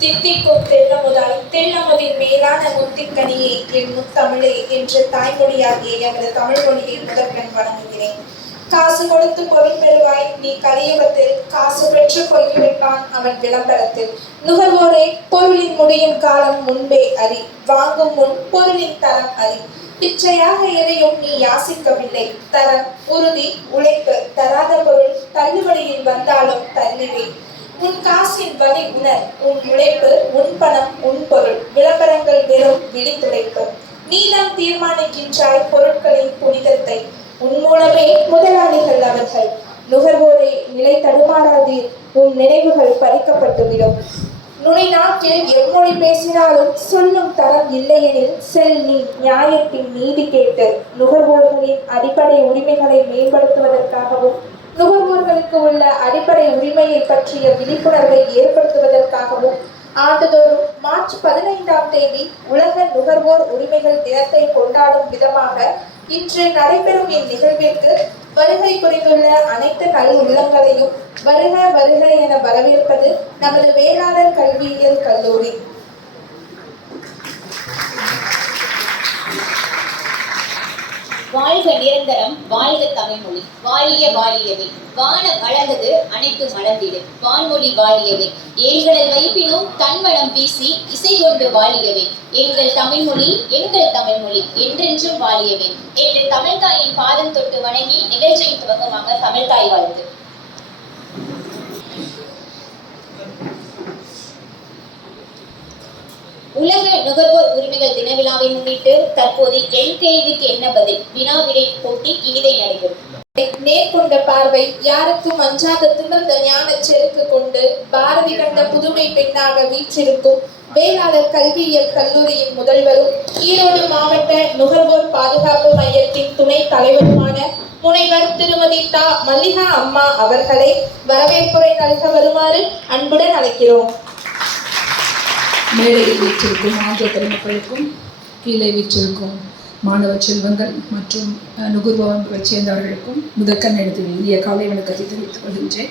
தித்திக்கும் தென்னமுதாய் தென்னமுதின் மேலான முத்திக்கனியே என் முத்தமிழே என்று தாய்மொழியாகிய எமது தமிழ் மொழியை முதற்கண் வணங்குகிறேன். காசு கொடுத்து பொருள் பெறுவாய் நீ கலியுகத்தில், காசு பெற்று கொள்கிவிட்டான் அவன் விளம்பரத்தில். நுகர்வோரே, பொருளின் முடியும் காலம் முன்பே அறி, வாங்கும் முன் பொருளின் தரம் அறி. பிச்சையாக எதையும் நீ யாசிக்கவில்லை, தரம் உறுதி உழைப்பு. தராத பொருள் தள்ளுபடியில் வந்தாலும் தள்ளிவே. உன் காசின் வலி உணர், உன் உழைப்பு உன் பணம் உன் பொருள். விளம்பரங்கள் வெறும் விழித்துழைப்பு. நீதான் தீர்மானிக்கின்றாய் பொருட்களின் புனிதத்தை, உன் மூலமே முதலாளிகள் அவர்கள். நுகர்வோரை நிலை தடுமாறாதீர், உன் நினைவுகள் பறிக்கப்பட்டுவிடும். நுனி நாட்டில் எம்மொழி பேசினாலும் சொல்லும் தரம் இல்லையெனில் செல் நீ நியாயத்தின் நீதி கேட்டு. நுகர்வோர்களின் அடிப்படை உரிமைகளை மேம்படுத்துவதற்காகவும் நுகர்வோர்களுக்கு உள்ள அடிப்படை உரிமையை பற்றிய விழிப்புணர்வை ஏற்படுத்துவதற்காகவும் ஆண்டுதோறும் மார்ச் 15ஆம் தேதி உலக நுகர்வோர் உரிமைகள் தினத்தை கொண்டாடும் விதமாக இன்று நடைபெறும் இந்நிகழ்விற்கு வருகை புரிந்துள்ள அனைத்து நல் உள்ளங்களையும் வருக வருக என வரவேற்பது நமது வேளாளர் கல்வியியல் கல்லூரி. வாழ்க நிரந்தரம், வாழ்க தமிழ்மொழி, வாழிய வாழியவே. வானம் வளர்ந்தது அனைத்து மலர்ந்திடு, வான்மொழி வாழியவே. ஏழ்கடல் வைப்பினும் தன்மனம் வீசி இசை கொண்டு வாழியவே. எங்கள் தமிழ்மொழி எங்கள் தமிழ்மொழி என்றென்றும் வாழியவே என்று தமிழ்தாயின் பாதம் தொட்டு வணங்கி நிகழ்ச்சியின் துவக்கமாக தமிழ்தாய் வாழ்த்து. உலக நுகர்வோர் உரிமைகள் தின விழாவை முன்னிட்டு தற்போது என் கேள்விக்கு என்ன பதில் வினாவிடை போட்டி இனிதை நடைபெறும். நேர்கொண்ட பார்வை யாருக்கும் அஞ்சாத திமிர்ந்த ஞான செருக்கு கொண்டு பாரதி கண்ட புதுமை பெண்ணாக வீற்றிருக்கும் வேளாளர் கல்வியியல் கல்லூரியின் முதல்வரும் ஈரோடு மாவட்ட நுகர்வோர் பாதுகாப்பு மையத்தின் துணை தலைவருமான முனைவர் திருமதி தா மல்லிகா அம்மா அவர்களை வரவேற்புரை நல்க வருமாறு அன்புடன் அழைக்கிறோம். மேடையில் வீற்றிருக்கும் ஆகிய பெருமக்களுக்கும் கீழே வீற்றிருக்கும் மாணவ செல்வங்கள் மற்றும் நுகர்வோரை சேர்ந்தவர்களுக்கும் முதற்கண் எடுத்து இந்திய காலை வணக்கத்தை தெரிவித்துக் கொள்கின்றேன்.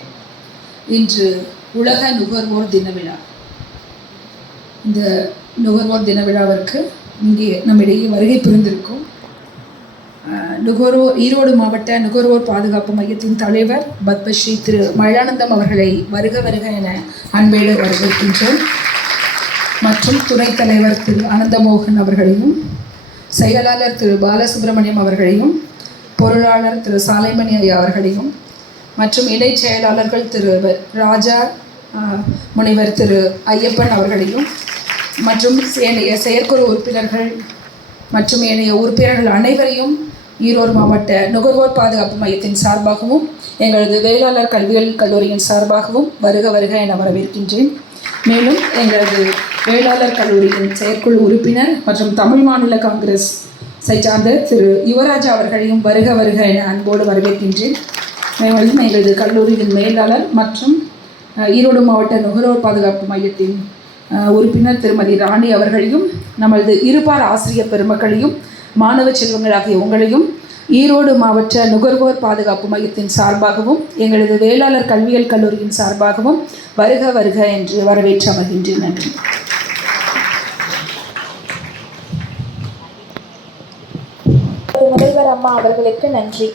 இன்று உலக நுகர்வோர் தின விழா. இந்த நுகர்வோர் தின விழாவிற்கு இங்கே நம்மிடையே வருகை புரிந்திருக்கும் ஈரோடு மாவட்ட நுகர்வோர் பாதுகாப்பு மையத்தின் தலைவர் பத்மஸ்ரீ திரு மயிலானந்தம் அவர்களை வருக வருக என அன்போடு வரவேற்கின்றோம். மற்றும் துணைத் தலைவர் திரு அனந்தமோகன் அவர்களையும், செயலாளர் திரு பாலசுப்ரமணியம் அவர்களையும், பொருளாளர் திரு சாலைமணி ஐயா அவர்களையும், மற்றும் இணைச் செயலாளர்கள் திரு ராஜா, முனைவர் திரு ஐயப்பன் அவர்களையும், மற்றும் ஏனைய செயற்குழு உறுப்பினர்கள் மற்றும் ஏனைய உறுப்பினர்கள் அனைவரையும் ஈரோடு மாவட்ட நுகர்வோர் பாதுகாப்பு மையத்தின் சார்பாகவும் எங்களது வேளாளர் கல்வியியல் கல்லூரியின் சார்பாகவும் வருக வருக என வரவேற்கின்றேன். மேலும் எங்களது வேளாளர் கல்லூரியின் செயற்குழு உறுப்பினர் மற்றும் தமிழ் மாநில காங்கிரஸ் சார்ந்த திரு யுவராஜா அவர்களையும் வருக வருக என அன்போடு வரவேற்கின்றேன். மேலும் எங்களது கல்லூரியின் மேலாளர் மற்றும் ஈரோடு மாவட்ட நுகர்வோர் பாதுகாப்பு மையத்தின் உறுப்பினர் திருமதி ராணி அவர்களையும், நமது இருபார் ஆசிரியர் பெருமக்களையும், மாணவ செல்வங்களாகிய உங்களையும் ஈரோடு மாவட்ட நுகர்வோர் பாதுகாப்பு மையத்தின் சார்பாகவும் எங்களது வேளாளர் கல்வியியல் கல்லூரியின் சார்பாகவும் வருக வருக என்று வரவேற்று அமர்கின்றேன். நன்றி. முதல்வர் அம்மா அவர்களுக்கு நன்றி.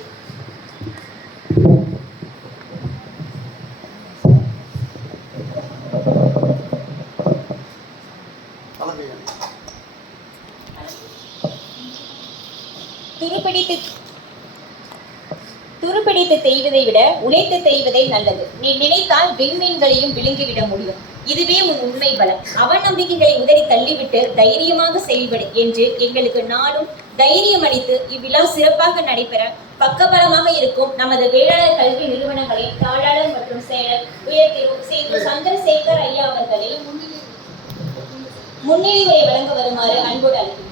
துருப்பிடித்து தேய்வதை விட உழைத்து தேய்வதே நல்லது. நீ நினைத்தால் விண்மீன்களையும் விழுங்கிவிட முடியும். இதுவே உன் உண்மை பலம். அவநம்பிக்கைகளை உதறி தள்ளிவிட்டு தைரியமாக செயல்படு என்று எங்களுக்கு நாளும் தைரியம் அளித்து இவ்விழா சிறப்பாக நடைபெற பக்கபலமாக இருக்கும் நமது வேளாளர் கல்வி நிறுவனங்களின் தாளாளர் மற்றும் செயலர் உயர் சந்திரசேகர் ஐயா அவர்களை முன்னிலை உரை வழங்க வருமாறு அன்போடு அழைக்கின்றோம்.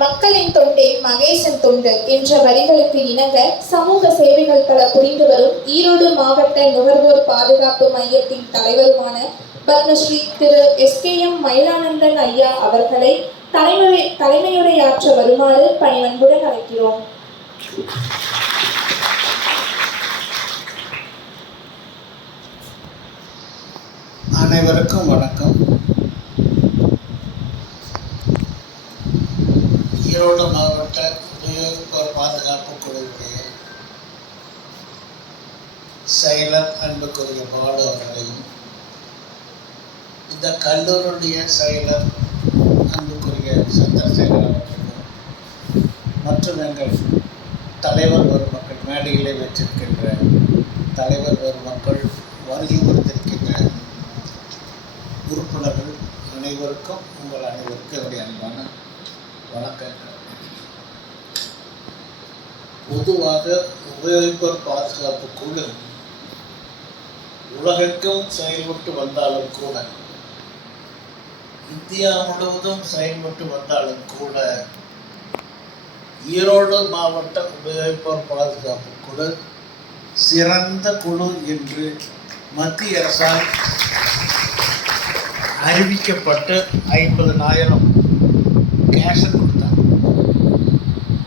மக்களின் தொண்டே மகேசன் தொண்டு என்ற வரிகளுக்கு இணங்க சமூக சேவைகள் பல புரிந்து வரும் ஈரோடு மாவட்ட நுகர்வோர் பாதுகாப்பு மையத்தின் தலைவருமான பத்மஸ்ரீ திரு SKM மயிலானந்தன் ஐயா அவர்களை தலைமையுரையாற்ற வருமாறு பணிவன்புடன் அழைக்கிறோம். அனைவருக்கும் வணக்கம். ஈரோடு மாவட்ட உபயோகிப்போர் பாதுகாப்பு குழுவுடைய செயலர் அன்புக்குரிய பாலு அவர்களையும், இந்த கல்லூரியுடைய செயலர் அன்புக்குரிய சந்திரசேகர் அவர்களையும், மற்றும் எங்கள் தலைவர் பெருமக்கள், மேடையிலே வச்சிருக்கின்ற தலைவர் பெருமக்கள், வருகை கொடுத்திருக்கின்ற உறுப்பினர்கள் அனைவருக்கும், உங்கள் அனைவருக்கும் என்னுடைய அன்பான வணக்கங்கள். பொதுவாக உபயோகிப்போர் பாதுகாப்பு குழு உலகெங்கும் செயல்பட்டு வந்தாலும் கூட, இந்தியா முழுவதும் செயல்பட்டு வந்தாலும் கூட, ஈரோடு மாவட்ட உபயோகிப்போர் பாதுகாப்பு குழு சிறந்த குழு என்று மத்திய அரசால் அறிவிக்கப்பட்டு 50,000 கேஷ் கொடுத்தாங்க.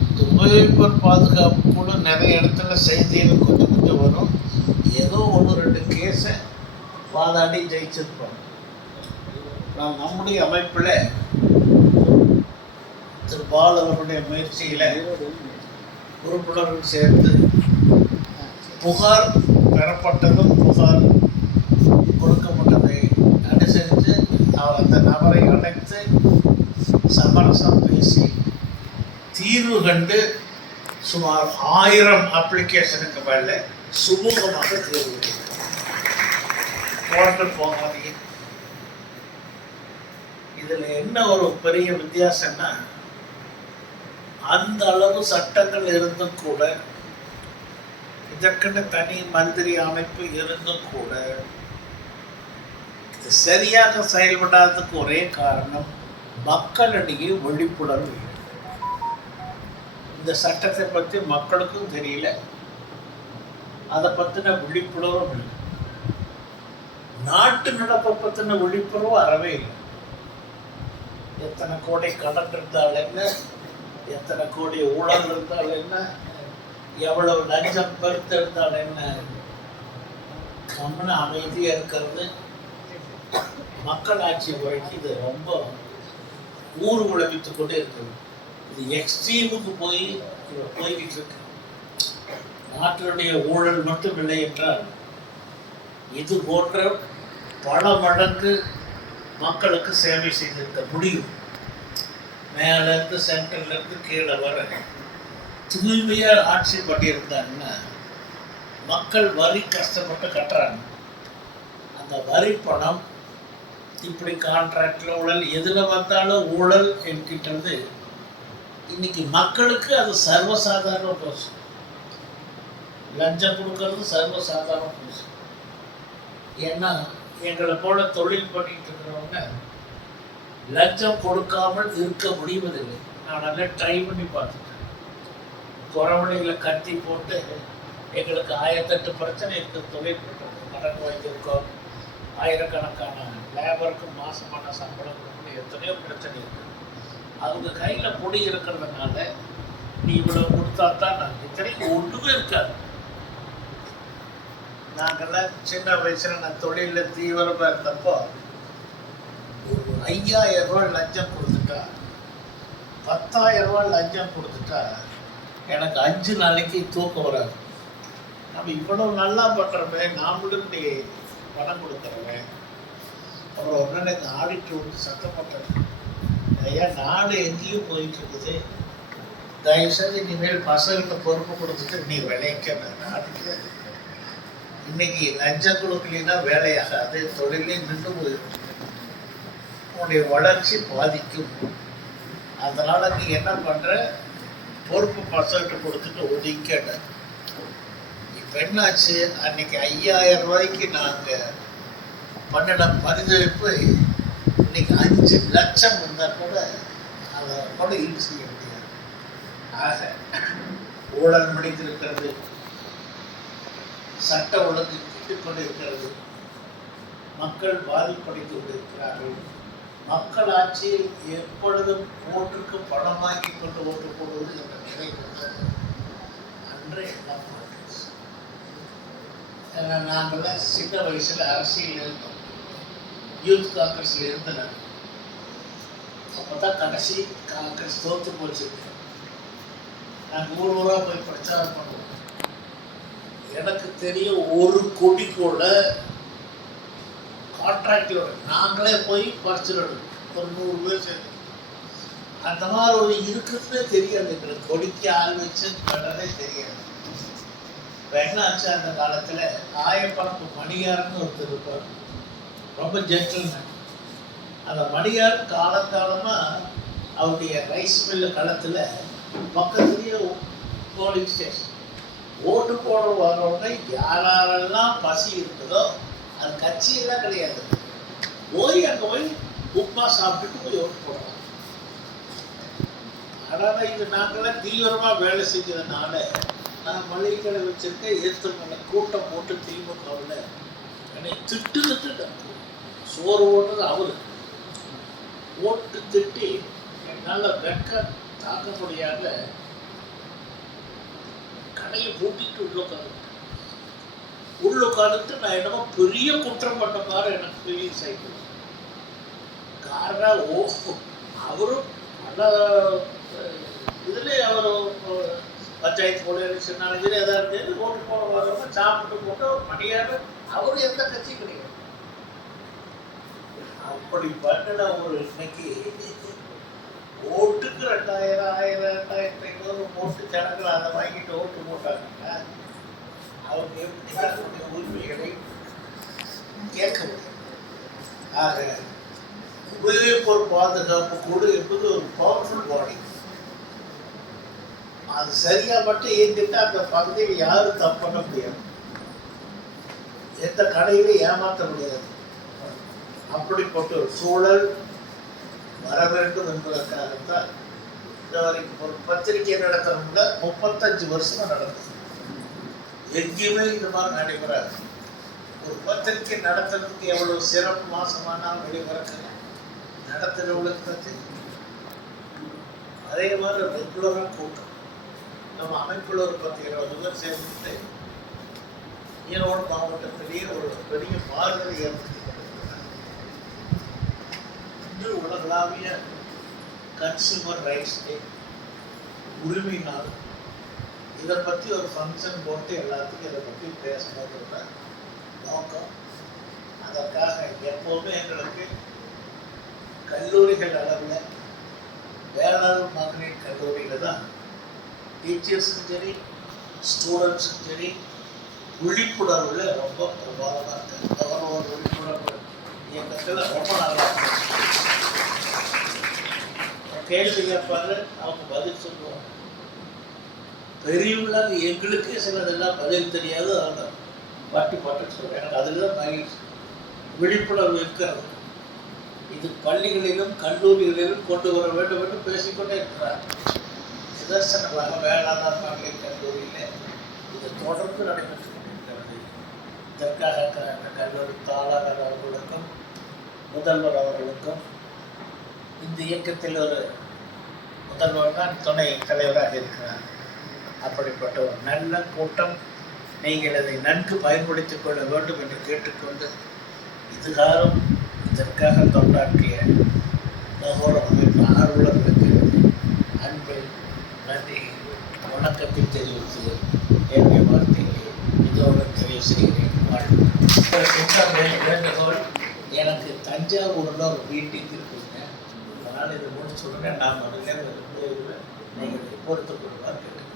இந்த உபயோகிப்போர் பாதுகாப்பு கூட நிறைய இடத்துல செய்திகள் கொஞ்சம் கொஞ்சம் வரும். ஏதோ 1-2 கேஸை வாதாடி ஜெயிச்சிருப்பாங்க. நான் நம்முடைய அமைப்பில் திரு பாலு அவருடைய முயற்சியில் உறுப்பினர்கள் சேர்ந்து புகார் பெறப்பட்டதும் புகார் கொடுக்கப்பட்டதை அனுசரித்து அந்த நபரை அழைத்து சமரசம் பேசி தீர்வு கண்டு சுமார் 1000 அப்ளிகேஷனுக்கு மேலே சுமூகமாக தீர்வு போகாதீங்க. இதில் என்ன ஒரு பெரிய வித்தியாசம்னா, அந்த அளவு சட்டங்கள் இருந்தும் கூட, இதற்கென தனி மந்திரி அமைப்பு இருந்தும் கூட, இது சரியாக செயல்படாததுக்கு ஒரே காரணம் மக்களிடையே விழிப்புணர்வு. இந்த சட்டத்தை பற்றி மக்களுக்கும் தெரியல, அதை பற்றின விழிப்புணர்வும் இல்லை. நாட்டு நடப்பை பற்றின விழிப்புணர்வு அறவே இல்லை. எத்தனை கோடி கடன் இருந்தால் என்ன, எத்தனை கோடி ஊழல் இருந்தால் என்ன, எவ்வளவு லஞ்சம் பெருத்தெடுத்தால் என்ன, கம்முன்னு அமைதியாக இருக்கிறது மக்களாட்சி முறைக்கு இது ரொம்ப ஊர் உழைவித்து கொண்டே இருக்குது. இது எக்ஸ்ட்ரீமுக்கு போய்கிட்டு இருக்கு. நாட்டினுடைய ஊழல் மட்டும் இல்லை என்றால், இது போன்ற பல மடங்கு மக்களுக்கு சேவை செய்திருக்க முடியும். மேலேருந்து சென்ட்ரல்லேருந்து கீழே வர தூய்மையாக ஆட்சி பண்ணியிருந்தாங்கன்னா, மக்கள் வரி கஷ்டப்பட்டு கட்டுறாங்க. அந்த வரி பணம் இப்படி கான்ட்ராக்டில் ஊழல், எதில் வந்தாலும் ஊழல் என்கின்றது இன்னைக்கு மக்களுக்கு அது சர்வசாதாரண போச்சு. லஞ்சம் கொடுக்கறது சர்வசாதாரண போச்சு. ஏன்னா எங்களை போல தொழில் பண்ணிட்டு இருக்கிறவங்க லஞ்சம் கொடுக்காமல் இருக்க முடிவதில்லை. நான் நல்லா ட்ரை பண்ணி பார்த்துட்டேன். குறவழிகளை கத்தி போட்டு எங்களுக்கு 1008 பிரச்சனை இருக்குது. தொழில் பண்ணுறது, கடன் வாங்கியிருக்கோம், ஆயிரக்கணக்கான லேபருக்கு மாசமான சம்பளம் கொடுக்கணும், எத்தனையோ பிரச்சனை இருக்குது. அவங்க கையில் பொடி இருக்கிறதுனால நீ இவ்வளோ கொடுத்தா தான் நாங்கள் இத்தனைக்கும் ஒன்றுமே இருக்காது. நாங்கள்லாம் சின்ன வயசில் நான் தொழிலில் தீவிரமாக இருந்தப்போ ஒரு 5000 ரூபாய் லஞ்சம் கொடுத்துட்டா, 10,000 ரூபாய் லஞ்சம் கொடுத்துட்டா எனக்கு 5 நாளைக்கு தூக்கம் வராது. நம்ம இவ்வளவு நல்லா பண்ணுறோமே, நாமளும் இப்படி பணம் கொடுக்குறவன். அப்புறம் ஒரு நாள் எங்கள் ஆடிட்டர் வந்து சத்தம் பண்ணுறது, ஐயா நாடு எங்கேயும் போயிட்டு இருக்குது, தயவுசெய்து இனிமேல் பசங்கிட்ட பொறுப்பு கொடுத்துட்டு நீ விளைக்க நாட்டுக்கு. இன்னைக்கு லஞ்சம் கொடுக்கலன்னா வேலையாகாது, தொழிலே நின்று போயிடும், உன்னுடைய வளர்ச்சி பாதிக்கும். அதனால நீ என்ன பண்ற, பொறுப்பு பசங்கிட்ட கொடுத்துட்டு ஒதுக்கிட்ட. இப்போ என்னாச்சு, அன்னைக்கு 5000 ரூபாய்க்கு நாங்கள் பண்ணின பரிந்துரைப்பு இன்னைக்கு 5 லட்சம் வந்தால் கூட அதை கூட ஈடு செய்ய முடியாது. ஆக ஊழல் மடித்திருக்கிறது, சட்ட ஒழுங்கு கிட்டுக்கொண்டு இருக்கிறது. மக்கள் பாதிப்படைந்து கொண்டிருக்கிறார்கள். மக்கள் ஆட்சியில் எப்பொழுதும் ஓட்டுக்கு பணம் வாங்கி கொண்டு ஓட்டு போடுவது என்ற நிலை இருந்தது. அன்றைய நாங்கள்லாம் சின்ன வயசுல அரசியல் இருந்தோம். யூத் காங்கிரஸ்ல இருந்தேன். அப்பதான் கடைசி காங்கிரஸ் தோற்று போச்சு. நாங்கள் ஊர் ஊரா போய் பிரச்சாரம் பண்ணுவோம். எனக்கு தெரிய ஒரு கொடி கூட கான்ட்ராக்டில் நாங்களே போய் பறிச்சிடணும். ஒரு 100 பேர் சேர்ந்து அந்த மாதிரி ஒரு இருக்குதுன்னே தெரியாது. எங்களுக்கு கொடிக்கு ஆள் வச்சு கடனே தெரியாது. என்னாச்சு, அந்த காலத்தில் ஆயப்பரப்பு மணியார்னு ஒருத்தர் இருப்பார். ரொம்ப ஜென்டில்மேன். அந்த மணியார் காலங்காலமாக அவருடைய ரைஸ் மில்லு களத்தில் பக்கத்துலேயே போலீஸ் ஸ்டேஷன். ஓட்டு போட வரவங்க யாரெல்லாம் பசி இருக்குதோ அது கட்சியெல்லாம் கிடையாது. போய் அங்கே போய் உப்புமா சாப்பிட்டுட்டு போய் ஓட்டு போடலாம். ஆனால் இது நாங்களாம் தீவிரமாக வேலை செஞ்சதுனால நான் மளிகை கடை வச்சிருக்கேன். எதிர்த்து கூட்டம் போட்டு திமுகவில் என்னை திட்டு சோறு ஓட்டுறது அவரு ஓட்டு திட்டி என்னால் வெக்க தாக்க முடியாத கடையை பூட்டிட்டு உள்ள உட்காந்துட்டு நான் என்னமோ பெரிய குற்றம் பண்ண மாதிரி எனக்கு ஃபீலிங்ஸ் ஆகிட்டு. காரணம் அவரும் பல இதுலேயே அவர் பஞ்சாயத்து போல எலெக்ஷன் இதில் எதாவது இருந்தது ஓட்டு போட வரவங்க சாப்பிட்டு போட்டு மணியாரு அவரும் எந்த கட்சியும் கிடையாது. அப்படி பண்ணின ஒரு இன்னைக்கு ஓட்டுக்கு 2000, 1000, 2500 ஓட்டு ஜனங்கள் அதை வாங்கிட்டு ஓட்டு போட்டாங்கன்னா அவங்க எப்படி தன்னுடைய உரிமைகளை கேட்க முடியும்? ஆக உபயோகப்பொருள் பாதுகாப்பு கூட என்பது ஒரு பவர்ஃபுல் பாடி. அது சரியா மட்டும் இயங்கிட்டு அந்த பகுதியில் யாரும் தப்பு பண்ண முடியாது. எந்த கடையிலும் ஏமாற்ற முடியாது. அப்படிப்பட்ட ஒரு சூழல் வர வேண்டும் என்பதற்காகத்தான் இந்த வரைக்கும் ஒரு பத்திரிகை நடத்தணும்ல 35 வருஷமா நடக்குது. எங்கேயுமே இந்த மாதிரி நடைபெறாது. ஒரு பத்திரிகை நடத்துறதுக்கு எவ்வளவு சிறப்பு மாசமானால் வெளிவரக்க நடத்துறவங்களுக்கு பற்றி அதே மாதிரி ரெகுலராக கூட்டம். நம்ம அமைப்புள்ள ஒரு 10-20 பேர் சேர்ந்துட்டு ஈரோடு மாவட்டத்திலேயே ஒரு பெரிய மாறுதலை ஏற்படுத்தி கொண்டிருக்கிறார். இன்று உலகளாவிய கன்சியூமர் ரைட்ஸ் டே, உரிமை நாள். இதை பற்றி ஒரு ஃபங்க்ஷன் போட்டு எல்லாத்துக்கும் இதை பற்றி பேசணுன்ற நோக்கம். அதற்காக எப்போதுமே எங்களுக்கு கல்லூரிகள் அளவில் வேளாண் மகளிர் கல்லூரியில் தான் டீச்சர்ஸும் சரி ஸ்டூடெண்ட்ஸும் சரி விழிப்புணர்வில் ரொம்ப பிரபாவமாக இருக்குது. கவர்னர் விழிப்புணர்வு இயக்கத்தில் ரொம்ப நல்லா இருக்கு. கேள்வி கேட்பாரு, அவங்க பதில் சொல்லுவாங்க. பெரியவங்களாக எங்களுக்கு சிலதெல்லாம் பதில் தெரியாது. அவங்க பட்டு சொல்லுவாங்க. எனக்கு அதில் தான் மகிழ்ச்சி. விழிப்புணர்வு இருக்கிறது. இது பள்ளிகளிலும் கல்லூரிகளிலும் கொண்டு வர வேண்டும் என்று பேசிக்கொண்டே இருக்கிறார். நிதர்சனமாக வேளாண் மகளிர் கல்லூரியில் இது தொடர்ந்து நடைபெற்று கொண்டிருக்கிறது. இதற்காக கல்லூரி தாளாளர் அவர்களுக்கும் முதல்வர் அவர்களுக்கும் இந்த இயக்கத்தில் ஒரு முதல்வர் தான் துணை தலைவராக இருக்கிறார். அப்படிப்பட்ட ஒரு நல்ல கூட்டம். நீங்கள் அதை நன்கு பயன்படுத்திக் கொள்ள வேண்டும் என்று கேட்டுக்கொண்டு இதுகாரம் இதற்காக தொண்டாற்றிய நகோர அமைப்பு ஆர்வலர்களுக்கு அன்பை நன்றி வணக்கத்தை தெரிவித்து என்னுடைய வார்த்தைகளை இதோடு தெரிவு செய்கிறேன். வேண்டுகோள், எனக்கு தஞ்சாவூரில் ஒரு மீட்டிங் இருக்குங்க. அதனால் இதை முடிச்சுடுங்க. நான் மறுநேரம் நீங்கள் பொறுத்துக் கொள்வார் கேட்டுக்கொள்கிறேன்.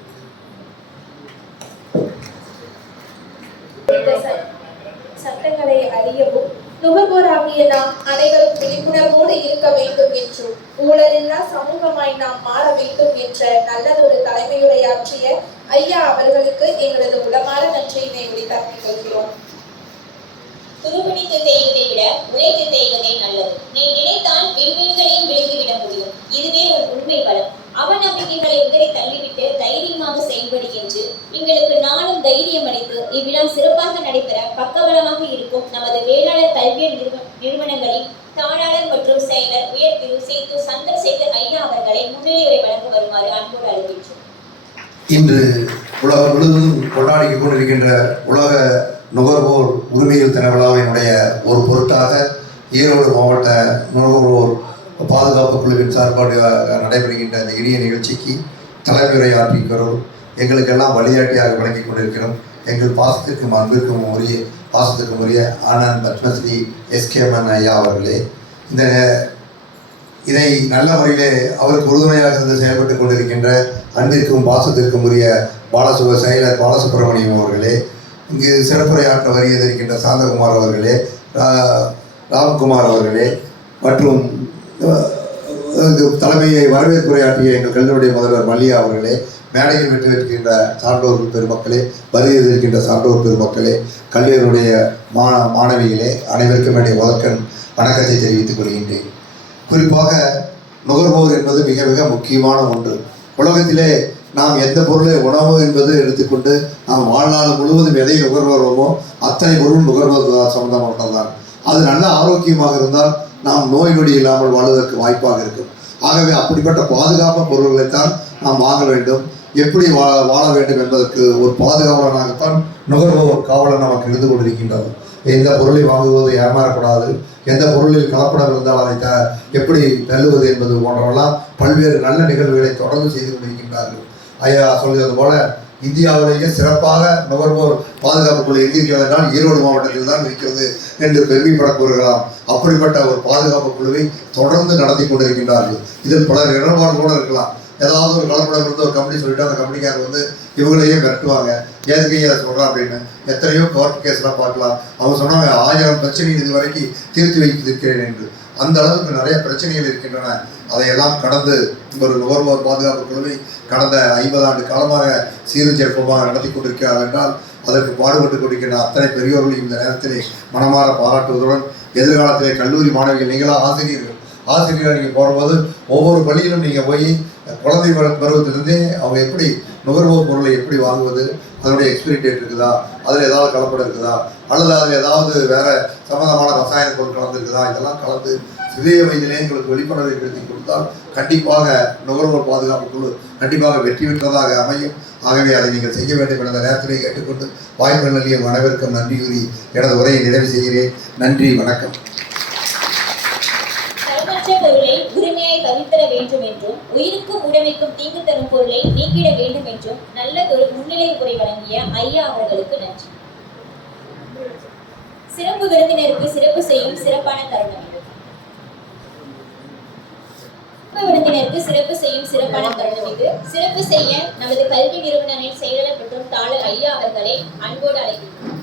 சட்டங்களை அறியவும் நுகர்வோராகிய நாம் அனைவரும் விழிப்புணர்வோடு இருக்க வேண்டும் என்றும் ஊழலில்லா சமூகமாய் நாம் மாற வேண்டும் என்ற நல்லதொரு தலைமையுரையாற்றிய ஐயா அவர்களுக்கு எங்களது உளமாற நன்றியினை உரித்தாக்கிக் கொள்கிறோம். துருபிடித்து தேய்வதை விட உழைத்து தேய்வதே நல்லது. நீ நினைத்தால் விண்மீன்களையும் விழுங்கிவிட முடியும். இதுவே ஒரு உண்மை பலம். அவநம்பிக்கைகளை உதறி தள்ளிவிட்டு தைரியமாக செயல்படு என்று எங்களுக்கு நாளும் தைரியம் அளித்து இவ்விழா சிறப்பாக நடைபெற பக்கபலமாக இருக்கும் நமது வேளாளர் கல்வியல் நிறுவனங்களின் தாளாளர் மற்றும் செயலர் உயர் திரு சேத்து சந்திரசேகர் ஐயா அவர்களை முன்னிலையுரை வழங்க வருமாறு அன்போடு அழைக்கின்றோம். இன்று உலகம் முழுவதும் கொண்டாடி கொண்டிருக்கின்ற உலக நுகர்வோர் உரிமைகள் தின விழாவினுடைய ஒரு பொருட்டாக ஈரோடு மாவட்ட நுகர்வோர் பாதுகாப்பு குழுவின் சார்பாக நடைபெறுகின்ற இந்த இனிய நிகழ்ச்சிக்கு தலைமுறை ஆற்றிக்கிறோம். எங்களுக்கெல்லாம் வழிகாட்டியாக வழங்கி கொண்டிருக்கிறோம். எங்கள் பாசத்திற்கும் அன்பிற்கும் உரிய ஆனந்த் பத்மஸ்ரீ எஸ்கேமன் ஐயா அவர்களே, இதை நல்ல முறையிலே அவருக்கு உறுதுணையாக இருந்து செயல்பட்டு கொண்டிருக்கின்ற அன்பிற்கும் பாசத்திற்கும் உரிய செயலர் பாலசுப்ரமணியம் அவர்களே, இங்கு சிறப்புரையாற்ற வருகின்ற சாந்தகுமார் அவர்களே, ராம்குமார் அவர்களே மற்றும் தலைமையை வரவேற்புரையாற்றிய எங்கள் கல்லூரி முதல்வர் மல்லியா அவர்களே, மேடையில் வெற்றிருக்கின்ற சான்றோர் பெருமக்களே, வருகின்ற சான்றோர் பெருமக்களே, கல்லூரியுடைய மாணவிகளே, அனைவருக்கும் என்னுடைய முதற்கண் வணக்கத்தை தெரிவித்துக் கொள்கின்றேன். குறிப்பாக நுகர்வோர் என்பது மிக மிக முக்கியமான ஒன்று. உலகத்திலே நாம் எந்த பொருளை உணவு என்பது எடுத்துக்கொண்டு நாம் வாழ்நாள் முழுவதும் எதை நுகர்வோமோ அத்தனை பொருள் நுகர்வோர் சம்பந்தமானதான். அது நல்ல ஆரோக்கியமாக இருந்தால் நாம் நோய் நொடி இல்லாமல் வாழ்வதற்கு வாய்ப்பாக இருக்கும். ஆகவே அப்படிப்பட்ட பாதுகாப்பு பொருள்களைத்தான் நாம் வாங்க வேண்டும். எப்படி வாழ வேண்டும் என்பதற்கு ஒரு பாதுகாவலனாகத்தான் நுகர்வோர் காவலன் நமக்கு இருந்து கொண்டிருக்கின்றது. எந்த பொருளை வாங்குவது ஏமாறக்கூடாது, எந்த பொருளில் கலப்படம் இருந்தால் அதை எப்படி தள்ளுவது என்பது போன்றவெல்லாம் பல்வேறு நல்ல நிகழ்வுகளை தொடர்ந்து செய்து கொண்டிருக்கின்றார்கள். ஐயா சொல்கிறது போல இந்தியாவிலேயே சிறப்பாக நுகர்வோர் பாதுகாப்பு குழு இருக்கிறது என்றால் ஈரோடு மாவட்டத்தில் தான் இருக்கிறது என்று பெருமைப்பட கூறுகலாம். அப்படிப்பட்ட ஒரு பாதுகாப்பு குழுவை தொடர்ந்து நடத்தி கொண்டிருக்கின்றார்கள். இதில் பல இடர்பாடு கூட இருக்கலாம். ஏதாவது ஒரு கலப்படம் இருந்து ஒரு கம்பெனி சொல்லிட்டு அந்த கம்பெனிக்காரர் வந்து இவங்களையே மிரட்டுவாங்க. எதுக்கு அதை சொல்கிறான் அப்படின்னு எத்தனையோ கோர்ட் கேஸ்லாம் பார்க்கலாம். அவங்க சொன்னாங்க 1000 பிரச்சனைகள் இது வரைக்கும் தீர்த்து வைத்திருக்கிறேன் என்று. அந்த அளவுக்கு நிறைய பிரச்சனைகள் இருக்கின்றன. அதையெல்லாம் கடந்து ஒரு நுகர்வோர் பாதுகாப்பு குழுவை கடந்த 50 ஆண்டு காலமாக சீரும் சிறப்புமாக நடத்தி கொண்டிருக்கிறார்கள் என்றால் அதற்கு பாடுபட்டு கொண்டிருக்கின்ற அத்தனை பெரியோர்களையும் இந்த நேரத்திலே மனமாற பாராட்டுவதுடன் எதிர்காலத்திலே கல்லூரி மாணவிகள் நீங்களாக ஆசிரியர்கள் நீங்கள் போகும்போது ஒவ்வொரு பள்ளியிலும் நீங்கள் போய் குழந்தை பருவத்திலிருந்தே அவங்க எப்படி நுகர்வோர் பொருளை எப்படி வாங்குவது, அதனுடைய எக்ஸ்பிரி டேட் இருக்குதா, அதில் ஏதாவது கலப்படம் இருக்குதா, அல்லது அதில் ஏதாவது வேறு சம்மந்தமான ரசாயன பொருள் கலந்துருக்குதா, இதெல்லாம் கலந்து சிறிய வயதிலே எங்களுக்கு விழிப்புணர்வை ஏற்படுத்தி கொடுத்தால் கண்டிப்பாக நுகர்வோர் பாதுகாப்பு குழு கண்டிப்பாக வெற்றி பெற்றதாக அமையும். ஆகவே அதை நீங்கள் செய்ய வேண்டும் என்ற நேரத்திலே கேட்டுக்கொண்டு வாய்ப்பு நல்கிய அனைவருக்கும் நன்றி கூறி எனது உரையை நிறைவு செய்கிறேன். நன்றி, வணக்கம். பொருளை உரிமையை தவிர்த்திட வேண்டும் என்றும் உயிருக்கும் உடைமைக்கும் தீங்கு தரும் பொருளை நீக்கிட வேண்டும் என்றும் நல்லதொரு முன்னிலை உரை வழங்கிய ஐயா அவர்களுக்கு நன்றி. சிறப்பு விருந்தினருக்கு சிறப்பு செய்யும் சிறப்பான தருணம் இது. சிறப்பு செய்ய நமது கல்வி நிறுவனங்களின் செயலாளர் மற்றும் தாளர் ஐயா அவர்களை அன்போடு அழைக்கின்றோம்.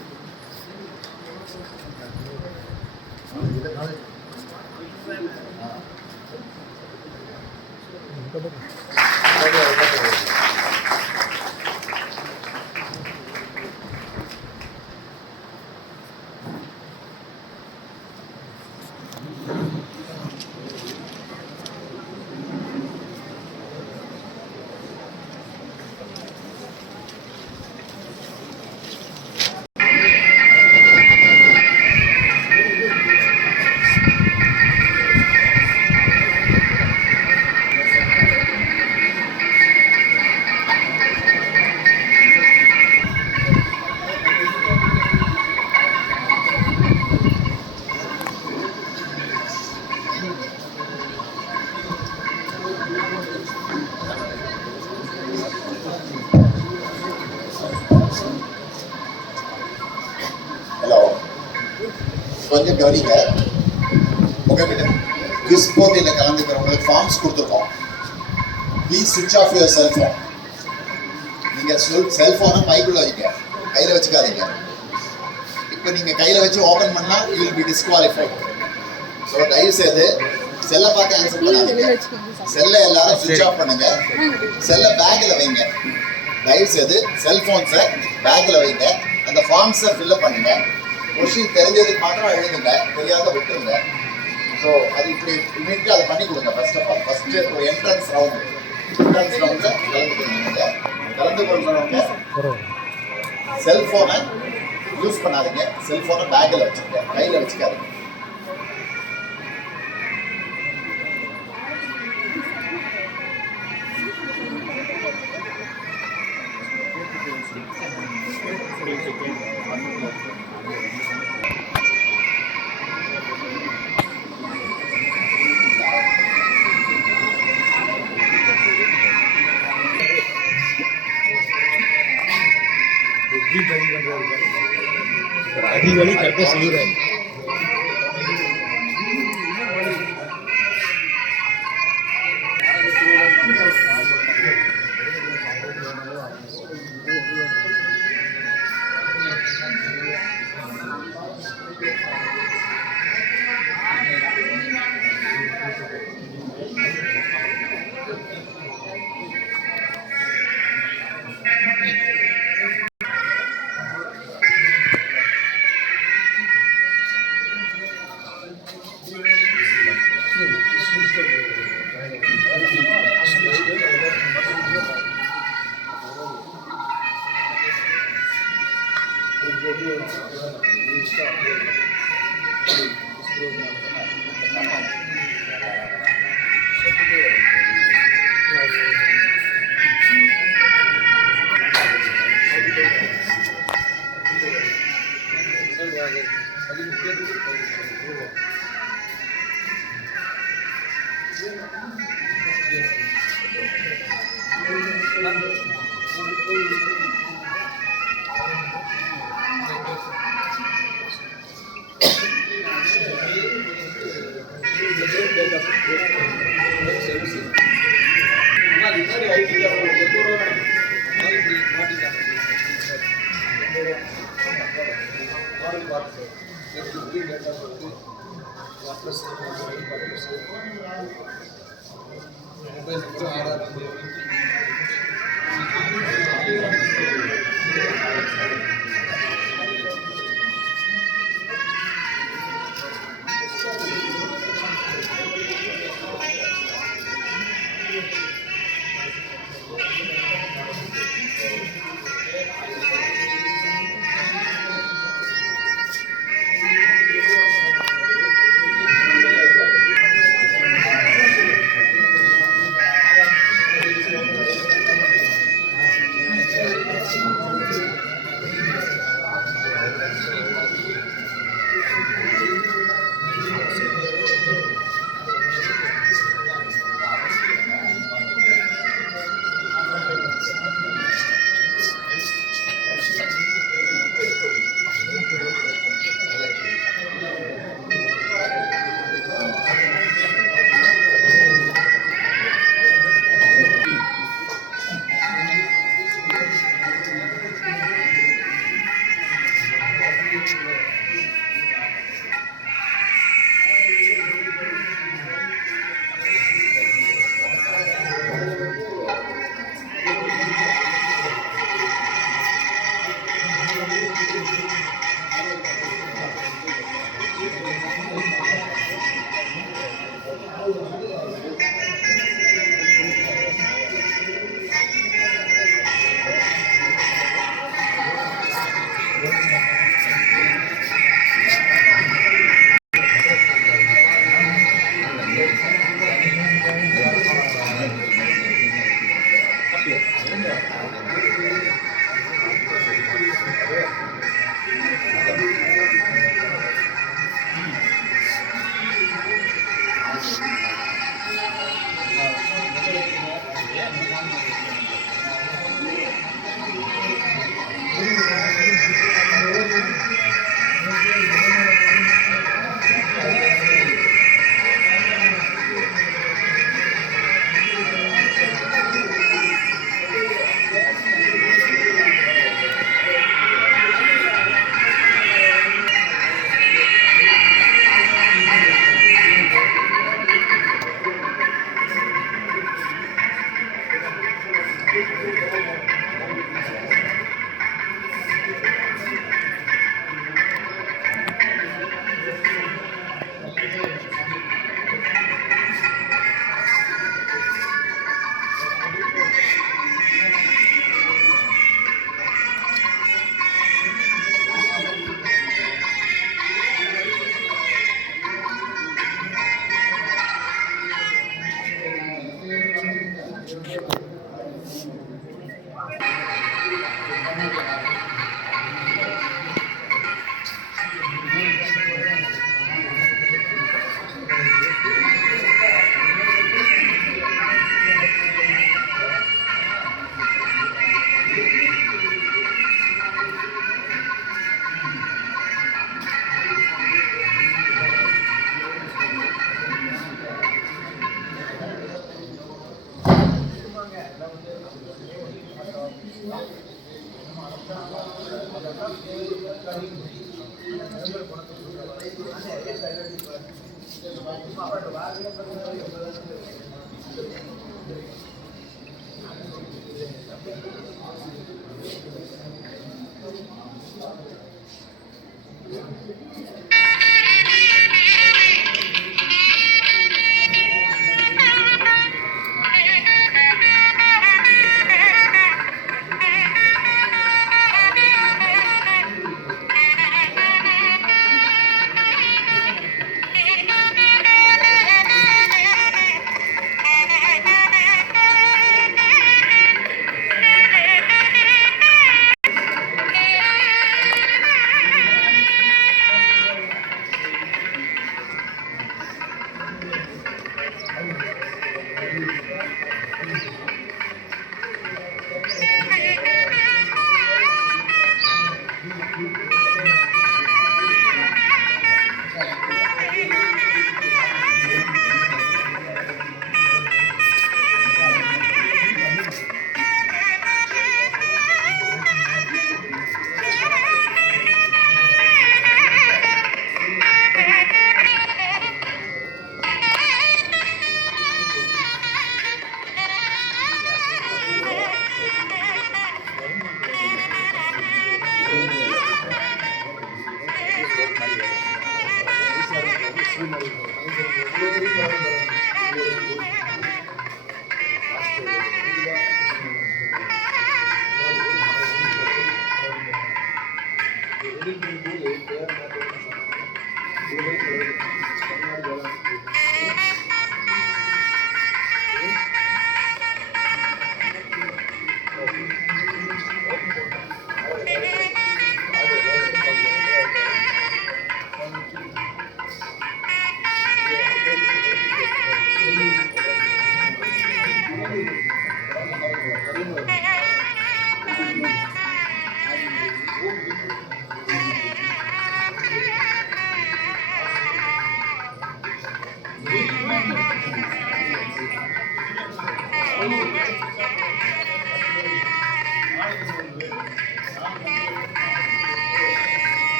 கொஞ்சம் கவனிங்க. உங்ககிட்ட குவிஸ் போட்டியில் கலந்துக்கிறவங்களுக்கு ஃபார்ம்ஸ் கொடுத்துருக்கோம். ப்ளீஸ் சுவிட்ச் ஆஃப் யுவர் செல்ஃபோன். நீங்கள் செல்ஃபோனை மைக்குள்ள வைங்க, கையில் வச்சுக்காதீங்க. இப்போ நீங்கள் கையில் வச்சு ஓப்பன் பண்ணால் you will be disqualified. So தயவு செய்து செல்லை பார்த்து ஆன்சர் பண்ணாதீங்க. செல்லை எல்லாரும் சுவிட்ச் ஆஃப் பண்ணுங்க. செல்லை பேக்கில் வைங்க. தயவு செய்து செல்ஃபோன்ஸை பேக்கில் வைங்க. அந்த ஃபார்ம்ஸை ஃபில்அப் பண்ணுங்க. கொஸ்டின் தெரிஞ்சதுக்கு மாத்திரம் எழுதுங்க, தெரியாத விட்டுருங்க. ஸோ அது இப்படி இமீடியட்டாக அதை பண்ணி கொடுங்க. ஃபர்ஸ்ட் ஆஃப் ஆல் ஃபஸ்ட்டு ஒரு என்ட்ரன்ஸ் ரவுண்டு ஸ்டூடெண்ட்ஸ் ரவுண்ட்ல கலந்து கொள்றவங்க செல்போனை யூஸ் பண்ணாதீங்க. செல்போனை பேக்கில் வச்சுக்கோங்க, கையில் வச்சுக்காதீங்க. அதிகளி கரெக்டாக செய்கிறாரு.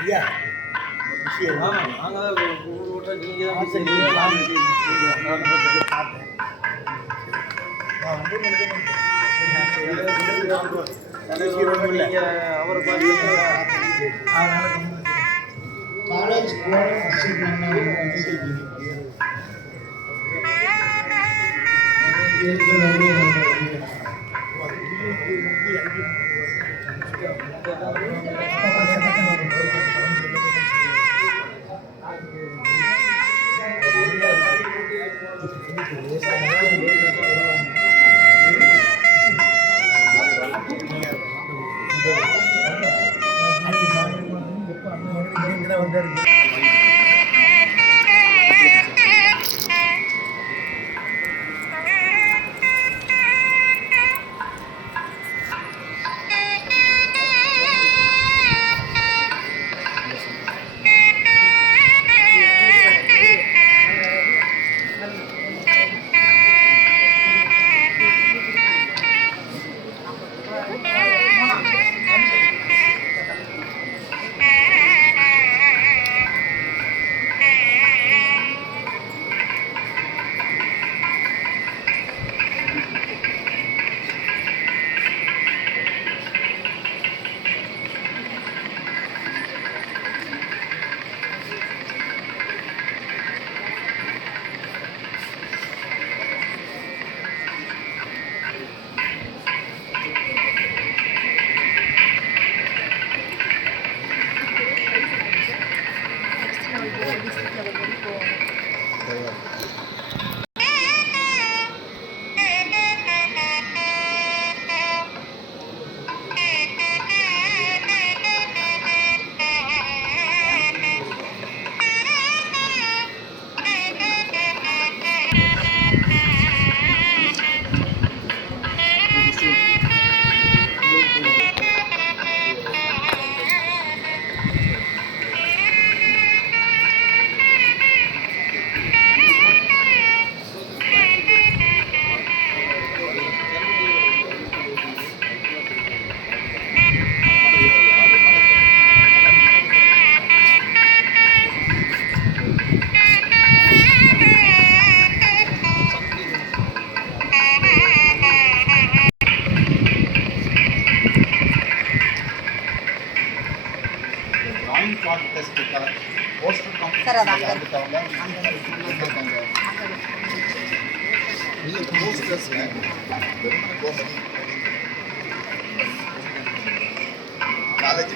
ஐயா விஷயம் நாங்கள் தான் ஊட்ட நீங்கள் தான் பார்த்தேன் அவரை பார்த்து காலேஜ் போஸ்டர்ஸ்ல காலேஜ்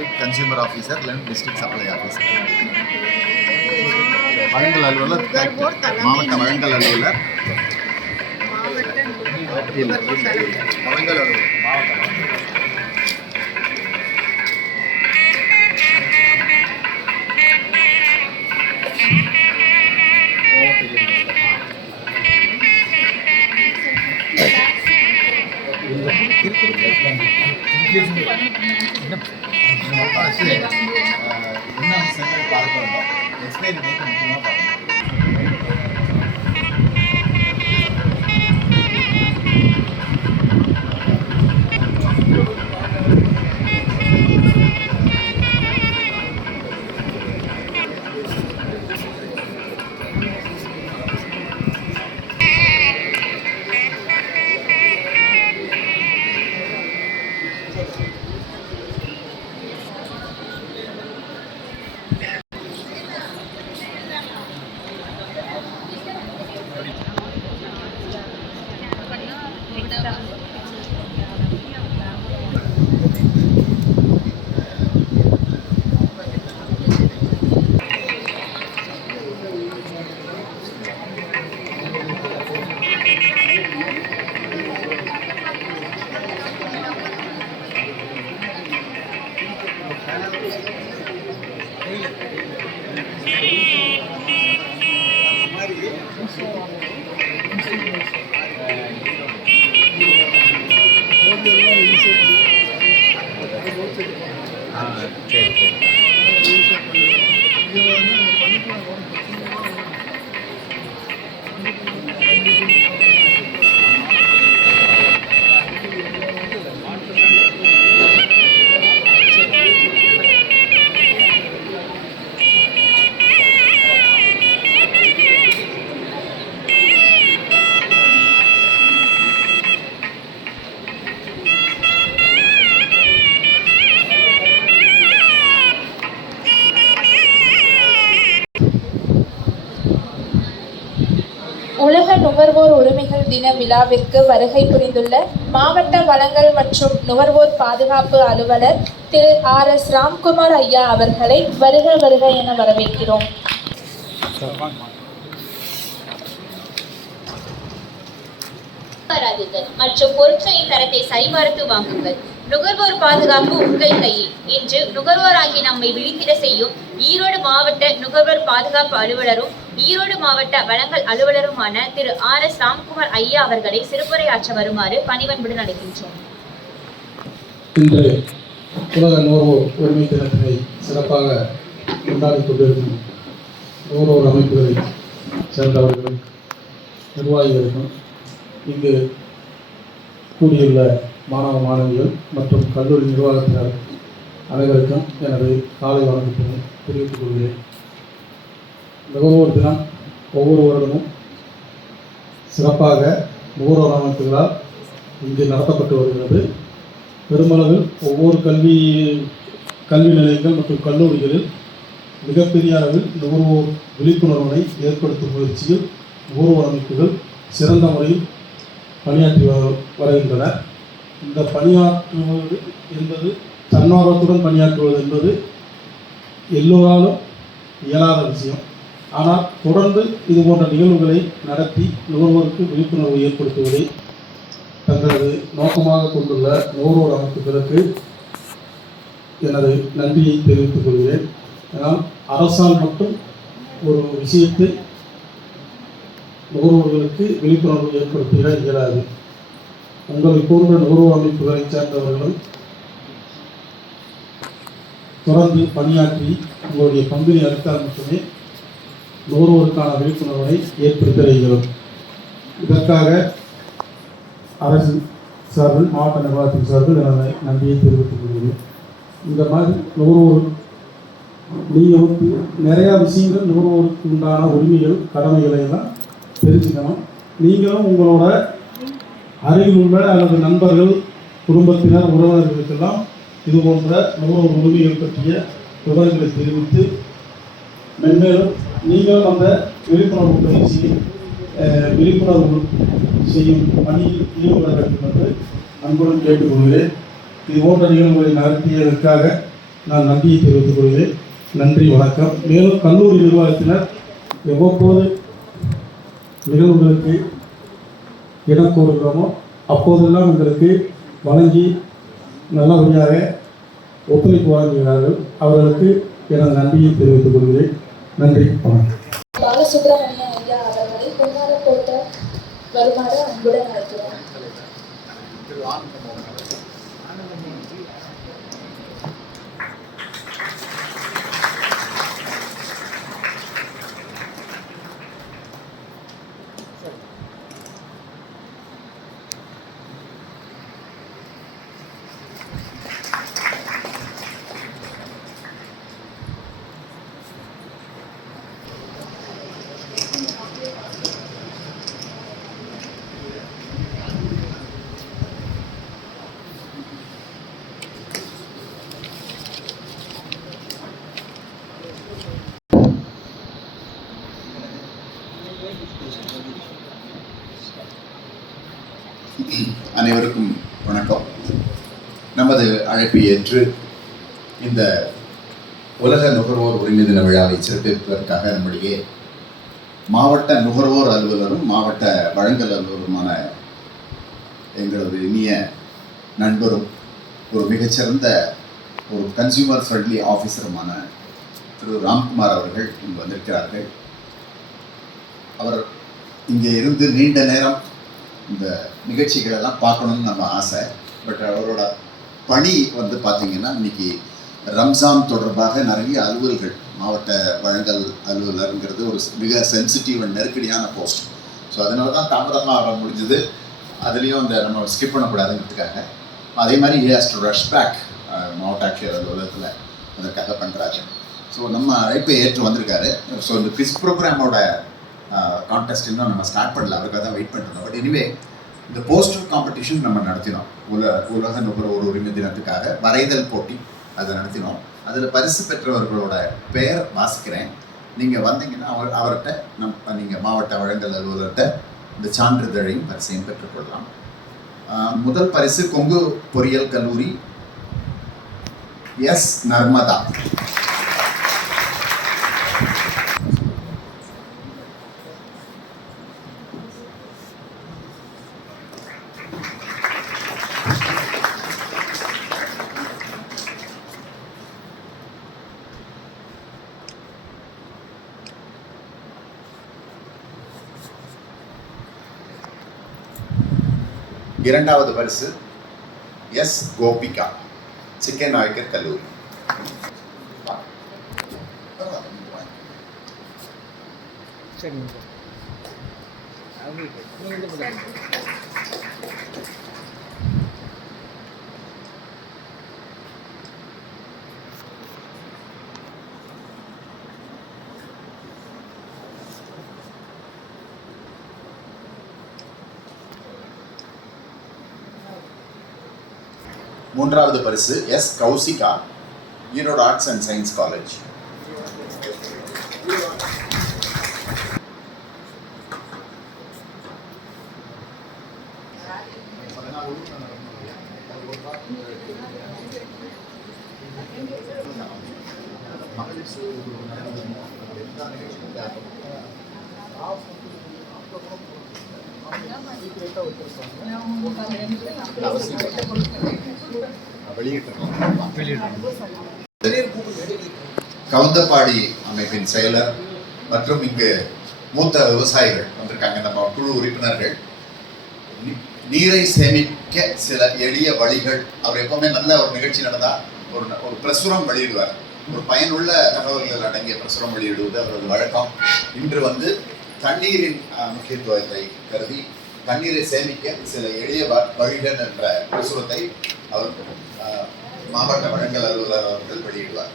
டிஸ்ட்ரிக்ட் கன்சியூமர் ஆஃபீஸர் இல்லைன்னா டிஸ்ட்ரிக்ட் சப்ளை ஆஃபீஸர். வழங்கல் அலுவலர் மாவட்ட வழங்கல் அலுவலர் வழங்கல் அலுவலர் மாவட்ட என்ன சென்டர் பார்க்கணும் எக்ஸ்பிளைன் பண்ணி முக்கியமாக பார்க்கணும். உலக நுகர்வோர் உரிமைகள் தின விழாவிற்கு வருகை புரிந்துள்ள மாவட்ட வழங்கல் மற்றும் நுகர்வோர் பாதுகாப்பு அலுவலர் திரு RS ராம்குமார் ஐயா அவர்களை வருக வருக என வரவேற்கிறோம். மற்றும் பொருட்களின் தரத்தை சரிபார்த்து வாங்குங்கள். நுகர்வோர் பாதுகாப்பு உங்கள் கையில். இன்று நுகர்வோராகி நம்மை விழித்திட செய்யும் ஈரோடு மாவட்ட நுகர்வோர் பாதுகாப்பு அலுவலரும் ஈரோடு மாவட்ட வழங்கல் அலுவலருமான திரு RS ராம்குமார் ஐயா அவர்களை சிறப்புரையாற்ற வருமாறு பணிவன்புடன் அழைக்கின்றோம். இன்று உலக நுகர்வோர் உரிமை தினத்தினை சிறப்பாக கொண்டாடி கொண்டிருக்கும் நுகர்வோர் அமைப்புகளை சேர்ந்தவர்களும் நிர்வாகிகளுக்கும் இங்கு கூடியுள்ள மாணவ மாணவிகள் மற்றும் கல்லூரி நிர்வாகத்தினர் அனைவருக்கும் எனது காலை வணக்கத்தினை தெரிவித்துக் கொள்கிறேன். நுகர்வோர் தினம் ஒவ்வொரு வருடமும் சிறப்பாக நுகர்வோர் அமைப்புகளால் இங்கு நடத்தப்பட்டு வருகிறது. பெருமளவில் ஒவ்வொரு கல்வி நிலையங்கள் மற்றும் கல்லூரிகளில் மிகப்பெரிய அளவில் நுகர்வோர் விழிப்புணர்வினை ஏற்படுத்தும் முயற்சியில் நுகர்வோர் அமைப்புகள் சிறந்த முறையில் பணியாற்றி வருகின்றன. இந்த பணியாற்றுவது என்பது தன்னார்வத்துடன் பணியாற்றுவது என்பது எல்லோராலும் இயலாத விஷயம். ஆனால் தொடர்ந்து இது போன்ற நிகழ்வுகளை நடத்தி நுகர்வோருக்கு விழிப்புணர்வு ஏற்படுத்துவதை தங்களது நோக்கமாக கொண்டுள்ள நுகர்வோர் அமைப்புகளுக்கு எனது நன்றியை தெரிவித்துக் கொள்கிறேன். ஆனால் அரசால் மட்டும் ஒரு விஷயத்தை நுகர்வோர்களுக்கு விழிப்புணர்வு ஏற்படுத்திட இயலாது. உங்களை போன்ற நுகர்வோர் அமைப்புகளை சேர்ந்தவர்களும் தொடர்ந்து பணியாற்றி உங்களுடைய பங்கினை அளித்தால் மட்டுமே நுகர்வோருக்கான விழிப்புணர்வை ஏற்படுத்த இயலும். இதற்காக அரசு சார்பில் மாவட்ட நிர்வாகத்தின் சார்பில் எனது நன்றியை தெரிவித்துக் கொள்கிறேன். இந்த மாதிரி நுகர்வோர் நீங்கள் வந்து நிறையா விஷயங்கள் நுகர்வோருக்கு உண்டான உரிமைகள் கடமைகளை எல்லாம் தெரிஞ்சுக்கணும். நீங்களும் உங்களோட அருகில் உள்ள அல்லது நண்பர்கள் குடும்பத்தினர் உறவினர்களுக்கெல்லாம் இது போன்ற நுகர்வோர் உரிமைகள் பற்றிய விவரங்களை தெரிவித்து மென்மேலும் நீங்களும் அந்த விழிப்புணர்வு பயிற்சியை விழிப்புணர்வு செய்யும் பணியில் ஈடுபட வேண்டும் என்று அன்புடன் கேட்டுக்கொள்கிறேன். இது போன்ற நிகழ்வுகளை நடத்தியதற்காக நான் நன்றியை தெரிவித்துக் கொள்கிறேன். நன்றி, வணக்கம். மேலும் கல்லூரி நிர்வாகத்தினர் எவ்வப்போது நிகழ்வுகளுக்கு இடம் கோருகிறோமோ அப்போதெல்லாம் எங்களுக்கு வழங்கி நல்லபடியாக ஒத்துழைப்பு வழங்குகிறார்கள். அவர்களுக்கு எனது நன்றியை தெரிவித்துக் கொள்கிறேன். நன்றி, வணக்கம். பாலசுப்ரமணியம் ஐயா அவர்களை பொன்னார போட்ட வருமாறு அன்புடன் அழைக்கிறோம். திரு ஆனந்தமோகன் அவர்கள். அனைவருக்கும் வணக்கம். நமது அழைப்பை ஏற்று இந்த உலக நுகர்வோர் உரிமை தின விழாவை சிறப்பிப்பதற்காக நம்முடைய மாவட்ட நுகர்வோர் அலுவலரும் மாவட்ட வழங்கல் அலுவலருமான எங்களது இனிய நண்பரும் ஒரு மிகச்சிறந்த ஒரு கன்சியூமர் ஃப்ரெண்ட்லி ஆஃபீஸருமான திரு ராம்குமார் அவர்கள் இங்கு வந்திருக்கிறார்கள். அவர் இங்கே இருந்து நீண்ட நேரம் இந்த நிகழ்ச்சிகளெல்லாம் பார்க்கணும்னு நம்ம ஆசை. பட் அவரோட பணி வந்து பார்த்திங்கன்னா இன்னைக்கு ரம்ஜான் தொடர்பாக நிறைய அலுவல்கள், மாவட்ட வழங்கல் அலுவலருங்கிறது ஒரு மிக சென்சிட்டிவ் அண்ட் நெருக்கடியான போஸ்ட். ஸோ அதனால தான் தாமதமாக வர முடிஞ்சது. அதுலேயும் அந்த நம்ம ஸ்கிப் பண்ணக்கூடாதுங்கிறதுக்காக. அதே மாதிரி ஹேஸ் டு ரஷ் பேக் மாவட்ட ஆட்சியர் அலுவலகத்தில் அதற்காக பண்ணுறாரு. ஸோ நம்ம அழைப்பை ஏற்று வந்திருக்காரு. ஸோ இந்த குவிஸ் ப்ரோக்ராமோட கான்டெஸ்ட் இன்னும் நம்ம ஸ்டார்ட் பண்ணல, அவருக்காக தான் வெயிட் பண்ணிருந்தோம். பட் எனிவே இந்த போஸ்டர் காம்படிஷன் நம்ம நடத்தினோம். உலக நுகர்வோர் உரிமை தினத்துக்காக வரைதல் போட்டி அதை நடத்தினோம். அதில் பரிசு பெற்றவர்களோட பெயர் வாசிக்கிறேன். நீங்கள் வந்தீங்கன்னா அவர்கிட்ட நீங்கள் மாவட்ட வழங்கல் அலுவலர்கிட்ட இந்த சான்றிதழையும் பரிசையும் பெற்றுக்கொள்ளலாம். முதல் பரிசு கொங்கு பொறியியல் கல்லூரி எஸ் நர்மதா. இரண்டாவது பரிசு எஸ் கோபிகா, சிக்கன் நாயக்கர் கல்லூரி. மூன்றாவது பரிசு S Kowsika, Erode arts and science college. Kavundapadi அமைப்பின் செயலர் மற்றும் இங்கு மூத்த விவசாயிகள் வந்திருக்காங்க, நம்ம குழு உறுப்பினர்கள். நீரை சேமிக்க சில எளிய வழிகள். அவர் எப்பவுமே நல்ல ஒரு நிகழ்ச்சி நடந்தா ஒரு பிரசுரம் வெளியிடுவார். ஒரு பயனுள்ள தகவல்கள் அடங்கிய பிரசுரம் வெளியிடுவது அவரது வழக்கம். இன்று வந்து தண்ணீரின் முக்கியத்துவத்தை கருதி தண்ணீரை சேமிக்க சில எளிய வழிகள் என்ற பிரசுரத்தை அவர் மாவட்ட வழங்கல் அலுவலர் அவர்கள் வெளியிடுவார்.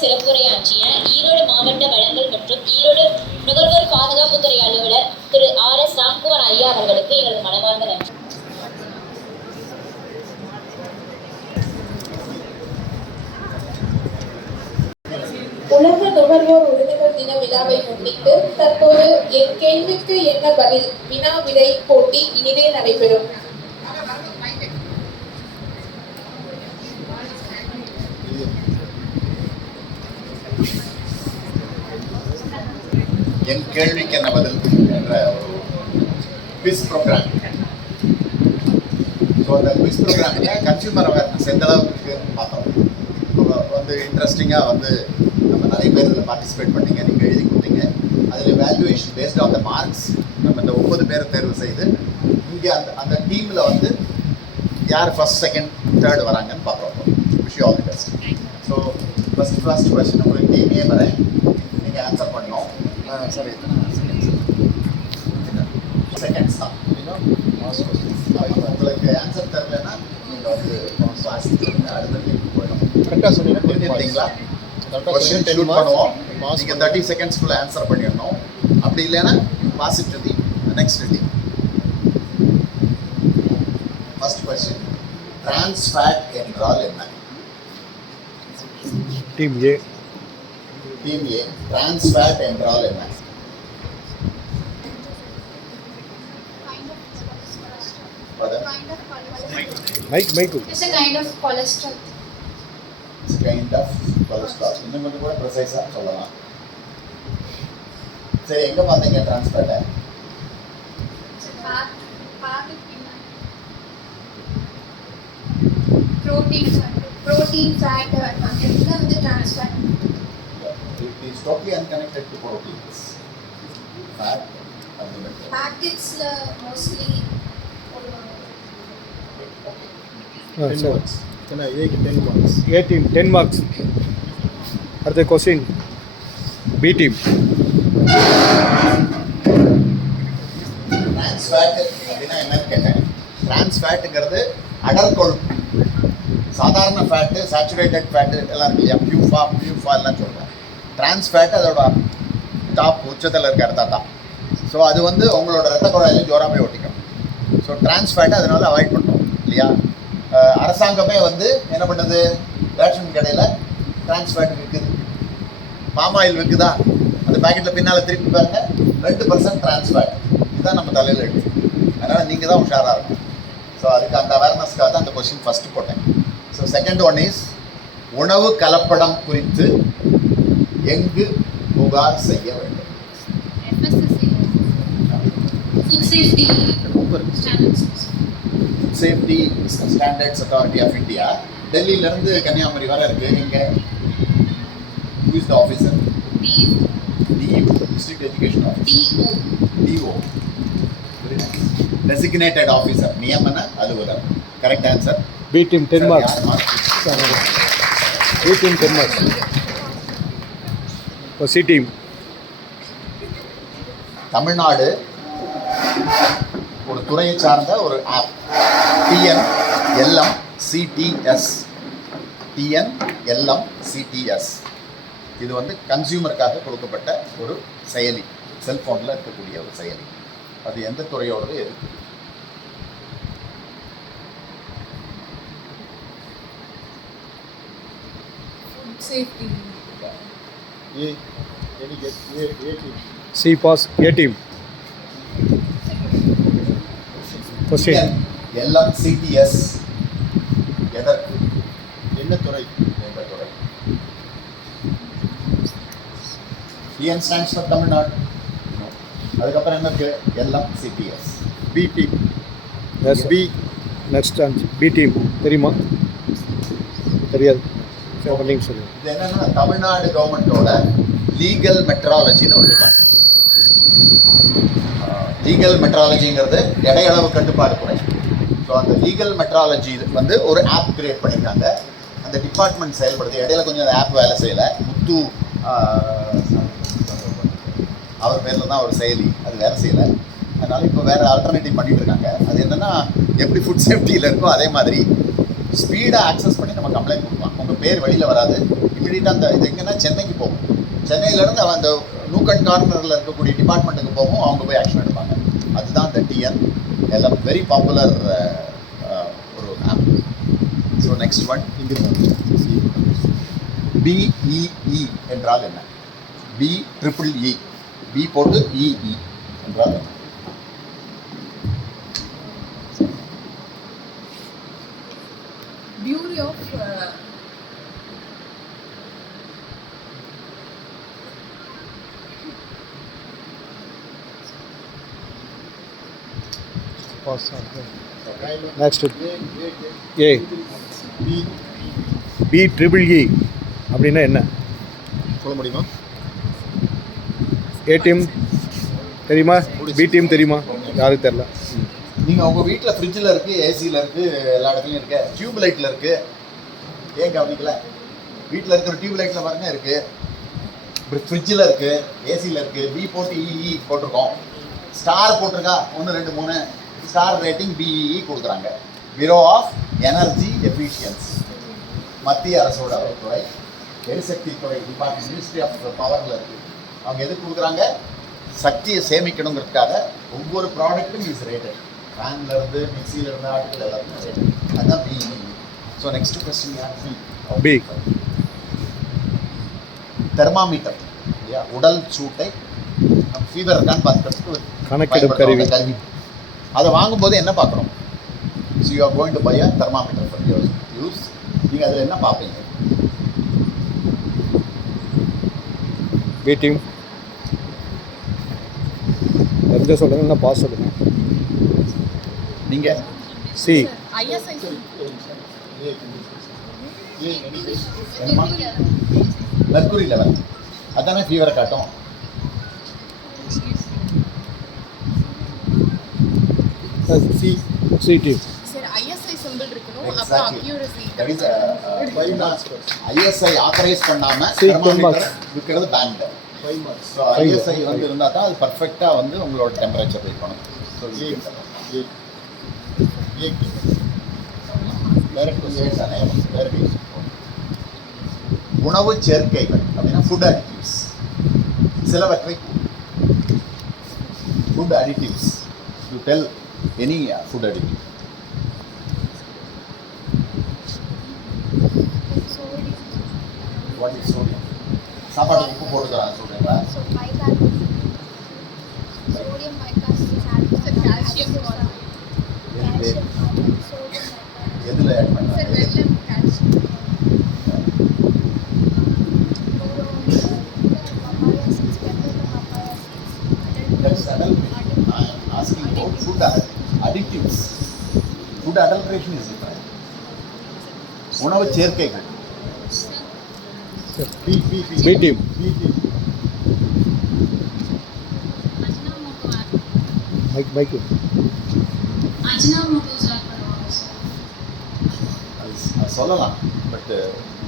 சிறப்புரையாற்றிய ஈரோடு மாவட்ட வழங்கல் மற்றும் ஈரோடு நுகர்வோர் பாதுகாப்புத்துறை அலுவலர் திரு RS ராம்குமார் ஐயா அவர்களுக்கு எங்களது மனமார்ந்த நன்றி. உலக நுகர்வோர் உரிமைகள் தின விழாவை முன்னிட்டு தற்போது என் கேள்விக்கு என்ன பதில் வினா விடை போட்டி இனிதே நடைபெறும். என் கேள்விக்கு என்ன பதில் என்ற ஒரு குவிஸ் ப்ரோக்ராம். ஸோ அந்த குவிஸ் ப்ரோக்ராமில் கன்சியூமர் அவேர்னஸ் எந்த அளவுக்கு பார்த்தோம். வந்து இன்ட்ரெஸ்டிங்காக வந்து நம்ம நிறைய பேர் இதில் பார்ட்டிசிபேட் பண்ணீங்க, நீங்கள் எழுதி கொடுத்தீங்க. அதில் valuation based on the marks நம்ம இந்த 9 பேரை தேர்வு செய்து இங்கே அந்த டீமில் வந்து யார் ஃபஸ்ட் செகண்ட் தேர்ட் வராங்கன்னு பார்க்குறோம். Wish you all the best. So first question உங்களுக்கு டீமே வரேன், நீங்கள் ஆன்சர் பண்ணணும். சரி, செகண்ட்ஸ் தான். உங்களுக்கு ஆன்சர் தரலைன்னா நீங்கள் வந்து வாசிச்சுருங்க, அடுத்த டீமுக்கு போயிடும். கரெக்டாக சொன்னீங்க. புரிஞ்சுருந்தீங்களா? கொஸ்டின் ஷூட் பண்ணுவோம், நீங்கள் 30 செகண்ட்ஸ்குள்ளே ஆன்சர் பண்ணிடணும். அப்படி இல்லைன்னா வாசிட்டு the next team. First question, trans fat என்றால் என்ன? Team A. Team A, trans fat என்றால் என்ன? மைக்கு. It's a kind of cholesterol. It's a kind of cholesterol. இன்னும் கொஞ்சம் கூட ப்ரிசைஸாக சொல்லலாம். சரி, எங்கே பார்த்தீங்க trans ஃபேட்டை? It's a fat protein, fat, and the trans fat. It is totally unconnected to proteins. Fat, fundamental. Packets mostly. 10 marks. ஏக்கு 10 marks. A team 10 marks. அடுத்த question, B team. Trans fat அப்படின்னா என்னன்னு கேட்டேன். டிரான்ஸ் ஃபேட்டுங்கிறது அடர் கொழுப்பு. சாதாரண fat, saturated fat எல்லாம் இருக்கு இல்லையா, பியூஃபா எல்லாம் சொல்கிறோம். டிரான்ஸ் ஃபேட் அதோட டாப் உச்சத்தில் இருக்க இடத்தா தான். ஸோ அது வந்து உங்களோட ரத்த குழாயிலையும் ஜோராக போய் ஒட்டிக்கும். ஸோ டிரான்ஸ் ஃபேட்டை அதனால அவாய்ட் பண்ணுறோம் இல்லையா. அரசாங்கமே வந்து என்ன பண்ணுது, ரேஷன் கடையில் டிரான்ஸ் ஃபேட் விற்குது. பாம் ஆயில் விற்குதா, அந்த பேக்கெட்டில் பின்னால் திருப்பி பாருங்க, 2% டிரான்ஸ் ஃபேட். இதுதான் நம்ம தலையில் எடுத்து. அதனால் நீங்கள் தான் உஷாராக இருக்கும். ஸோ அதுக்கு அந்த அவேர்னஸ்க்காக தான் அந்த கொஸ்டின் ஃபஸ்ட்டு போட்டேன். ஸோ செகண்ட் ஒன் இஸ், உணவு கலப்படம் குறித்து எங்கு புகார் செய்ய வேண்டும்? Food safety standards. Safety standards authority of India டெல்லியிலேருந்து கன்னியாகுமரி வர இருக்குது. எங்கே is the officer? DEO, district education officer. DO, designated officer, நியமன அலுவலர். Correct answer. B team 10 marks. B team 10 marks. இப்போ C team. தமிழ்நாடு ஒரு துறையை சார்ந்த ஒரு ஆப், TNLMCTS. இது வந்து கன்சியூமருக்காக கொடுக்கப்பட்ட ஒரு செயலி, செல்ஃபோனில் இருக்கக்கூடிய ஒரு செயலி. அது எந்த துறையோடது? எது? Food safety. C pass. A team. Question, LMCTS எதற்கு? என்ன துறை? எந்த துறை? TN stands for Tamil Nadu. அதுக்கப்புறம் என்ன இருக்கு? LMCTS. B team. Yes. B. Next chance. B team தெரியுமா? தெரியாது. நீங்கள் சொல்லுங்கள். இது என்னன்னா தமிழ்நாடு கவர்மெண்ட்டோட லீகல் மெட்ராலஜின்னு ஒரு டிபார்ட்மெண்ட். லீகல் மெட்ராலஜிங்கிறது எடையளவு கட்டுப்பாடு குறை. ஸோ அந்த லீகல் மெட்ராலஜி வந்து ஒரு ஆப் கிரியேட் பண்ணியிருக்காங்க. அந்த டிபார்ட்மெண்ட் செயல்படுது. இடையில கொஞ்சம் அந்த ஆப் வேலை செய்யலை. முத்து அவர் பேரில் தான் ஒரு செயலி, அது வேலை செய்யலை. அதனால் இப்போ வேறு ஆல்டர்னேட்டிவ் பண்ணிகிட்டு இருக்காங்க. அது என்னென்னா எப்படி ஃபுட் சேஃப்டியில் இருக்கோ அதே மாதிரி ஸ்பீடாக ஆக்சஸ் பண்ணி நம்ம கம்ப்ளைண்ட் கொடுக்கலாம். உங்கள் பேர் வெளியில் வராது. இமீடியட்டாக அந்த இது எங்கன்னா சென்னைக்கு போகும். சென்னையிலேருந்து அந்த நூக் அண்ட் கார்னரில் இருக்கக்கூடிய டிபார்ட்மெண்ட்டுக்கு போகும். அவங்க போய் ஆக்ஷன் எடுப்பாங்க. அதுதான் இந்த டிஎன் எல்லாம் வெரி பாப்புலர் ஒரு app. So next one BEE என்றால் என்ன? BEEE பி போட்டு இஇ என்றால் என்ன? Bureau of next A BEEE அப்படின்னா என்ன சொல்ல முடியுமா? ஏ டீம் தெரியுமா? பி டீம் தெரியுமா? யாருக்கு தெரில. நீங்கள் உங்கள் வீட்டில் ஃப்ரிட்ஜில் இருக்குது, ஏசியில் இருக்குது, எல்லா இடத்துலையும் இருக்க டியூப் லைட்டில் இருக்குது. ஏன் கவனிக்கல? வீட்டில் இருக்கிற டியூப் லைட்டில் பாருங்க இருக்குது, ஃப்ரிட்ஜில் இருக்குது, ஏசியில் இருக்குது. பி போட்டு இஇ போட்டிருக்கோம். ஸ்டார் போட்டிருக்கா 1 2 3 ஸ்டார் ரேட்டிங் BEE கொடுக்குறாங்க. பியூரோ ஆஃப் எனர்ஜி எஃபிஷியன்சி, மத்திய அரசோட துறை, எரிசக்தி துறை டிபார்ட்மெண்ட், மினிஸ்ட்ரி ஆஃப் பவரில் இருக்குது. அவங்க எதுக்கு கொடுக்குறாங்க? சக்தியை சேமிக்கணுங்கிறதுக்காக ஒவ்வொரு ப்ராடக்ட்டும் இஸ் ரேட்டட். ஃபேன்லேருந்து மிக்சியிலேருந்து ஆட்டுகள் எல்லாருமே ரேட்டட். அதுதான் BEE. So next question B thermometer. இல்லையா? உடல் சூட்டை ஃபீவர் இருக்கான்னு பார்த்துக்கிறதுக்கு கணக்கெடுப்பு கருவி. அதை வாங்கும்போது என்ன பார்க்குறோம்? So you are going to buy a thermometer for your use. நீங்கள் அதில் என்ன பார்ப்பீங்க? பி டீம் தெரிஞ்ச சொல்லுங்கள், என்ன பாஸ் சொல்லுங்கள். நீங்கள் சி ISI மெர்க்குரி லெவல் அதானே ஃபீவரை காட்டும். C team sir ISI simple இருக்கணும். அப்ப Exactly. Accuracy That is ISI authorise பண்ணாமல் See, தெர்மாமீட்டர் விற்கிறது பேண்ட். ஸோ ISI வந்து இருந்தால் தான் அது பர்ஃபெக்டாக வந்து உங்களோட டெம்பரேச்சர் இருக்கணும். ஸோ உணவு சேர்க்கைகள் அப்படின்னா ஃபுட் அடிட்டிவ்ஸ். சிலவற்றை food additives you tell any food additive. What is sodium? சாப்பாடு உப்பு போட்டுக்கிறாங்க சொல்கிறீங்களா? So bicarbonate, sodium bicarbonate, calcium chloride, calcium chloride, sodium bicarbonate. எதில் ஆட் Sir, பண்ணுறாங்க? வெல்லம் calcium. Papaya seeds, pepper papaya seeds. That's adulteration. I am asking about food additives. Food adulteration is different. உணவு சேர்க்கைகள். B team mic அது சொல்லலாம். But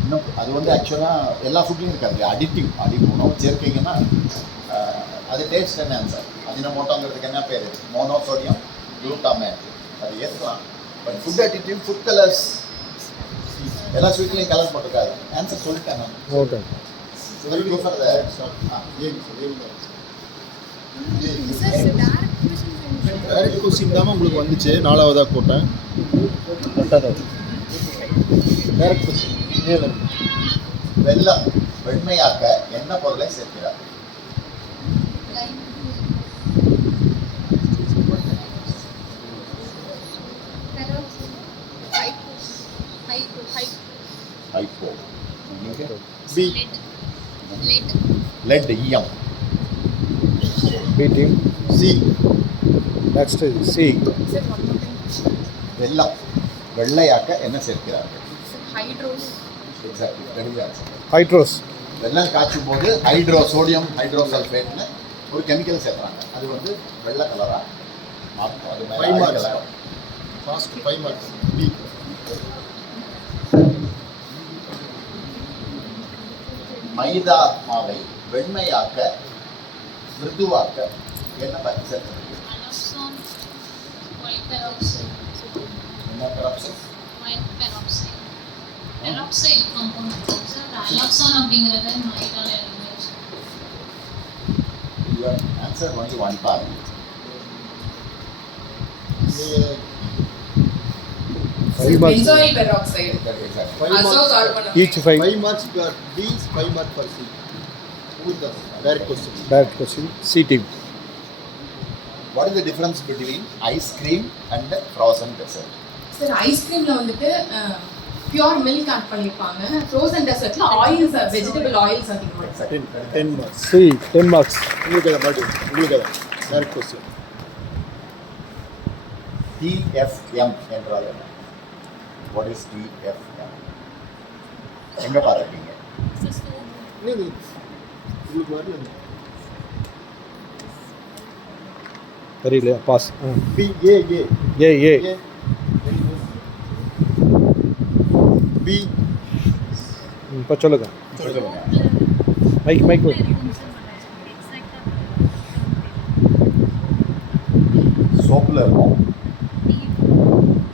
இன்னும் அது வந்து ஆக்சுவலாக எல்லா ஃபுட்லேயும் இருக்காது. அடிட்டிவ் உணவு சேர்க்கைங்கன்னா அது டேஸ்ட் என்ன ஆன்சர்? அஜினமோட்டோங்கிறதுக்கு என்ன பேர்? Monosodium glutamate. அது ஏற்றுக்கலாம். But food additive, food colours, எல்லா ஸ்வீட்லேயும் கலர் போட்டிருக்காது. ஆன்சர் சொல்லிட்டேன் நான். Okay Sir, direct question. Direct question தான் உங்களுக்கு வந்துச்சு. 4வதாக போட்டேன். Direct question. வெல்லம் வெண்மையாக்க என்ன பொருளை சேர்க்கிறார்? ஹைப்போ. பி லெட் ஈயம். B team C. Next C வெல்லம் வெள்ளையாக்க என்ன சேர்க்கிறார்கள்? Hydros. எக்ஸாக்ட்லி தெரிஞ்ச ஆன்சர். ஹைட்ரோஸ். வெள்ளம் காய்ச்சும் போது சோடியம் ஹைட்ரோசல்ஃபேட்னு ஒரு கெமிக்கல் சேர்க்குறாங்க. அது வந்து வெள்ளை கலராக மாற்றும். அது மேலே Fast 5 marks. B. மைதா மாவை வெண்மையாக்க மிருதுவாக்க என்ன சேர்க்க முடியும்? White peroxide. என்ன peroxide? White peroxide. Peroxide compound. So, Diloxon அப்படிங்கிறது மைதால இருந்துச்சு. You have answered only one part. Benzoyl peroxide. Exactly. Azocarbonate. Each 5. 5 marks for B, 5 marks for C. Who is the direct question? Direct question. C team. What is the difference between ice cream and frozen dessert? Sir ஐஸ்கிரீம்ல வந்துட்டு pure milk add பண்ணிருப்பாங்க. Frozen டெசர்ட்ல oils, vegetable oils அதிகமாக இருக்கும். 10 marks. C 10 marks. உங்களுக்கு direct question. TFM என்றால் என்ன? What is TFM? எங்க பார்த்துருக்கீங்க? உங்களுக்கு வரல. தெரியலையா? Pass. B, A. A. B. இப்போ சொல்லுங்க. மைக் சோப்பில் இருக்கும்.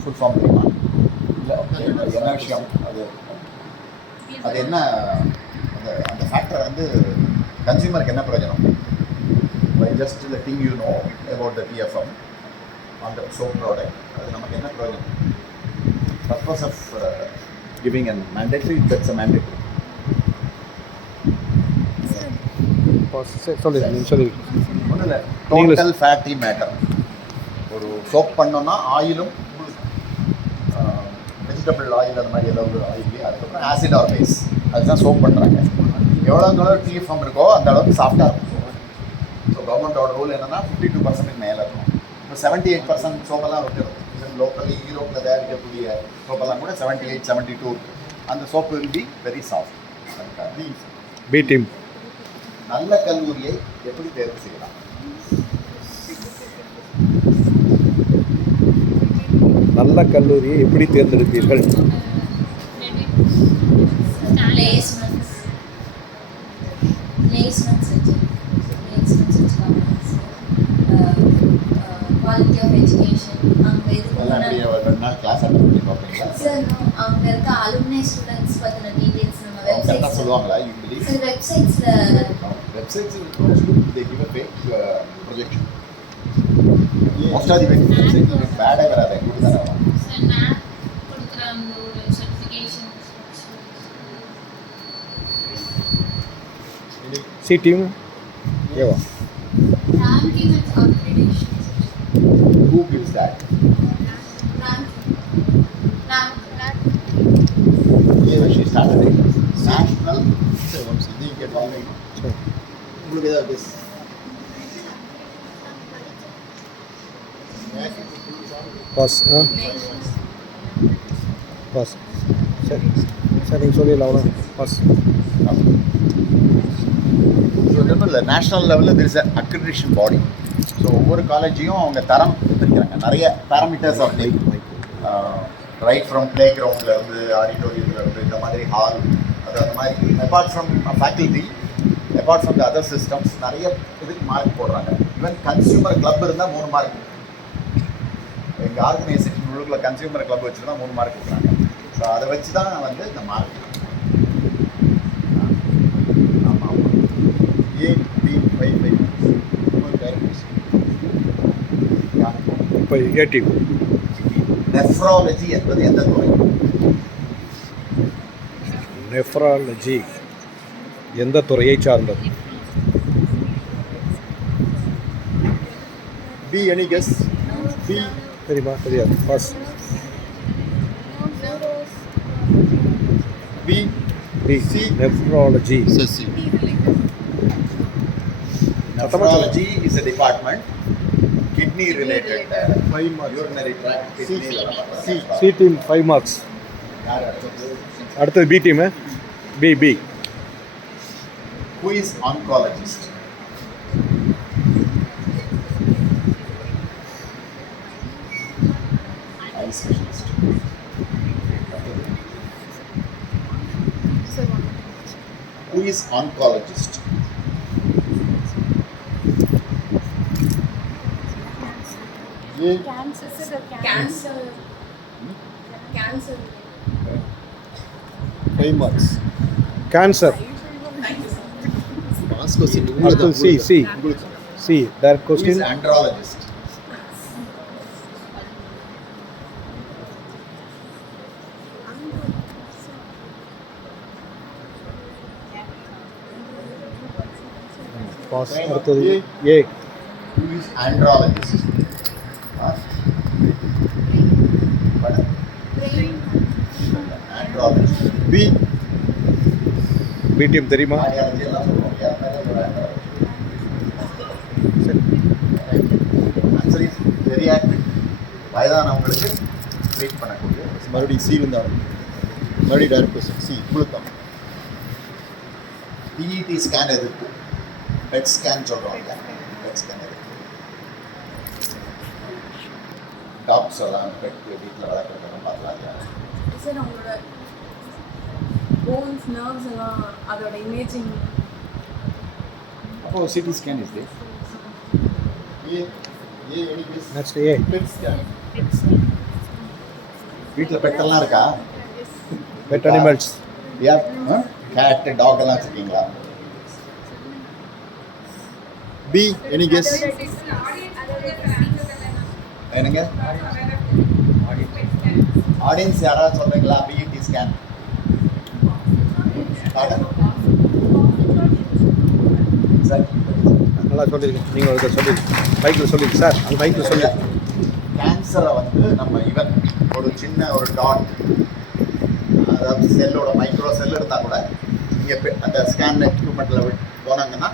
ஃபுல் ஃபார்ம் தெரியுமா? இல்லை என்ன விஷயம் அது என்ன அந்த ஃபேக்டர் வந்து கன்சியூமருக்கு என்ன பிரயோஜனம்? By just letting you know about the TFM on the soap product, அது நமக்கு என்ன பிரயோஜனம்? Purpose of giving a mandatory, that's a mandatory. Pass. சொல்லுங்க. நீங்க சொல்லுங்க. ஒன்றும் இல்லை, டோட்டல் ஃபேட்டி மேட்டர். ஒரு சோப் பண்ணோன்னா ஆயிலும் வெஜிடபிள் ஆயில் அந்த மாதிரி ஏதாவது ஆயிலே, அதுக்கப்புறம் ஆசிட் ஆர் பேஸ், அதுதான் சோப் பண்ணுறாங்க. எவ்வளோ TFM இருக்கோ அந்த அளவுக்கு சாஃப்டாக இருக்கும். ஸோ கவர்மெண்டோட ரூல் என்னென்னா 52% மேலே இருக்கும். இப்போ 78% சோப்பெல்லாம் விட்டுரும். லோக்கலி யூரோப்பில் தயாரிக்கக்கூடிய சோப்பெல்லாம் கூட 78, 72. அந்த soap will be very soft. B team. நல்ல கல்லூரியை எப்படி தேர்வு செய்யலாம்? நல்ல கல்லூரியை எப்படி தேர்ந்தெடுப்பீர்கள்? Quality of education. எல்லாம் அப்படியே ஒரு 2 நாள் கிளாஸ் அட்டெண்ட் பண்ணி பார்ப்பீங்களா? Sir, no, அங்க இருக்க alumni students பத்தின details நம்ம கரெக்டாக website சொல்லுவாங்களா? You believe? Sir, websitesல they give a fake projection. Most of the websites bad ஆ வராது, good தான் வரும். Sir, NAAC கொடுக்குற அந்த ஒரு certification. C team. Eva. Ranking and accreditation. Who gives that? Rank. Yeah, she started it. National. உங்களுக்கு ஏதாவது pass. Pass. சரி நீங்கள் சொல்லிடலாம். அவ்வளோ பாஸ். இல்லை, நேஷ்னல் லெவலில் there is a accreditation body. So ஒவ்வொரு காலேஜையும் அவங்க தரம் பிரிக்கிறாங்க. நிறைய parameters of like right from play கிரவுண்ட்லேருந்து ஆடிட்டோரியம்லேருந்து இந்த மாதிரி ஹால், அது அந்த மாதிரி apart from faculty, apart from the other systems நிறைய இதுக்கு மார்க் போடுறாங்க. ஈவன் கன்சியூமர் கிளப் இருந்தால் 3 மார்க். எங்கள் ஆர்கனைசேஷன் உள்ளுக்குள்ள கன்சியூமர் கிளப் வச்சுருந்தா 3 மார்க் கொடுக்குறாங்க. ஸோ அதை வச்சு தான் வந்து இந்த மார்க். ஆமாம். A, B, 5. இப்போ A team. நெஃப்ராலஜி என்பது எந்த துறை? நெஃப்ராலஜி எந்த துறையை சார்ந்தது? B, any guess? B. தெரியுமா? தெரியாது. Pass. B. C. Nephrology. Nephrology is a department, kidney related, 5 marks. urinary tract, kidney. C team 5 marks. யார் அடுத்தது? அடுத்தது B team. B. Who is oncologist? Eye specialist. Who is oncologist? Cancer. 5 marks. Cancer. Last question. அடுத்தது C. Direct Who is question. andrologist? Pass. அடுத்தது A. Who is andrologist? Pardon? Andrologist. B team தெரியுமா? Cardiology எல்லாம் சொல்லுவோம் இல்லையா? அதில் ஒரு andrologist. Answer is geriatric. வயதானவங்களுக்கு treat பண்ணக்கூடிய மறுபடியும் சி இருந்தா மறுபடியும் டைரக்ட் கொஸ்டின். சி உங்களுக்கு தான். பிஇடி ஸ்கேன் எதுக்கு? பெட் ஸ்கேன் சொல்கிறோம் இல்லையா? பெட் ஸ்கேன் எதுக்கு? டாக்ஸ் எல்லாம் பெட் வீட்டில் வளர்க்குறதெல்லாம் பார்க்கலாம் இல்லையா? சார் அவங்களோட போன்ஸ் நர்வ்ஸ் எல்லாம் அதோட இமேஜிங். அப்போ CT scan is this. Next A. PET scan. வீட்டில் பெட்டெல்லாம் இருக்கா? Pet animals. Yeah cat dog எல்லாம் வச்சுருக்கீங்களா? பி. Any guess? என்னங்க? ஆடியன்ஸ் யாராவது சொல்றீங்களா? PET scan. சார் நல்லா சொல்லியிருக்கேன். நீங்கள் ஒருத்தர் சொல்லியிருக்கீங்க. மைக்கில் சொல்லியிருக்கேன் சார். அது மைக்கில் சொல்லி. கேன்சரை வந்து நம்ம ஈவன் ஒரு சின்ன ஒரு டாட், அதாவது செல்லோட மைக்ரோ செல் எடுத்தால் கூட இங்கே அந்த ஸ்கேன் எக்யூப்மெண்ட்டில் போனாங்கன்னா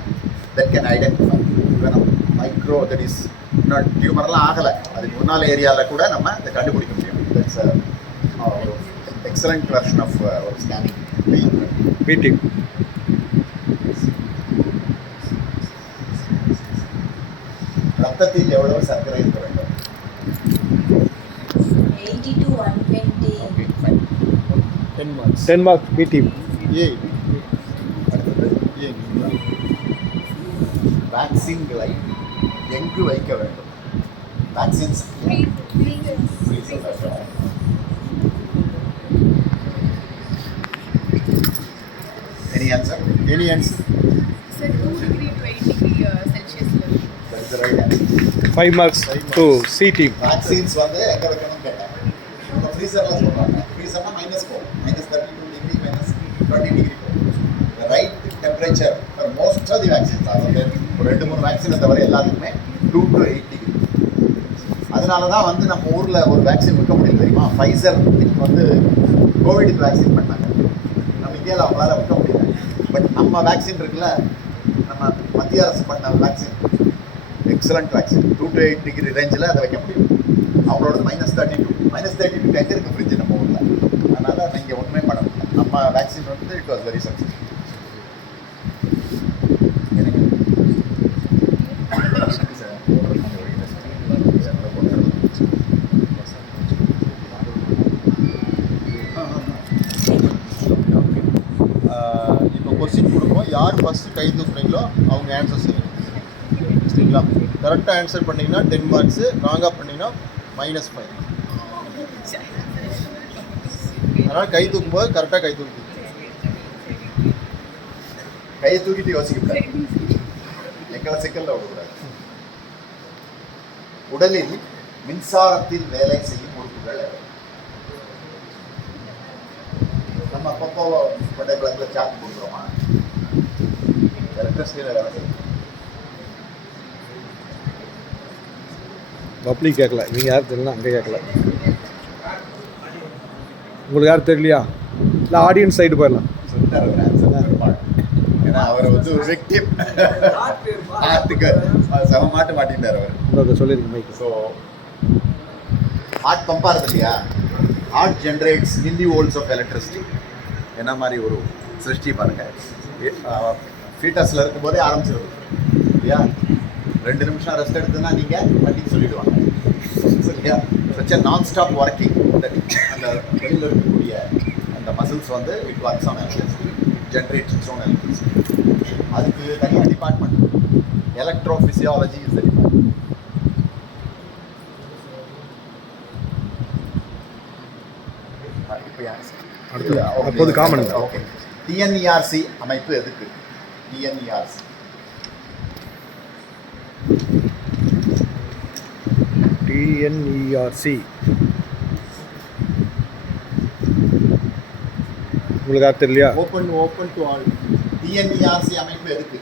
that can identify even micro that is இன்னும் டியூமர்லாம் ஆகலை, அதுக்கு முன்னால் ஏரியாவில் கூட நம்ம அதை கண்டுபிடிக்க முடியும். தட்ஸ் ஒரு எக்ஸலண்ட் வெர்ஷன் ஆஃப் ஒரு ஸ்கேனிங். B team. ரத்தத்தில் எவ்வளவு சர்க்கரை இருக்க வேண்டும்? 80 to 120. Okay fine. 10 marks. 10 marks B team. A. அடுத்தது வேக்சின்களை எங்கு வைக்க வேண்டும்? Vaccines any answer? Any answer? Sir 2 degree to 8 degree Celsius level. That is the right answer. 5 marks to C team. Vaccines வந்து எங்கே வைக்கணும்னு கேட்டேன். இப்போ ஃப்ரீசரில் சொல்கிறாங்க. ஃப்ரீசர்னா -4, -32 degree, -20 degree போகும். The right temperature for most of the vaccines, அதாவது ஒரு 2-3 வேக்சினை தவிர எல்லாத்துக்குமே 2 to 8 degree. அதனால தான் வந்து நம்ம ஊரில் ஒரு வேக்சின் விற்க முடியல தெரியுமா? ஃபைசர் வந்து கோவிடுக்கு வேக்சின் பண்ணாங்க. நம்ம இந்தியாவில் அவங்களால விற்க முடியல. பட் நம்ம வேக்சின் இருக்குல்ல, நம்ம மத்திய அரசு பண்ண vaccine excellent vaccine, 2 to 8 degree ரேஞ்சில் அதை வைக்க முடியும். அவங்களோட -32 எங்கே இருக்குது ஃப்ரிட்ஜ் நம்ம ஊரில்? அதனால் நீங்கள் ஒன்றுமே பண்ண முடியல. நம்ம வேக்சின் வந்து இட் வாஸ் வெரி சக்ஸஸ்ஃபுல். இப்போ கொஸ்டின் கொடுப்போம். யார் ஃபஸ்ட்டு கை தூக்குறீங்களோ அவங்க ஆன்சர் செய்யணும். சரிங்களா? கரெக்டாக ஆன்சர் பண்ணிங்கன்னா 10 மார்க்ஸு, ராங்காக பண்ணிங்கன்னா -5. அதனால் கை தூக்கும்போது கரெக்டாக கை தூக்கி கையை தூக்கிட்டு யோசிக்கக்கூடாது, எங்களை சிக்கலில் விடக்கூடாது. உடலில் மின்சாரத்தில் வேலை செய்யும் உறுப்புகள் நம்ம அப்பப்போ கொண்டை குளத்தில் சாக்கு கொடுக்குறோமா? எலக்ட்ரிசிட்டியில் வேலை செய்யும். பப்ளிக் கேட்கல. நீங்கள் யார் தெரியல, அங்கே கேட்கல. உங்களுக்கு யார் தெரியலையா? இல்லை ஆடியன்ஸ் சைடு போயிடலாம். சொல்லிட்டார் அவர் ஆன்சர் பெருமாள். ஏன்னா அவர் வந்து ஒரு விக்டிம். ஹார்ட்டுக்கு சமமாட்டு மாட்டிட்டார் அவர். உங்களுக்கு சொல்லியிருக்கேன் மைக்கு. ஸோ ஹார்ட் பம்ப் ஆகுது இல்லையா? heart generates millivolts of electricity. என்ன மாதிரி ஒரு சிருஷ்டி பாருங்க. ஃபீட்டஸில் இருக்கும்போதே ஆரம்பிச்சிருது இல்லையா? 2 நிமிஷம் ரெஸ்ட் எடுத்துன்னா நீங்கள் அப்படின்னு சொல்லிடுவாங்க சரியா? சச் நான் ஸ்டாப் ஒர்க்கிங் அந்த வெளியில் இருக்கக்கூடிய அந்த மசில்ஸ் வந்து it works on electricity, generates its own electricity. அதுக்கு தனியாக department electrophysiology is the department. அப்போது காமன். ஓகே, டிஎன்இஆர்சி அமைப்பு எதுக்கு? டிஎன்இஆர்சி உங்களுக்கு யார் தெரியலையா? Open to all. டிஎன்இஆர்சி அமைப்பு எதுக்கு?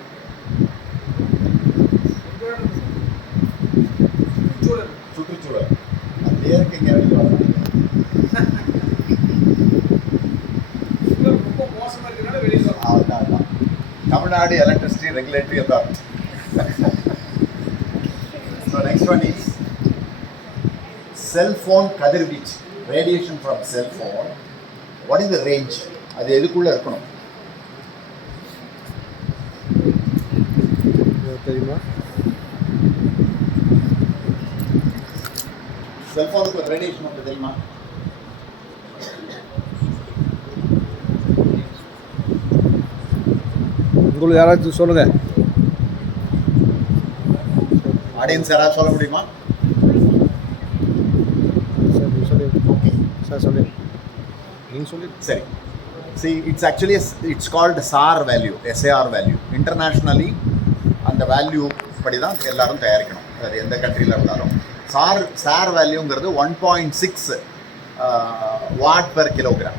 சுற்றுச்சூழல். அதுலேயே இருக்கு இங்கே வெளியே வர Tamil Nadu electricity regulatory authority. So next one is cell phone கதிர்வீச்சு, radiation from cell phone. What is the range? அது எதுக்குள்ள இருக்கணும் தெரியுமா? செல்போனுக்கு ஒரு ரேடியேஷன் வந்து தெரியுமா? உங்களுக்கு யாராச்சும் சொல்லுங்க. ஆடியன்ஸ் யாராவது சொல்ல முடியுமா? ஓகே சார் சொல்லு, நீங்கள் சொல்லி. சரி. See, it's called SAR value, SAR value. Internationally அந்த வேல்யூ படி தான் எல்லாரும் தயாரிக்கணும், அது எந்த கண்ட்ரியில் இருந்தாலும். SAR வேல்யூங்கிறது 1.6 what per kilogram.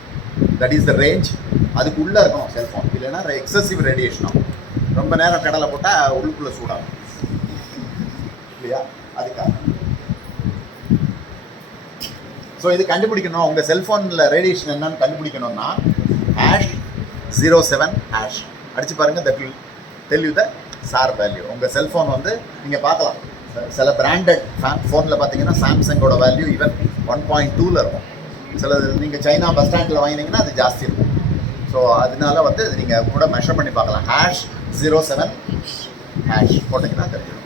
That is the range. அதுக்குள்ளே இருக்கணும் செல்ஃபோன், இல்லைன்னா எக்ஸசிவ் ரேடியேஷன் ஆகும். ரொம்ப நேரம் கடலை போட்டால் உள்ளுக்குள்ளே சூடாகும் இல்லையா? அதுக்காக. ஸோ இது கண்டுபிடிக்கணும், உங்கள் செல்ஃபோனில் ரேடியேஷன் என்னன்னு கண்டுபிடிக்கணும்னா #07# அடிச்சு பாருங்கள். That will tell you the SAR value. உங்கள் செல்ஃபோன் வந்து நீங்கள் பார்க்கலாம், சில பிராண்டட் ஃபோனில் பார்த்தீங்கன்னா சாம்சங்கோட வேல்யூ ஈவன் 1.2ல் இருக்கும். சில நீங்கள் சைனா பஸ் ஸ்டாண்டில் வாங்கினீங்கன்னா அது ஜாஸ்தி இருக்கும். ஸோ அதனால வந்து நீங்கள் கூட மெஷர் பண்ணி பார்க்கலாம். #07# போட்டிங்கன்னா தெரியும்.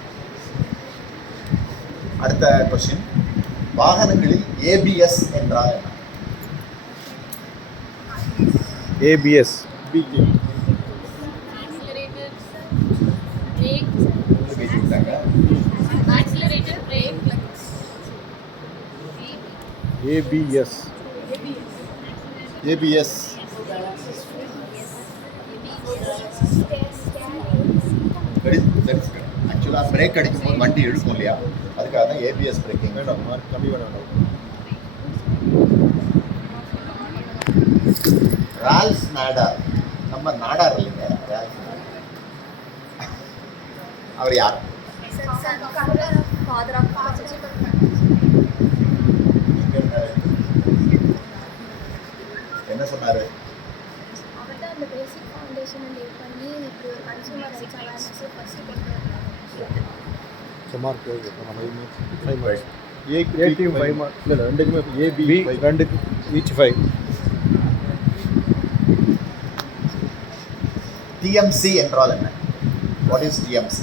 அடுத்த கொஸ்டின், வாகனங்களில் ABS என்றால் என்ன? ABS ஆக்சுவலாக பிரேக் அடிக்கும்போது வண்டி இழுக்கும் இல்லையா, அதுக்காக தான் ABS பிரேக்கிங். வேண்டாம், கம்மி வேண்டாம். ரால்ஃப் நாடார், நம்ம நாடார் இல்லைங்க, ரால்ஃப் நாடார். அவர் யார்? என்ன சொன்னாரு? மார்க் ஏடியும் 5 மார்க் இல்லை, ரெண்டுக்குமே AB 2 ஈச் 5. TMC என்றால் என்ன? What is TMC?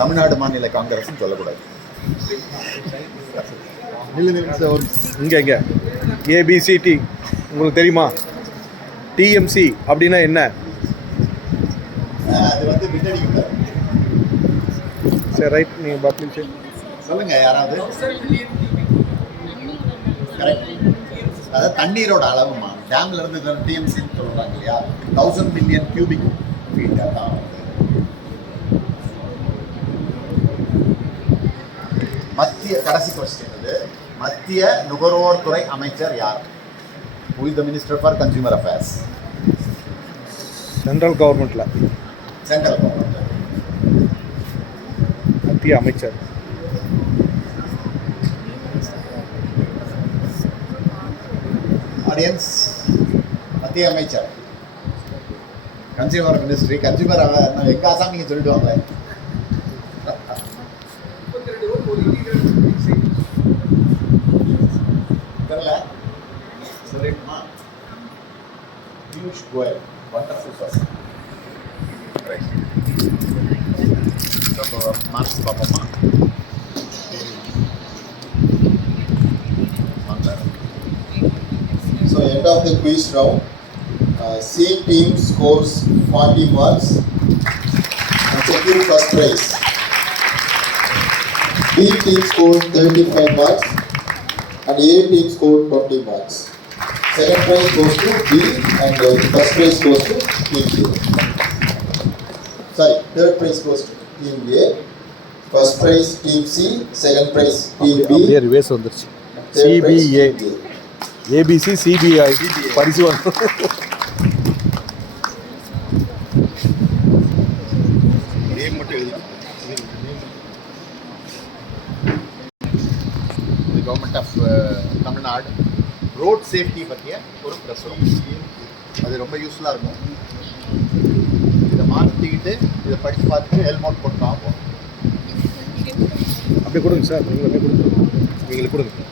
தமிழ்நாடு மாநில காங்கிரஸ் சொல்லக்கூடாது. இங்கே ABCT உங்களுக்கு தெரியுமா? TMC அப்படின்னா என்ன? அது வந்து விட்டடிக்க. சரி, ரைட், நீங்கள் பப்ளிக் சொல்லுங்க யாராவது. கரெக்ட். அதாவது தண்ணீரோட அளவுமா, டேம்ல இருந்து TMCன்னு சொல்றாங்க இல்லையா, 1000 மில்லியன் கியூபிக் ஃபீட். அதான் மத்திய கடைசி கொஸ்டின் இது. மத்திய நுகர்வோர் துறை அமைச்சர் யார்? Who is the Minister for Consumer Affairs? Central கவர்மெண்ட்ல. Central government. மத்திய அமைச்சர். ஆடியன்ஸ், மத்திய அமைச்சர், கன்சியூமர் மினிஸ்ட்ரி, கன்சியூமர் எங்க ஆசாமி நீங்க சொல்லிட்டு வாங்க. தெரியல. சொல்லிட்டுமா Piyush Goyal wonderful person. Right. So marks பார்ப்போமா? So end of the quiz round, C team scores 40 marks and secure first prize. B team scored 35 marks and A team scored 20 marks. Second prize goes to B and first prize goes to team A. Sorry, third prize goes to team A. First prize team C, second prize team B. அப்படியே reverse வந்துருச்சு. CBA ABC CBI பரிசு வந்து name மட்டும் எழுதி. இது government of Tamil Nadu road safety பற்றிய ஒரு பிரசுரம். அது ரொம்ப யூஸ்ஃபுல்லாக இருக்கும். இதை மாற்றிக்கிட்டு இதை படித்து பார்த்துட்டு ஹெல்மெட் போட்டு ஆகும். அப்படியே கொடுங்க சார், நீங்கள் அப்படியே கொடுங்க, நீங்களுக்கு கொடுங்க.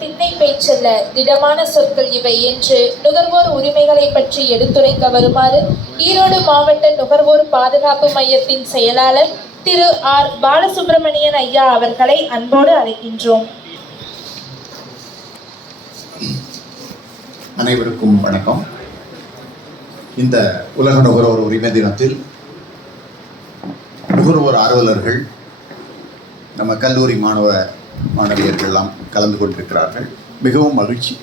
திண்ணை பேச்சல்ல திடமான சொற்கள் இவை என்று நுகர்வோர் உரிமைகளை பற்றி எடுத்துரைக்க வருமாறு ஈரோடு மாவட்ட நுகர்வோர் பாதுகாப்பு மையத்தின் செயலாளர் திரு ஆர் பாலசுப்ரமணியன் ஐயா அவர்களை அன்போடு அழைக்கின்றோம். அனைவருக்கும் வணக்கம். இந்த உலக நுகர்வோர் உரிமை தினத்தில் நுகர்வோர் ஆர்வலர்கள், நம்ம கல்லூரி மாணவியர்கள் எல்லாம் கலந்து கொண்டிருக்கிறார்கள். மிகவும் மகிழ்ச்சி.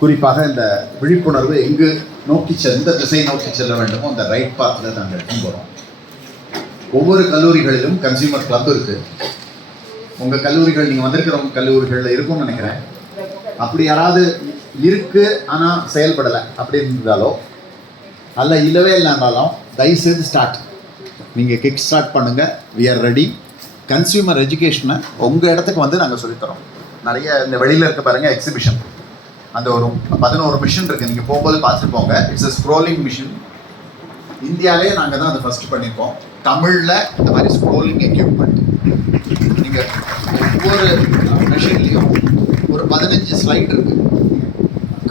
குறிப்பாக இந்த விழிப்புணர்வு எங்கு நோக்கி எந்த திசை நோக்கி செல்ல வேண்டுமோ அந்த ரைட் பாத்தில் நாங்கள் எடுத்து போகிறோம். ஒவ்வொரு கல்லூரிகளிலும் கன்சியூமர் கிளப் இருக்குது. உங்கள் கல்லூரிகள், நீங்கள் வந்திருக்கிற உங்கள் கல்லூரிகளில் இருக்கும்னு நினைக்கிறேன். அப்படி யாராவது இருக்குது ஆனால் செயல்படலை அப்படின்னு இருந்தாலோ அல்ல இல்லவே இல்லைனாலும் தயவுசெய்து ஸ்டார்ட், நீங்கள் கிக் ஸ்டார்ட் பண்ணுங்கள். We are ready. கன்சியூமர் எஜுகேஷனை உங்கள் இடத்துக்கு வந்து நாங்கள் சொல்லித்தரோம். நிறைய இந்த வெளியில் இருக்க பாருங்கள் எக்ஸிபிஷன், அந்த ஒரு 11 மிஷின் இருக்குது. நீங்கள் போகும்போது பார்த்துட்டு போங்க. It's a scrolling machine. இந்தியாவிலே நாங்கள் தான் அதை ஃபஸ்ட்டு பண்ணியிருக்கோம். தமிழில் இந்த மாதிரி ஸ்க்ரோலிங் எக்யூப்மெண்ட். நீங்கள் ஒவ்வொரு மிஷின்லேயும் ஒரு 15 ஸ்லைட் இருக்குது.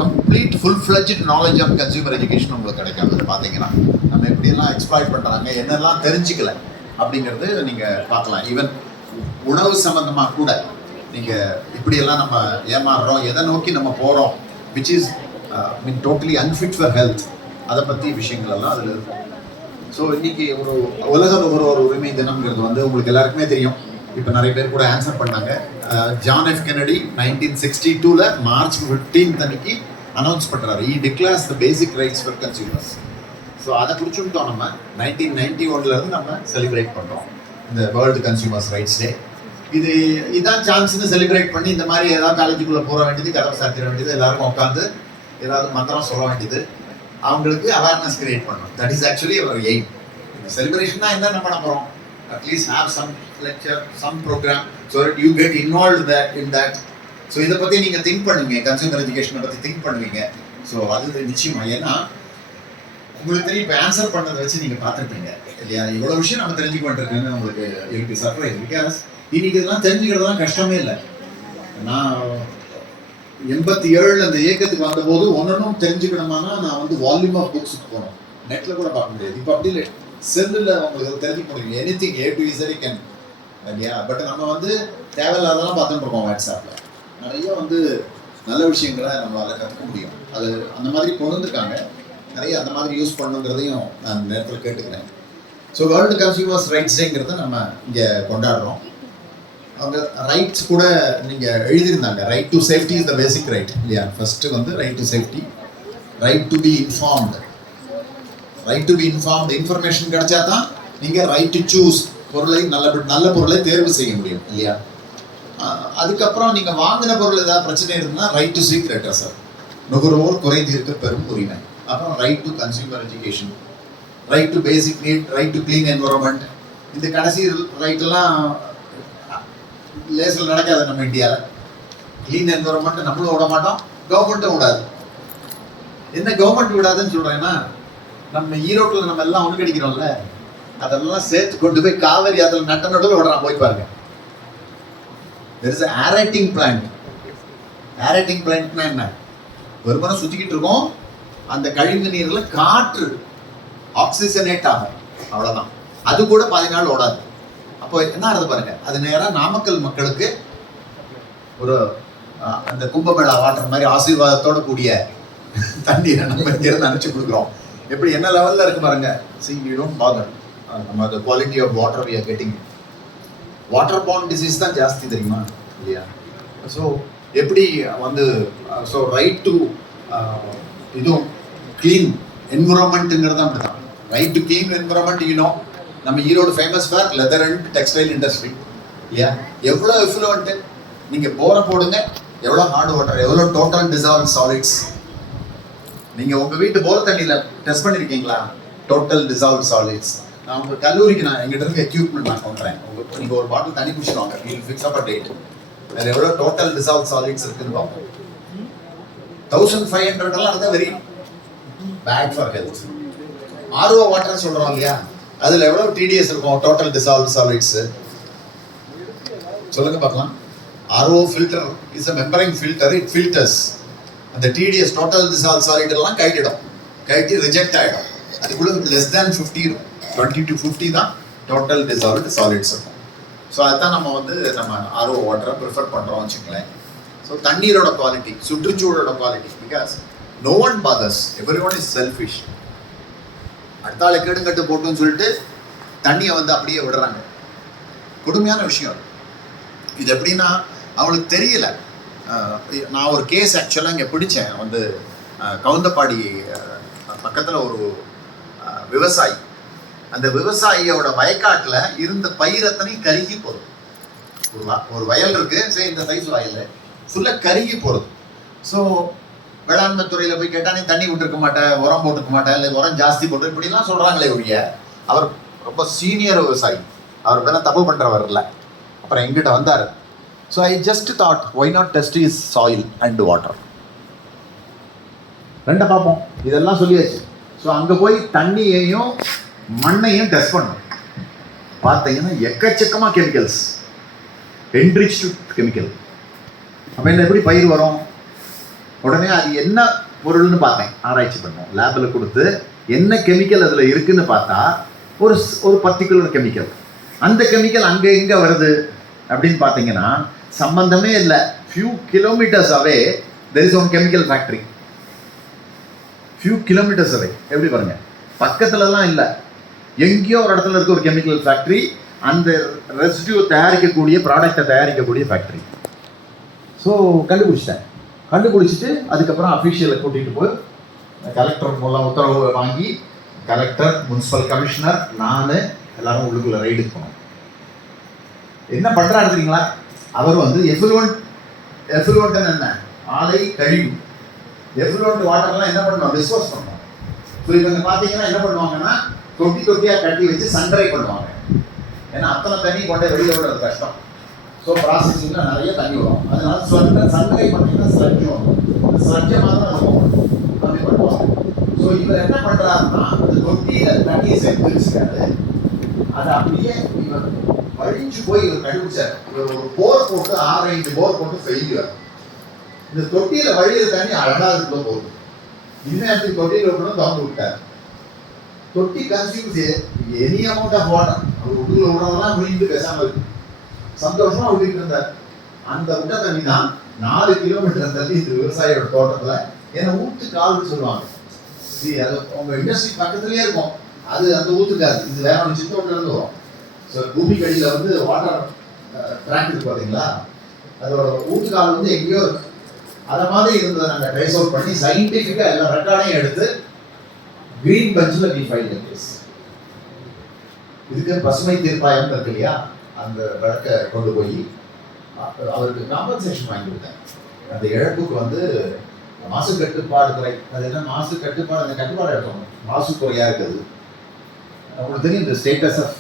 Complete full fledge knowledge of consumer education உங்களுக்கு கிடைக்காது. அதை பார்த்தீங்கன்னா நம்ம எப்படியெல்லாம் எக்ஸ்ப்ளாய்ட் பண்ணுறாங்க, என்னெல்லாம் தெரிஞ்சிக்கல அப்படிங்கிறது நீங்கள் பார்க்கலாம். ஈவன் உணவு சம்மந்தமாக கூட நீங்கள் இப்படியெல்லாம் நம்ம ஏமாறுறோம், எதை நோக்கி நம்ம போகிறோம், which is mean totally unfit for health, அதை பற்றி விஷயங்கள் எல்லாம் அதில் இருக்கும். ஸோ இன்றைக்கி ஒரு உலக நுகர்வோர் உரிமை தினம்ங்கிறது வந்து உங்களுக்கு எல்லாருக்குமே தெரியும். இப்போ நிறைய பேர் கூட ஆன்சர் பண்ணாங்க. ஜான் எஃப் கென்னடி 1962 மார்ச் 15 அன்னைக்கு அனௌன்ஸ் பண்ணுறாரு. He declares the basic rights for consumers. So அதை பிடிச்சுட்டோம். நம்ம 1991 நம்ம செலிப்ரேட் பண்ணுறோம் இந்த வேர்ல்டு கன்சியூமர்ஸ் ரைட்ஸ் டே. இதான் சான்ஸ்னு செலிப்ரேட் பண்ணி இந்த மாதிரி ஏதாவது காலேஜுக்குள்ளே போக வேண்டியது, கதவை சாத்திர வேண்டியது, எல்லாருக்கும் உட்காந்து ஏதாவது மந்திரம் சொல்ல வேண்டியது, அவங்களுக்கு அவேர்னஸ் கிரியேட் பண்ணணும். That is actually our aim. இந்த செலிப்ரேஷன்னா என்னென்ன பண்ண போகிறோம்? At least have some lecture, some program, so that you get involve in that. So இதை பற்றி நீங்கள் திங்க் பண்ணுவீங்க, கன்சியூமர் எஜுகேஷனை பற்றி திங்க் பண்ணுவீங்க. ஸோ அது நிச்சயமாக, ஏன்னா உங்களுக்கு தெரியும், இப்போ ஆன்சர் பண்ணதை வச்சு நீங்கள் பார்த்துருப்பீங்க இல்லையா, இவ்வளோ விஷயம் நம்ம தெரிஞ்சுக்க வேண்டியிருக்குன்னு உங்களுக்கு இருக்கு சர்ப்ரைஸ். பிகாஸ் இன்னைக்கு இதெல்லாம் தெரிஞ்சுக்கிறதுலாம் கஷ்டமே இல்லை. நான் 87 அந்த இயக்கத்துக்கு வந்தபோது ஒன்றும் தெரிஞ்சுக்கணுமானா நான் வந்து வால்யூம் ஆஃப் புக்ஸுக்கு போனோம். நெட்டில் கூட பார்க்க முடியாது. இப்போ அப்படி இல்லை, செல்லில் உங்களுக்கு தெரிஞ்சுக்க முடியும். Anything A to Z can இல்லையா. பட் நம்ம வந்து தேவையில்லாதெல்லாம் பார்த்துட்டு இருக்கோம். வாட்ஸ்அப்பில் நிறைய வந்து நல்ல விஷயங்களை நம்மளால் கற்றுக்க முடியும். அது அந்த மாதிரி கொண்டு வந்திருக்காங்க. நிறைய அந்த மாதிரி யூஸ் பண்ணுங்கிறதையும் நான் இந்த நேரத்தில் கேட்டுக்கிறேன். ஸோ வேர்ல்டு கன்சியூமர்ஸ் ரைட்ஸ் டேங்கிறத நம்ம இங்கே கொண்டாடுறோம். அவங்க ரைட்ஸ் கூட நீங்கள் எழுதியிருந்தாங்க. Right to safety is the basic right இல்லையா. ஃபஸ்ட்டு வந்து right to safety, right to be informed, right to be informed, information கிடைச்சா தான் நீங்கள் ரைட் டு சூஸ் பொருளை நல்ல பொருளை தேர்வு செய்ய முடியும் இல்லையா? அதுக்கப்புறம் நீங்கள் வாங்கின பொருள் ஏதாவது பிரச்சனை இருக்குன்னா ரைட் டு சீக் ரெட்ரஸல், நுகர்வோர் குறை தீர்க்க பெரும் உரிமை. அப்புறம் right to consumer education, right to basic NEET, right to clean environment. இந்த கடைசி ரைட்டெல்லாம் லேசில் நடக்காது நம்ம இந்தியாவில். கிளீன் என்வரன்மெண்ட் நம்மளும் விட மாட்டோம், கவர்மெண்ட்டும் விடாது. என்ன கவர்மெண்ட் விடாதுன்னு சொல்கிறேன்னா, நம்ம ஈரோட்டில் நம்ம எல்லாம் ஒன்று கிடைக்கிறோம்ல, அதெல்லாம் சேர்த்து கொண்டு போய் காவேரி அதில் நட்ட நடுவில் விடுறான். போய் பாருங்க, there is an aerating plant. aerating plantனா என்ன? வெறுமனே சுற்றிக்கிட்டு இருக்கோம், அந்த கழிவு நீரில் காற்று ஆக்சிஜனேட் ஆகும், அவ்வளோதான். அது கூட 10 நாள் ஓடாது. அப்போ என்ன ஆகுது பாருங்க, அது நேராக நாமக்கல் மக்களுக்கு ஒரு அந்த கும்பமேளா வாட்டர் மாதிரி ஆசீர்வாதத்தோட கூடிய தண்ணீரை நம்ம இங்கேருந்து அனுப்பிச்சு கொடுக்குறோம். எப்படி என்ன லெவலில் இருக்கு பாருங்க. See, you don't bother. நம்ம the quality of water we are getting. Water borne disease தான் ஜாஸ்தி தெரியுமா இல்லையா? ஸோ எப்படி வந்து ஸோ ரைட் டு இதுவும் க்ளீன் என்விரான்மெண்ட்டுங்கிறது அப்படி தான். Right to clean environment you know, நம்ம Erode famous for leather and textile industry இல்லையா? எவ்வளோ எஃப்ளூவன்ட்டு, நீங்கள் போரை போடுங்க, எவ்வளோ ஹார்ட் வாட்டர், எவ்வளோ டோட்டல் டிசால்வ் சாலிட்ஸ். நீங்கள் உங்கள் வீட்டு போர் தண்ணியில் டெஸ்ட் பண்ணியிருக்கீங்களா? Total dissolved solids. நான் உங்கள் கல்லூரிக்கு எங்கிட்ட இருக்க எக்யூப்மெண்ட் நான் கொண்டுறேன். நீங்கள் ஒரு பாட்டில் தண்ணி குடிச்சிடுவாங்க, நீங்கள் ஃபிக்ஸ் அப் அ டேட். வேறு எவ்வளோ டோட்டல் டிசால்வ் சாலிட்ஸ் இருக்குன்னு பார்ப்போம். 1500 இருந்தால் very bad for health. RO water சொல்கிறோம் இல்லையா, அதில் எவ்வளோ TDS இருக்கும், டோட்டல் டிசால்வ் சாலிட்ஸு சொல்லுங்க பார்க்கலாம். RO filter is a மெம்பரிங் filter, it filters. அந்த TDS டோட்டல் டிசால்வ் சாலிட் எல்லாம் கழட்டி ரிஜெக்ட் ஆகிடும். அதுக்குள்ள லெஸ் தேன் 50 இருக்கும், 20 to 50 தான் டோட்டல் டிசால்வ்டு சாலிட்ஸ் இருக்கும். ஸோ அதுதான் நம்ம வந்து நம்ம RO வாட்டரை ப்ரிஃபர் பண்ணுறோம் வச்சுங்களேன். ஸோ தண்ணீரோட குவாலிட்டி, சுற்றுச்சூழலோட quality, because no one bothers, every one is selfish. அடுத்தாள் கேடுங்கட்டு போட்டுன்னு சொல்லிட்டு தண்ணியை வந்து அப்படியே விடுறாங்க. கொடுமையான விஷயம் இது. எப்படின்னா அவங்களுக்கு தெரியல. நான் ஒரு கேஸ் ஆக்சுவலாக இங்கே பிடிச்சேன். வந்து கவுந்தப்பாடி பக்கத்தில் ஒரு விவசாயி, அந்த விவசாயியோட வயக்காட்டில் இருந்த பயிரத்தனை கருகி போகுது. ஒரு வயல் இருக்கு, சரி இந்த சைஸ் வயல் ஃபுல்லாக கருகி போகிறது. ஸோ வேளாண்மை துறையில் போய் கேட்டால் நீ தண்ணி விட்டுருக்க மாட்டேன், உரம் போட்டுருக்க மாட்டேன், இல்லை உரம் ஜாஸ்தி போட்டு இப்படிலாம் சொல்கிறாங்களே ஒழிய, அவர் ரொம்ப சீனியர் விவசாயி, அவர் வேணா தப்பு பண்ணுறவர் இல்லை. அப்புறம் எங்கிட்ட வந்தார். So I just thought, why not test is soil and water, ரெண்டை பார்ப்போம். இதெல்லாம் சொல்லியாச்சு. ஸோ அங்கே போய் தண்ணியையும் மண்ணையும் டெஸ்ட் பண்ணோம். பார்த்தீங்கன்னா எக்கச்சக்கமாக கெமிக்கல்ஸ், என்ரிச்டு கெமிக்கல். அப்போ என்ன எப்படி பயிர் வரும்? உடனே அது என்ன பொருள்னு பார்த்தேன், ஆராய்ச்சி பண்ணோம். லேபில் கொடுத்து என்ன கெமிக்கல் அதில் இருக்குன்னு பார்த்தா ஒரு பர்டிகுலர் கெமிக்கல். அந்த கெமிக்கல் அங்கே எங்கே வருது அப்படின்னு பார்த்தீங்கன்னா சம்பந்தமே இல்லை. Few kilometres away there is one chemical factory. Few kilometres அவே. எப்படி பாருங்க, பக்கத்துலலாம் இல்லை, எங்கேயோ ஒரு இடத்துல இருக்க ஒரு கெமிக்கல் ஃபேக்ட்ரி, அந்த ரெசிடியூ தயாரிக்கக்கூடிய ப்ராடக்டை தயாரிக்கக்கூடிய ஃபேக்ட்ரி. ஸோ கண்டுபிடிச்சிட்டு அதுக்கப்புறம் அஃபீஷியலை கூட்டிகிட்டு போய் கலெக்டர் மூலம் உத்தரவு வாங்கி, கலெக்டர், முனிசிபல் கமிஷனர், நான் எல்லாரும் உள்ளுக்குள்ள ரைடுக்கு போனோம். என்ன பண்ணுறாரு தெரியுங்களா? அவர் வந்து எஃப்ளூவன்ட் என்ன, ஆலை கழிவு. எஃப்ளூவன்ட் வாட்டர்லாம் என்ன பண்ணணும், டிஸ்போஸ் பண்ணணும். ஸோ இவங்க பார்த்தீங்கன்னா என்ன பண்ணுவாங்கன்னா தொட்டியாக கட்டி வச்சு சன்ட்ரை பண்ணுவாங்க. ஏன்னா அத்தனை தண்ணி கொண்டே வெளியில் விடுறது கஷ்டம். ஸோ ப்ராசஸிங்கில் நிறைய தண்ணி வரும். அதனால சன்ட்ரை பண்ணிங்கன்னா ஸ்லட்ஜ் வரும். அந்த ஸ்லட்ஜை மாதிரி இருக்கும் அப்படி பண்ணுவாங்க. ஸோ இவர் என்ன பண்ணுறாருன்னா அந்த தொட்டியில் தண்ணியை சேர்த்து வச்சுக்காரு. அதை அப்படியே இவர் வழிஞ்சு போய் இவர் கண்டுபிடிச்சார். இவர் ஒரு போர் போட்டு 6-5 போர் போட்டு ஃபெயிலியர். இந்த தொட்டியில் வழியில் தண்ணி அழகாக போகுது. இந்நேரத்துக்கு தொட்டியில் விடணும் திறந்து விட்டார். தொட்டி consumes any amount of water. அவர் உள்ள விடலாம் விழுந்து பேசாமல் இருக்கு. சந்தோஷமா விட்டுட்டு இருந்தார். அந்த விட்ட தண்ணி தான் 4 கிலோமீட்டர் தள்ளி இந்த விவசாயியோட தோட்டத்தில், ஏன்னா ஊத்து கால்னு சொல்லுவாங்க. அது உங்க இண்டஸ்ட்ரி பக்கத்துலேயே இருக்கும். அது அந்த ஊத்துக்காது, இது வேற ஒரு சித்தோட்டில் இருந்து வரும். ஸோ பூமிக்கு அடியில் வந்து வாட்டர் ட்ராக் இருக்கு பார்த்தீங்களா, அதோட ஊத்துக்கால் வந்து எங்கேயோ அதை மாதிரி இருந்ததை நாங்கள் ட்ரேஸ் அவுட் பண்ணி சயின்டிஃபிக்காக எல்லா ரெக்கார்டையும் எடுத்து கிரீன் பெஞ்சில் வி ஃபைல் தி கேஸ். இதுக்கு பசுமை தீர்ப்பாயம் இருக்கு இல்லையா, அந்த வழக்கை கொண்டு போய் அவருக்கு காம்பன்சேஷன் வாங்கி கொடுத்தேன். அந்த இழப்புக்கு வந்து மாசு கட்டுப்பாடு துறை, அது என்ன மாசு கட்டுப்பாடு, அந்த கட்டுப்பாடு எடுக்கணும், மாசு துறையாக இருக்குது. உங்களுக்கு தெரியும் இந்த ஸ்டேட்டஸ் ஆஃப்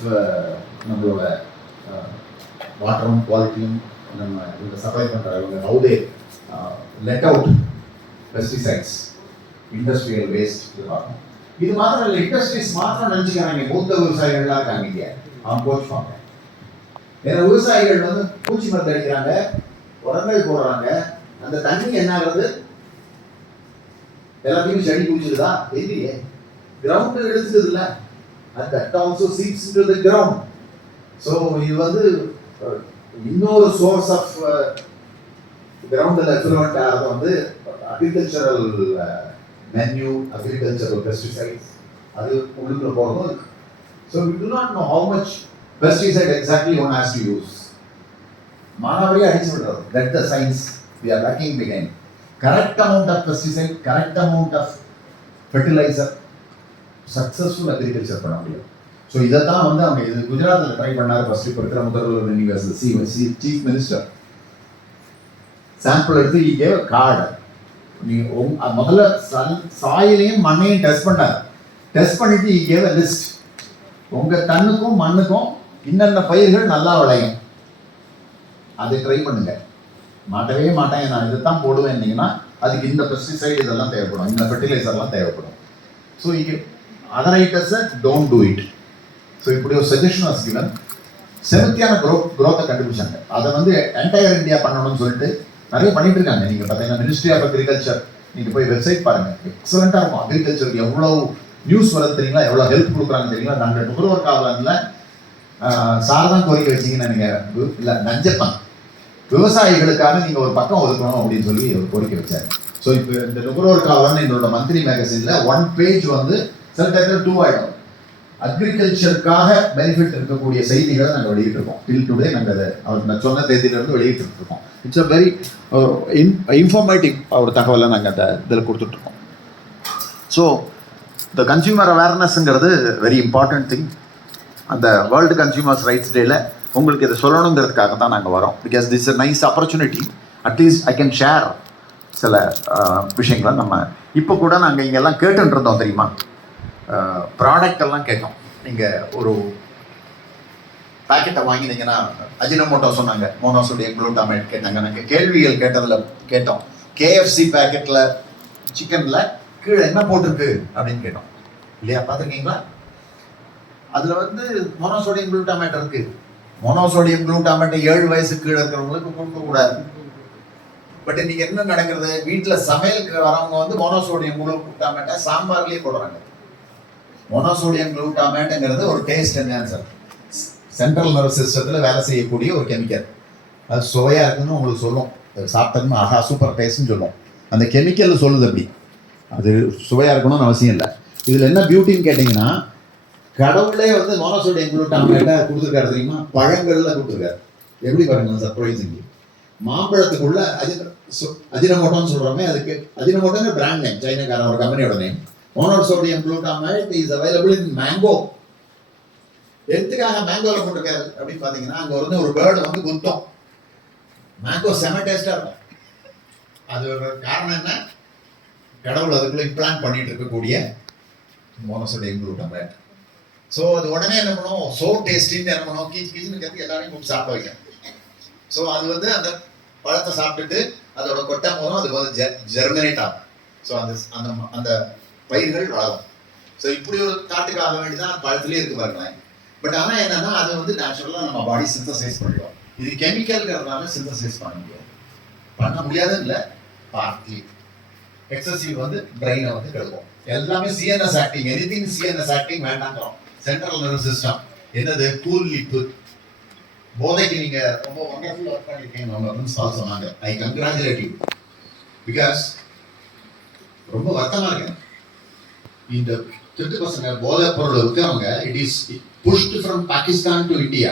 நம்மளோட வாட்டரும் குவாலிட்டியும் நம்ம இவங்க சப்ளை பண்ணுறவங்க how they let out pesticides, industrial waste. இது பார்க்கணும். இது மாத்திரம் இல்லை, இண்டஸ்ட்ரீஸ் மாத்திரம் நினச்சிக்கிறாங்க. மூத்த விவசாயிகள்லாம் இருக்காங்க இங்கே, அவங்க கோச்சுப்பாங்க. ஏன்னா விவசாயிகள் வந்து பூச்சி மருந்து அடிக்கிறாங்க, உரங்கள் போடுறாங்க, அந்த தண்ணி என்ன ஆகுறது, எல்லாத்தையும் செடி குடிச்சிருதா? இல்லையே, கிரவுண்ட் எடுத்துக்குது இல்லை, that also seeps into the ground. So இது வந்து இன்னொரு சோர்ஸ் ஆஃப் கிரவுண்டில் எஃப்ளூவெண்ட் ஆகிறது வந்து அக்ரிகல்ச்சரல் மென்யூ, அக்ரிகல்ச்சரல் பெஸ்டிசைட்ஸ், அது உள்ளுக்குள்ள போகிறதும் இருக்கு. So we do not know how much pesticide exactly one has to use. மானாவரியாக அடிச்சு விடுறது, that the science we are lacking behind. Correct amount of pesticide, correct amount of fertilizer, successful agriculture பண்ண முடியும். So இதைத்தான் வந்து அவங்க இது குஜராத்தில் try பண்ணார். ஃபர்ஸ்ட் இப்போ இருக்கிற முதல்வர் யூனிவர்சிட்டி சீஃப் மினிஸ்டர் சாம்பிள் எடுத்து இங்கே கார்டு நீங்கள் முதல்ல சாயிலையும் மண்ணையும் டெஸ்ட் பண்ணார். டெஸ்ட் பண்ணிட்டு இங்கே லிஸ்ட், உங்கள் தண்ணுக்கும் மண்ணுக்கும் இன்னென்ன பயிர்கள் நல்லா விளையும், அதை ட்ரை பண்ணுங்க. மாட்டவே மாட்டேன், நான் இதைத்தான் போடுவேன்னீங்கன்னா அதுக்கு இந்த பெஸ்டிசைடு இதெல்லாம் தேவைப்படும், இந்த ஃபெர்டிலைசர்லாம் தேவைப்படும். ஸோ இங்கே அதர் ஐட்டர்ஸை டோன்ட் டூ இட். ஸோ இப்படி ஒரு சஜஷன் வாஸ் கிவன். செமத்தியான க்ரோத்தை கண்டுபிடிச்சாங்க. அதை வந்து என்டையர் இந்தியா பண்ணணும்னு சொல்லிட்டு நிறைய பண்ணிட்டு இருக்காங்க. நீங்கள் பார்த்தீங்கன்னா மினிஸ்ட்ரி ஆஃப் அக்ரிகல்ச்சர், நீங்கள் போய் வெப்சைட் பாருங்கள், எக்ஸலண்ட்டாக இருக்கும். அக்ரிகல்ச்சருக்கு எவ்வளோ நியூஸ் வருது தெரியுங்களா, எவ்வளோ ஹெல்ப் கொடுக்குறாங்க தெரியுங்களா. நாங்கள் நுகர்வோர் காவலனில் சார் தான் கோரிக்கை வச்சிங்கன்னா நீங்கள் இல்லை நஞ்சப்பன் விவசாயிகளுக்காக நீங்கள் ஒரு பக்கம் ஒதுக்கணும் அப்படின்னு சொல்லி ஒரு கோரிக்கை வச்சாங்க. ஸோ இப்போ இந்த நுகர்வோர் காவலன் என்னோட மந்த்லி மேகசினில் 1 பேஜ் வந்து சில டைத்தில் 2 ஆகிடும். அக்ரிகல்ச்சருக்காக பெனிஃபிட் இருக்கக்கூடிய செய்திகளை நாங்கள் வெளியிட்டிருக்கோம். டில் டுடே நாங்கள் அதை நான் சொன்ன தேதியிலிருந்து வெளியிட்டிருக்கோம். இட்ஸ் அ வெரி இன்ஃபர்மேட்டிவ் ஒரு தகவலை நாங்கள் அந்த இதில் கொடுத்துட்ருக்கோம். ஸோ த கன்சியூமர் அவேர்னஸ்ங்கிறது வெரி இம்பார்ட்டன்ட் திங். அந்த வேர்ல்டு கன்சியூமர்ஸ் ரைட்ஸ் டேயில் உங்களுக்கு இதை சொல்லணுங்கிறதுக்காக தான் நாங்கள் வரோம். Because this a nice opportunity. At least I can share சில விஷயங்களை. நம்ம இப்போ கூட நாங்கள் இங்கெல்லாம் கேட்டுன்னு இருந்தோம் தெரியுமா, ப்ராடக்ட் எல்லாம் கேட்டோம். நீங்கள் ஒரு பேக்கெட்டை வாங்கினீங்கன்னா அஜினமோட்டோ சொன்னாங்க, மோனோசோடியம் குளூட்டாமேட் கேட்டாங்க. நாங்கள் கேள்விகள் கேட்டதில் கேட்டோம், KFC பேக்கெட்டில் சிக்கனில் கீழே என்ன போட்டிருக்கு அப்படின்னு கேட்டோம் இல்லையா, பார்த்துருக்கீங்களா? அதில் வந்து மோனோசோடியம் குளூட்டாமேட் இருக்குது. மோனோசோடியம் குளூட்டாமேட்டை 7 வயசுக்கு கீழே இருக்கிறவங்களுக்கு கொடுக்கக்கூடாது. பட் இன்னைக்கு என்ன நடக்கிறது, வீட்டில் சமையலுக்கு வரவங்க வந்து மோனோசோடியம் குளூட்டாமேட்டை சாம்பார்லேயே போடுறாங்க. மோனோசோடியம் குளூட்டாமேட்டுங்கிறது ஒரு டேஸ்ட் என்ஹான்சர், சென்ட்ரல் நர்வஸ் சிஸ்டத்தில் வேலை செய்யக்கூடிய ஒரு கெமிக்கல். அது சுவையாக இருக்குன்னு உங்களுக்கு சொல்லும், சாப்பிட்டோம்னா ஆஹா சூப்பர் டேஸ்ட்னு சொல்லும். அந்த கெமிக்கல் சொல்லுது அப்படி, அது சுவையாக இருக்கணும்னு அவசியம் இல்லை. இதில் என்ன பியூட்டின்னு கேட்டிங்கன்னா, கடவுளே வந்து மோனோசோடியம் குளூட்டாமேட்டை கொடுத்துருக்காரு தெரியுமா, பழங்களில் கொடுத்துருக்காரு. எப்படி பாருங்க சர்ப்ரைசிங்லி. மாம்பழத்துக்குள்ள அஜினமோட்டோன்னு சொல்கிறோமே, அதுக்கு அஜினமோட்டோங்கிற பிராண்ட் நேம், சைனாக்காரன் ஒரு கம்பெனியோட name. Monosodium glutamate is available in mango. எதுக்காக மேங்கோவில் போட்டிருக்காரு அப்படின்னு பார்த்தீங்கன்னா, அங்கே வந்து ஒரு பேர்டு வந்து குத்தம், மேங்கோ செம டேஸ்டாக இருக்கும். அது ஒரு காரணம் என்ன, கடவுள் அதுக்குள்ள இம்ப்ளான்ட் பண்ணிட்டு இருக்கக்கூடிய மோனோசோடியம் குளூட்டாமேட். ஸோ அது உடனே என்ன பண்ணுவோம், சோ டேஸ்டின்னு என்ன பண்ணுவோம், கீச்சுன்னு கத்தி எல்லாரையும் கூப்பிட்டு சாப்பிட வைக்கும். ஸோ அது வந்து அந்த பழத்தை சாப்பிட்டுட்டு அதோட கொட்டம் போதும் அது வந்து ஜெர்மினேட் ஆகும். ஸோ அந்த அந்த அந்த பயிர்கள் வளரும். ஸோ இப்படி ஒரு காட்டுக்காக வேண்டி தான் பழத்துலேயே இருக்கு பாருங்களேன். பட் ஆனால் என்னன்னா, அது வந்து நேச்சுரலாக நம்ம பாடி சிந்தசைஸ் பண்ணிடுவோம். இது கெமிக்கல்ங்கிறதுனால சிந்தசைஸ் பண்ண முடியாது இல்லை, பார்ட்லி எக்ஸசிவ் வந்து பிரெயினை வந்து கெடுக்கும். எல்லாமே CNS acting, anything CNS acting வேண்டாங்கிறோம். சென்ட்ரல் நர்வஸ் சிஸ்டம் என்னது, கூல் லிப்பு. போதைக்கு நீங்க ரொம்ப வண்டர்ஃபுல் ஒர்க் பண்ணிருக்கீங்க, நம்ம பிரின்சிபால் சொன்னாங்க. ஐ கங்க்ராச்சுலேட் யூ. பிகாஸ் ரொம்ப வருத்தமா இருக்கேன், இந்த திருட்டு பசங்க போதை பொருள் இருக்கிறவங்க, it is pushed from Pakistan to India.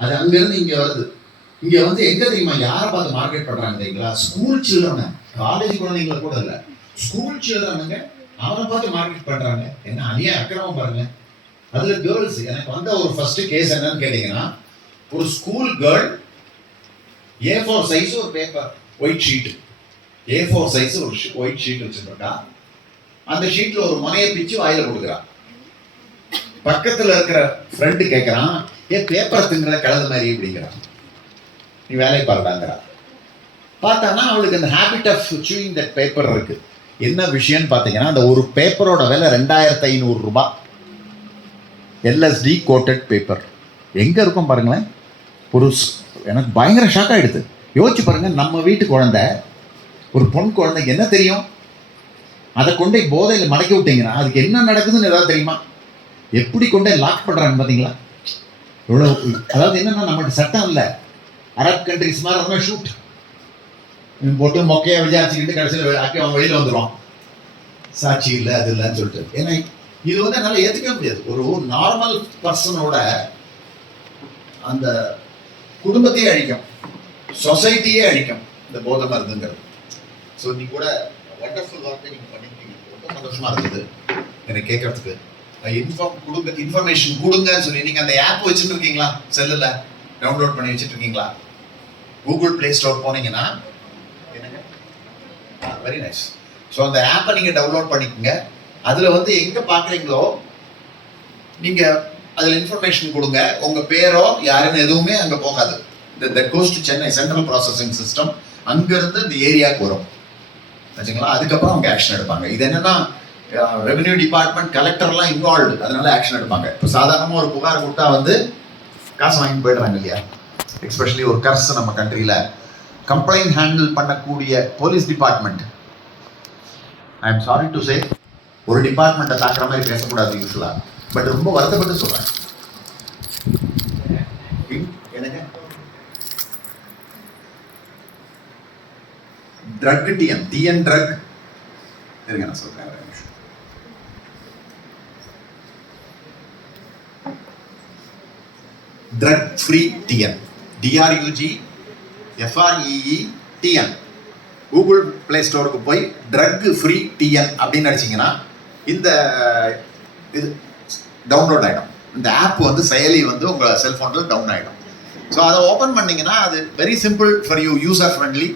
அது அங்கிருந்து இங்க வருது. இங்க வந்து எங்க தெரியுமா, யாரை பார்த்து மார்க்கெட் பண்றாங்க தெரியுங்களா, ஸ்கூல் சில்ட்ரன், காலேஜ் குழந்தைங்களை கூட இல்லை, ஸ்கூல் சில்ட்ரனுங்க அவனை பார்த்து மார்க்கெட் பண்றாங்க. என்ன அநியா அக்கிரமம் பாருங்க. அதுல கேர்ள்ஸ், எனக்கு வந்த ஒரு ஃபர்ஸ்ட் கேஸ் என்னன்னு கேட்டீங்கன்னா, ஒரு ஸ்கூல் கேர்ள் A4 சைஸ் ஒரு paper white sheet, A4 size ஒரு ஒயிட் ஷீட் வச்சிருக்கா. அந்த ஷீட்ல ஒரு முனையை பிச்சு வாயில கொடுக்குறான். பக்கத்துல இருக்கிற ஃப்ரெண்டு கேட்கறான், ஏன் பேப்பர் திங்கிற கலந்த மாதிரி அப்படிங்கிறான். நீ வேலையை பாருடாங்கிறா. பார்த்தானா அவளுக்கு அந்த habit of chewing that paper இருக்கு. என்ன விஷயம்னு பார்த்தீங்கன்னா, அந்த ஒரு பேப்பரோட விலை 2500 ரூபாய். LSD கோட்டட் பேப்பர் எங்க இருக்கும் பாருங்களேன். ஒரு எனக்கு பயங்கர ஷாக் ஆயிடுது. யோசிச்சு பாருங்க, நம்ம வீட்டு குழந்தை, ஒரு பொன் குழந்தைக்கு என்ன தெரியும்? அதை கொண்டே போதையில் மடக்கி விட்டீங்கன்னா அதுக்கு என்ன நடக்குதுன்னு ஏதாவது தெரியுமா? எப்படி கொண்டே லாக் பண்றாங்க பார்த்தீங்களா? எவ்வளோ, அதாவது என்னன்னா, நம்மகிட்ட சட்டம் இல்லை. அரப் கண்ட்ரிஸ் மாதிரி ரொம்ப ஷூட் போட்டு மொக்கையா விசாரிச்சுக்கிட்டு கடைசியில் அவன் வெளியில் வந்துடுவான். சாட்சி இல்லை, அது இல்லைன்னு சொல்லிட்டு. ஏன்னா இது வந்து என்னால் ஏற்றுக்க முடியாது. ஒரு நார்மல் பர்சனோட அந்த குடும்பத்தையே அழிக்கும், சொசைட்டியே அழிக்கும் இந்த போதை மருந்துங்கிறது. ஸோ நீ கூட வண்டர்ஃபுல் ஒர்க்கை நீங்கள் பண்ணிருக்கீங்க. ரொம்ப சந்தோஷமா இருந்தது எனக்கு கேட்கறதுக்கு. இன்ஃபர்மேஷன் கொடுங்கன்னு சொல்லி நீங்கள் அந்த ஆப் வச்சுட்டு இருக்கீங்களா? செல்லில் டவுன்லோட் பண்ணி வச்சுட்டு இருக்கீங்களா? கூகுள் பிளே ஸ்டோர் போனீங்கன்னா வெரி நைஸ். ஸோ அந்த ஆப்பை நீங்கள் டவுன்லோட் பண்ணிக்கோங்க. அதில் வந்து எங்கே பார்க்குறீங்களோ நீங்கள் அதில் இன்ஃபர்மேஷன் கொடுங்க. உங்கள் பேரோ யாருன்னு எதுவுமே அங்கே போகாது. That goes to Chennai central processing system. அங்கேருந்து இந்த ஏரியாவுக்கு வரும் வச்சுங்களா. அதுக்கப்புறம் அவங்க ஆக்ஷன் எடுப்பாங்க. இது என்னன்னா, ரெவென்யூ டிபார்ட்மெண்ட், கலெக்டர்லாம் இன்வால்வ்டு, அதனால ஆக்ஷன் எடுப்பாங்க. இப்போ சாதாரணமாக ஒரு புகார் கொடுத்தா வந்து காசு வாங்கிட்டு போயிடுறாங்க இல்லையா? எஸ்பெஷலி ஒரு கர்ஸ் நம்ம கண்ட்ரியில் கம்ப்ளைண்ட் ஹேண்டில் பண்ணக்கூடிய police department, I am sorry to say, ஒரு டிபார்ட்மெண்ட்டை தாக்குற மாதிரி பேசக்கூடாது யூஸ்வலாக. பட் ரொம்ப வருத்தப்பட்டு சொல்கிறேன். எனக்கு ட்ரக் டிஎன் ட்ரக் இருங்க, நான் சொல்கிறேன். Drug free TN, DRUGFREE Google Play ஸ்டோருக்கு போய் ட்ரக் ஃப்ரீ டிஎன் அப்படின்னு அடிச்சிங்கன்னா இந்த இது டவுன்லோட் ஆகிடும். இந்த ஆப் வந்து செயலி வந்து உங்கள் செல்ஃபோனில் டவுன் ஆகிடும். ஸோ அதை ஓப்பன் பண்ணிங்கன்னா அது very simple for you, user friendly.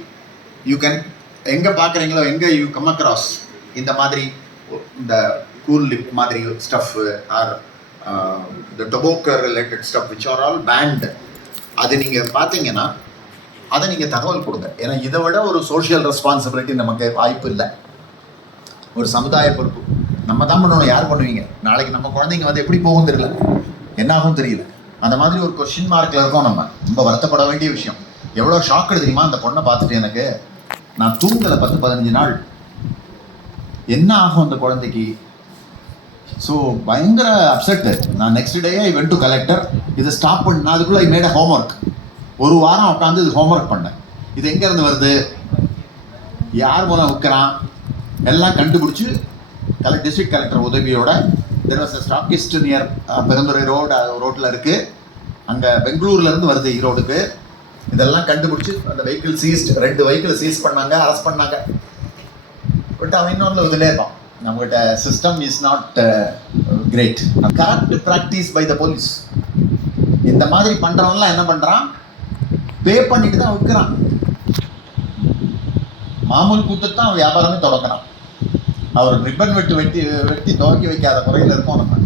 You can எங்கே பார்க்குறீங்களோ, எங்கே யூ கம் அக்ராஸ் இந்த மாதிரி இந்த கூல் லிப் மாதிரி stuff or the tobacco related stuff which are all banned, அது நீங்கள் பார்த்தீங்கன்னா அதை நீங்கள் தகவல் கொடுங்க. ஏன்னா இதை விட ஒரு சோஷியல் ரெஸ்பான்சிபிலிட்டி நமக்கு வாய்ப்பு இல்லை. ஒரு சமுதாய பொறுப்பு நம்ம தான் பண்ணணும். யார் பண்ணுவீங்க? நாளைக்கு நம்ம குழந்தைங்க வந்து எப்படி போகும் தெரியல, என்ன ஆகும் தெரியல. அந்த மாதிரி ஒரு கொஸ்டின் மார்க்கில் இருக்கோம். நம்ம ரொம்ப வருத்தப்பட வேண்டிய விஷயம். எவ்வளோ ஷாக்கு தெரியுமா அந்த பொண்ணை பார்த்துட்டு. எனக்கு நான் தூங்கலை 10-15 நாள். என்ன ஆகும் அந்த குழந்தைக்கு? ஸோ பயங்கர அப்செட்டு. நான் next day I went to collector. இதை ஸ்டாப் பண்ண அதுக்குள்ளே ஐ மேட் ஹோம்ஒர்க். ஒரு வாரம் உட்காந்து இது ஹோம்ஒர்க் பண்ணேன். இது எங்கேருந்து வருது, யார் மூலம் விற்கிறான் எல்லாம் கண்டுபிடிச்சி டிஸ்ட்ரிக்ட் கலெக்டர் உதவியோட there was a stockist near Perundurai ரோட்டில் இருக்குது. அங்கே பெங்களூர்லேருந்து வருது ஈரோடுக்கு. இதெல்லாம் கண்டுபிடிச்சி அந்த வெஹிக்கிள் சீஸ்ட், 2 வெஹிக்கிள் சீஸ் பண்ணாங்க, அரெஸ்ட் பண்ணாங்க. பட் அவன் இன்னொன்று இதிலே இருப்பான். நம்மகிட்ட system is not great. Corrupt practice by the police. இந்த மாதிரி பண்ணுறவங்களாம் என்ன பண்ணுறான், பே பண்ணிட்டு தான் விற்கிறான். மாமூல் கூத்து தான் வியாபாரமே தொடங்குறான். அவர் ரிப்பன் வெட்டி துவக்கி வைக்காத குறையில் இருக்கோம் நம்ம.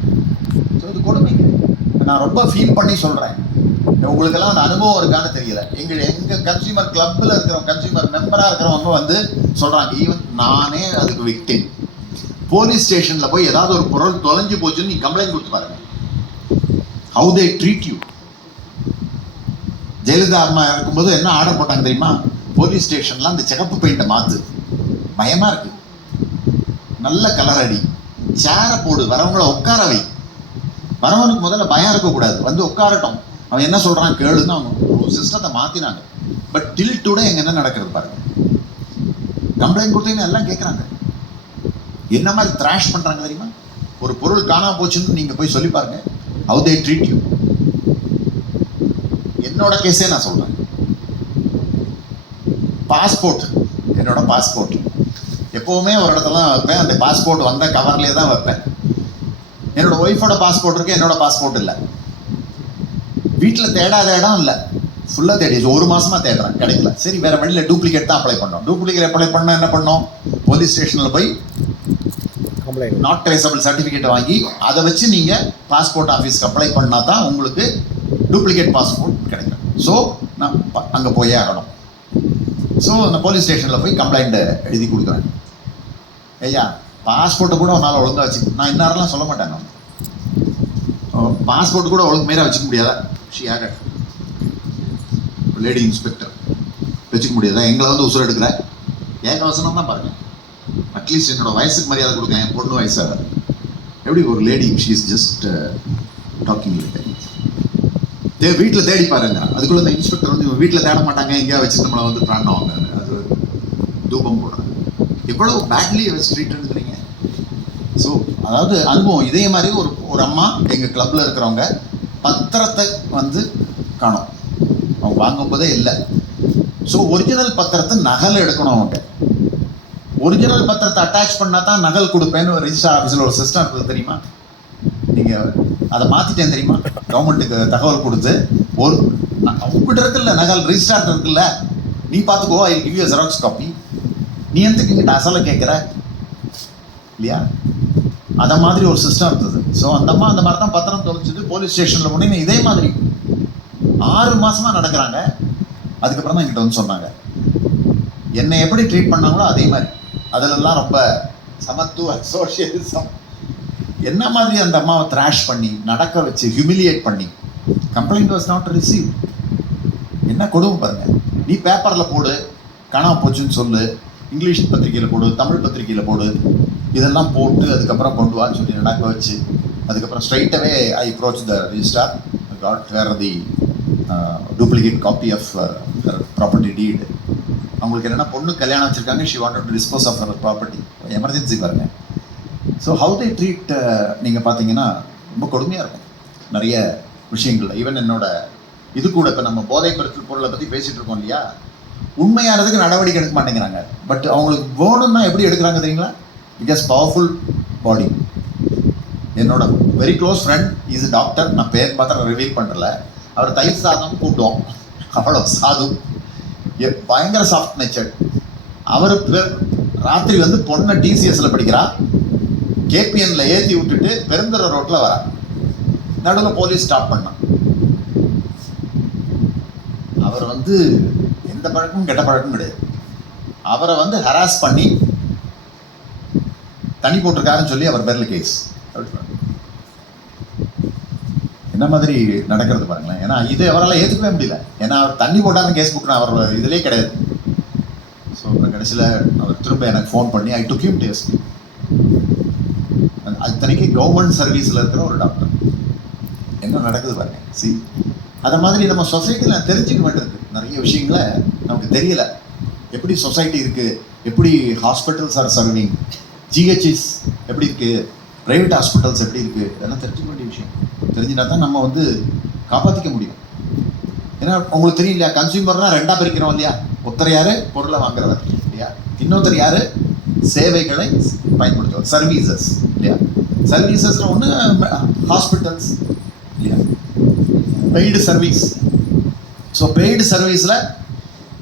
ஸோ இது கொடுமைங்க. நான் ரொம்ப ஃபீல் பண்ணி சொல்கிறேன். உங்களுக்கெல்லாம் அந்த அனுபவம் இருக்கான்னு தெரியல. எங்கள் கன்சியூமர் கிளப்பில் இருக்கிறவங்க, கன்சியூமர் மெம்பராக இருக்கிறவங்க வந்து சொல்கிறாங்க, ஈவன் நானே அதுக்கு விக்டிம். போலீஸ் ஸ்டேஷனில் போய் ஏதாவது ஒரு பொருள் தொலைஞ்சு போச்சுன்னு நீ கம்ப்ளைண்ட் கொடுத்து பாருங்க. How they treat you. Jayalalithaa அம்மா இருக்கும்போது என்ன ஆர்டர் போட்டாங்க தெரியுமா? போலீஸ் ஸ்டேஷன்ல அந்த சிகப்பு பெயிண்டை மாற்று, பயமா இருக்கு, நல்ல கலர் அடி, சேரை போடு, வரவங்களை உட்கார வை. வரவனுக்கு முதல்ல பயம் இருக்கக்கூடாது, வந்து உட்காரட்டும், அவன் என்ன சொல்றான் கேளுன்னு அவங்க ஒரு சிஸ்டத்தை மாத்தினாங்க. பட் டில் டுடே எங்க என்ன நடக்கிறது பாருங்க. கம்ப்ளைண்ட் கொடுத்தீங்கன்னா எல்லாம் கேட்குறாங்க. என்ன மாதிரி த்ராஷ் பண்றாங்க தெரியுமா? ஒரு பொருள் காணாம போச்சுன்னு நீங்க போய் சொல்லி பாருங்க. how they treat you. என்னோட கேஸே நான் சொல்றேன். பாஸ்போர்ட், என்னோட பாஸ்போர்ட் எப்போவுமே ஒரு இடத்துல தான் வைப்பேன். அந்த பாஸ்போர்ட் வந்த கவர்லேயே தான் வைப்பேன். என்னோட ஒய்ஃபோட பாஸ்போர்ட் இருக்கு, என்னோட பாஸ்போர்ட் இல்லை. வீட்டில் தேடாத இடம் இல்லை, ஃபுல்லாக தேடிச்சு. 1 மாசமா தேடுறேன், கிடைக்கல. சரி, வேற வழியில் டூப்ளிகேட் தான் அப்ளை பண்ணோம். டூப்ளிகேட் அப்ளை பண்ணால் என்ன பண்ணோம்? போலீஸ் ஸ்டேஷனில் போய் நாட் ட்ரேசபிள் சர்டிஃபிகேட் வாங்கி அதை வச்சு நீங்கள் பாஸ்போர்ட் ஆஃபீஸ்க்கு அப்ளை பண்ணால் தான் உங்களுக்கு டூப்ளிகேட் பாஸ்போர்ட் கிடைக்கும். ஸோ நான் அங்கே போயே ஆகணும். ஸோ அந்த போலீஸ் ஸ்டேஷனில் போய் கம்ப்ளைண்ட் எழுதி கொடுக்குறேன். ஐயா, பாஸ்போர்ட்டை கூட ஒரு நாள் ஒழுங்காக வச்சு, நான் இன்னாரெல்லாம் சொல்ல மாட்டேன். நான் பாஸ்போர்ட் கூட ஒழுங்கு மாரி வச்சுக்க முடியாதா? ஷி ஆடட், லேடி இன்ஸ்பெக்டர் வச்சுக்க முடியாதா? எங்களை வந்து உசுர எடுக்கிற ஏகவசனம் தான் பாருங்கள். அட்லீஸ்ட் என்னோட வயசுக்கு மரியாதை கொடுங்க. என் பொண்ணு வயசாக எப்படி ஒரு lady, she is just talking வீட்டில் தேடி பாருங்க. அதுக்குள்ள இந்த இன்ஸ்பெக்டர் வந்து வீட்டில் தேட மாட்டாங்க, எங்கேயா வச்சு நம்மளை வந்து பிராண்டவாங்க. அது தூபம் போடுறாங்க. எவ்வளோ பேட்லி ட்ரீட் எடுக்கிறீங்க. ஸோ அதாவது அனுபவம். இதே மாதிரி ஒரு அம்மா எங்கள் கிளப்பில் இருக்கிறவங்க பத்திரத்தை வந்து காணும், அவங்க வாங்கும்போதே இல்லை. ஸோ ஒரிஜினல் பத்திரத்தை நகல் எடுக்கணும். அவங்க ஒரிஜினல் பத்திரத்தை அட்டாச் பண்ணால் தான் நகல் கொடுப்பேன்னு ஒரு ரிஜிஸ்டர் ஆஃபீஸில் ஒரு சிஸ்டம் இருக்குது தெரியுமா? நீங்கள் அதை மாற்றிட்டேன் தெரியுமா? கவர்மெண்ட்டுக்கு தகவல் கொடுத்து உங்ககிட்ட இருக்குல்ல நகல் ரிஜிஸ்டார் இருக்குல்ல, நீ பார்த்துக்கோ, I give you xerox copy. நீ எந்தக்கு இங்கிட்ட அசலை கேட்குற இல்லையா? அதை மாதிரி ஒரு சிஸ்டம் இருந்தது. ஸோ அந்த மாதிரி தான் பத்திரம் தொலைச்சிட்டு போலீஸ் ஸ்டேஷனில் முன்னே இதே மாதிரி 6 மாசமா நடக்கிறாங்க. அதுக்கப்புறம் தான் என்கிட்ட வந்து சொன்னாங்க. என்னை எப்படி ட்ரீட் பண்ணாங்களோ அதே மாதிரி. அதிலெல்லாம் ரொம்ப சமத்துவ சோஷியலிசம். என்ன மாதிரி அந்த அம்மாவை த்ராஷ் பண்ணி நடக்க வச்சு ஹியூமிலியேட் பண்ணி கம்ப்ளைண்ட் வாஸ் நாட் ரிசீவ். என்ன கொடுமை பாருங்க. நீ பேப்பரில் போடு, காணாம போச்சுன்னு சொல்லு, இங்கிலீஷ் பத்திரிகையில் போடு, தமிழ் பத்திரிகையில் போடு, இதெல்லாம் போட்டு அதுக்கப்புறம் கொண்டு வான்னு சொல்லி நடக்க வச்சு அதுக்கப்புறம் ஸ்ட்ரைட்டாகவே I approach the registrar, got where the duplicate copy of property deed. அவங்களுக்கு என்னென்னா பொண்ணு கல்யாணம் வச்சுருக்காங்க, she wanted to dispose of her property, emergency பாருங்க. ஸோ ஹவு தே ட்ரீட் நீங்கள் பார்த்தீங்கன்னா ரொம்ப கொடுமையாக இருக்கும் நிறைய விஷயங்கள். ஈவன் என்னோட இது கூட இப்போ நம்ம போதைப் பொருளை பற்றி பேசிகிட்டு இருக்கோம் இல்லையா, உண்மையானதுக்கு நடவடிக்கை எடுக்க மாட்டேங்கிறாங்க. பட் அவங்களுக்கு வேணும்னா எப்படி எடுக்கிறாங்க தெரியுங்களா? பிகாஸ் பவர்ஃபுல் பாடி. என்னோட very close friend is doctor, நான் பேர் பார்த்தா ரிவீல் பண்ணுறல, அவர் தயிர் சாதம் கூப்பிடுவோம், அவ்வளோ சாது, பயங்கர சாஃப்ட் நேச்சர். அவர் ராத்திரி வந்து பொண்ணை டிசிஎஸ்ல படிக்கிறா, கேபிஎன்ல ஏற்றி விட்டுட்டு பெருந்தர ரோட்டில் வரா, நடுவில் போலீஸ் ஸ்டாப் பண்ணான். அவர் வந்து எந்த பழக்கமும் கெட்ட பழக்கமும் கிடையாது. அவரை வந்து ஹராஸ் பண்ணி தண்ணி போட்டிருக்காருன்னு சொல்லி அவர் பேரில் கேஸ். என்ன மாதிரி நடக்கிறது பாருங்களேன். ஏன்னா இது அவரால் ஏற்றுக்கவே முடியல. ஏன்னா அவர் தண்ணி போட்டாலும் கேஸ் புக்குன்னு அவர் இதிலே கிடையாது. ஸோ கடைசியில் அவர் திரும்ப எனக்கு ஃபோன் பண்ணி I took him to SP. அத்தனைக்கு கவர்மெண்ட் சர்வீஸில் இருக்கிற ஒரு டாக்டர். என்ன நடக்குது பாருங்க. அதை மாதிரி நம்ம சொசைட்டியில் தெரிஞ்சுக்க வேண்டியிருக்கு. நிறைய விஷயங்களை நமக்கு தெரியல. எப்படி சொசைட்டி இருக்குது, எப்படி ஹாஸ்பிட்டல்ஸ் ஆர் சர்விங், ஜிஹெச்எஸ் எப்படி இருக்குது, ப்ரைவேட் ஹாஸ்பிட்டல்ஸ் எப்படி இருக்குது, இதெல்லாம் தெரிஞ்சுக்க வேண்டிய விஷயம். தெரிஞ்சுனா தான் நம்ம வந்து காப்பாற்றிக்க முடியும். ஏன்னா உங்களுக்கு தெரியும் இல்லையா, கன்சியூமர்னால் 2ஆக பிரிக்கிறோம் இல்லையா. ஒருத்தர் யார் பொருளை வாங்குறவர் இல்லையா, இன்னொருத்தர் யார் சேவைகளை பயன்படுத்துவார், சர்வீசஸ் இல்லையா. சர்வீசஸில் ஒன்று ஹாஸ்பிட்டல்ஸ் இல்லையா, பெய்டு சர்வீஸ். ஸோ பெய்டு சர்வீஸில்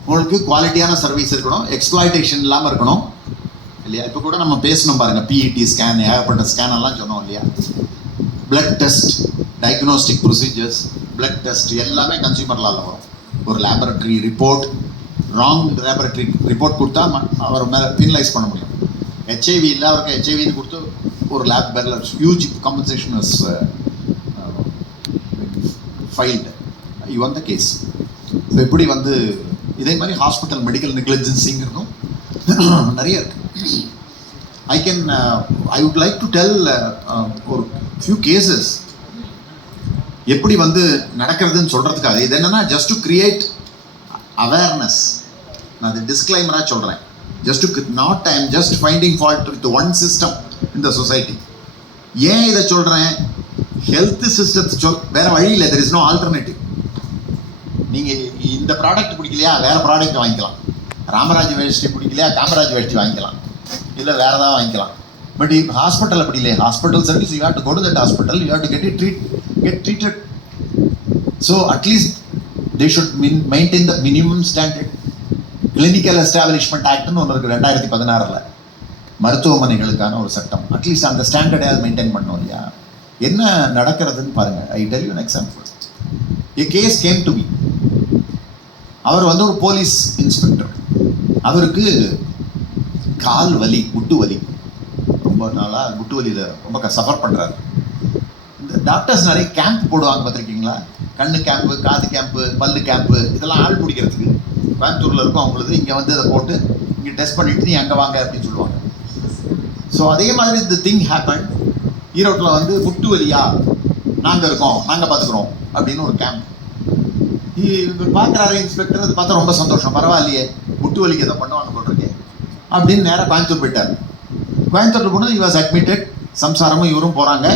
உங்களுக்கு குவாலிட்டியான சர்வீஸ் இருக்கணும், எக்ஸ்ப்ளாய்டேஷன் இல்லாமல் இருக்கணும் இல்லையா. இப்போ கூட நம்ம பேசணும் பாருங்கள், பிஇடி ஸ்கேன், ஏகப்பட்ட ஸ்கேன் எல்லாம் சொன்னோம் இல்லையா. Blood test, diagnostic procedures, blood test எல்லாமே கன்சியூமர்லால் வரும். ஒரு laboratory report, wrong laboratory report கொடுத்தா அவர் மேலே பீனலைஸ் பண்ண முடியும். ஹெச்ஐவி இல்லை, அவருக்கு ஹெச்ஐவின்னு கொடுத்து ஒரு லேப் பேரில் ஹியூஜ் காம்பன்சேஷன் வாஸ் ஃபைல்டு. இது வந்த கேஸ். ஸோ இப்படி வந்து இதே மாதிரி ஹாஸ்பிட்டல் மெடிக்கல் நெக்லிஜென்சிங்கிறதும் நிறைய இருக்குது. I would like to tell ஒரு few cases எப்படி வந்து நடக்கிறதுன்னு சொல்கிறதுக்காக. இது என்னென்னா ஜஸ்ட் டு கிரியேட் அவேர்னஸ். நான் அது டிஸ்க்ளைமராக சொல்கிறேன். Just to not I am just finding fault with one system in the society. ஏன் இதை சொல்கிறேன்? ஹெல்த் சிஸ்டத்தை வேறு வழி இல்லை. There is no alternative. நீங்கள் இந்த ப்ராடக்ட் பிடிக்கலையா, வேறு ப்ராடக்ட் வாங்கிக்கலாம். ராமராஜ் வேஷ்டி பிடிக்கலையா, காமராஜ் வேஷ்டி வாங்கிக்கலாம். இல்லை வேறு ஏதாவது வாங்கிக்கலாம். பட் இப்போ ஹாஸ்பிட்டல் அப்படி இல்லை. Hospital service you have to go to that hospital, you have to get treated. So at least they should maintain the minimum standard. Clinical establishment ஆக்ட்னு ஒன்று இருக்குது 2016 மருத்துவமனைகளுக்கான ஒரு சட்டம். அட்லீஸ்ட் அந்த ஸ்டாண்டர்டையாவது மெயின்டைன் பண்ணோம் இல்லையா? என்ன நடக்கிறதுன்னு பாருங்கள். I tell you an example. A case came to me. அவர் வந்து ஒரு போலீஸ் இன்ஸ்பெக்டர். அவருக்கு கால் வலி, முட்டு வலி, ரொம்ப நாளாக முட்டு வலியில் ரொம்ப சஃபர் பண்ணுறாரு. இந்த டாக்டர்ஸ் நிறைய கேம்ப் போடுவாங்க பார்த்துருக்கீங்களா? கண்ணு கேம்ப்பு, காது கேம்ப்பு, பல்லு கேம்ப்பு, இதெல்லாம் ஆள் பிடிக்கிறதுக்கு கோயம்புத்தூரில் இருக்கும் அவங்களுக்கு. இங்கே வந்து அதை போட்டு இங்கே டெஸ்ட் பண்ணிவிட்டு நீ அங்கே வாங்க அப்படின்னு சொல்லுவாங்க. ஸோ அதே மாதிரி இந்த திங் ஹேப்பன். ஈரோட்டில் வந்து முட்டு வலியா, நாங்கள் இருக்கோம், நாங்கள் பார்த்துக்குறோம் அப்படின்னு ஒரு கேம்ப். இவர் பார்க்குறாரு இன்ஸ்பெக்டர். அது பார்த்தா ரொம்ப சந்தோஷம், பரவாயில்லையே முட்டு வலிக்கு எதோ பண்ணுவாங்க போட்டிருக்கேன் அப்படின்னு நேராக கோயம்புத்தூர் போயிட்டார். கோயம்புத்தூர் போனால் he was admitted. சம்சாரமும் இவரும் போகிறாங்க,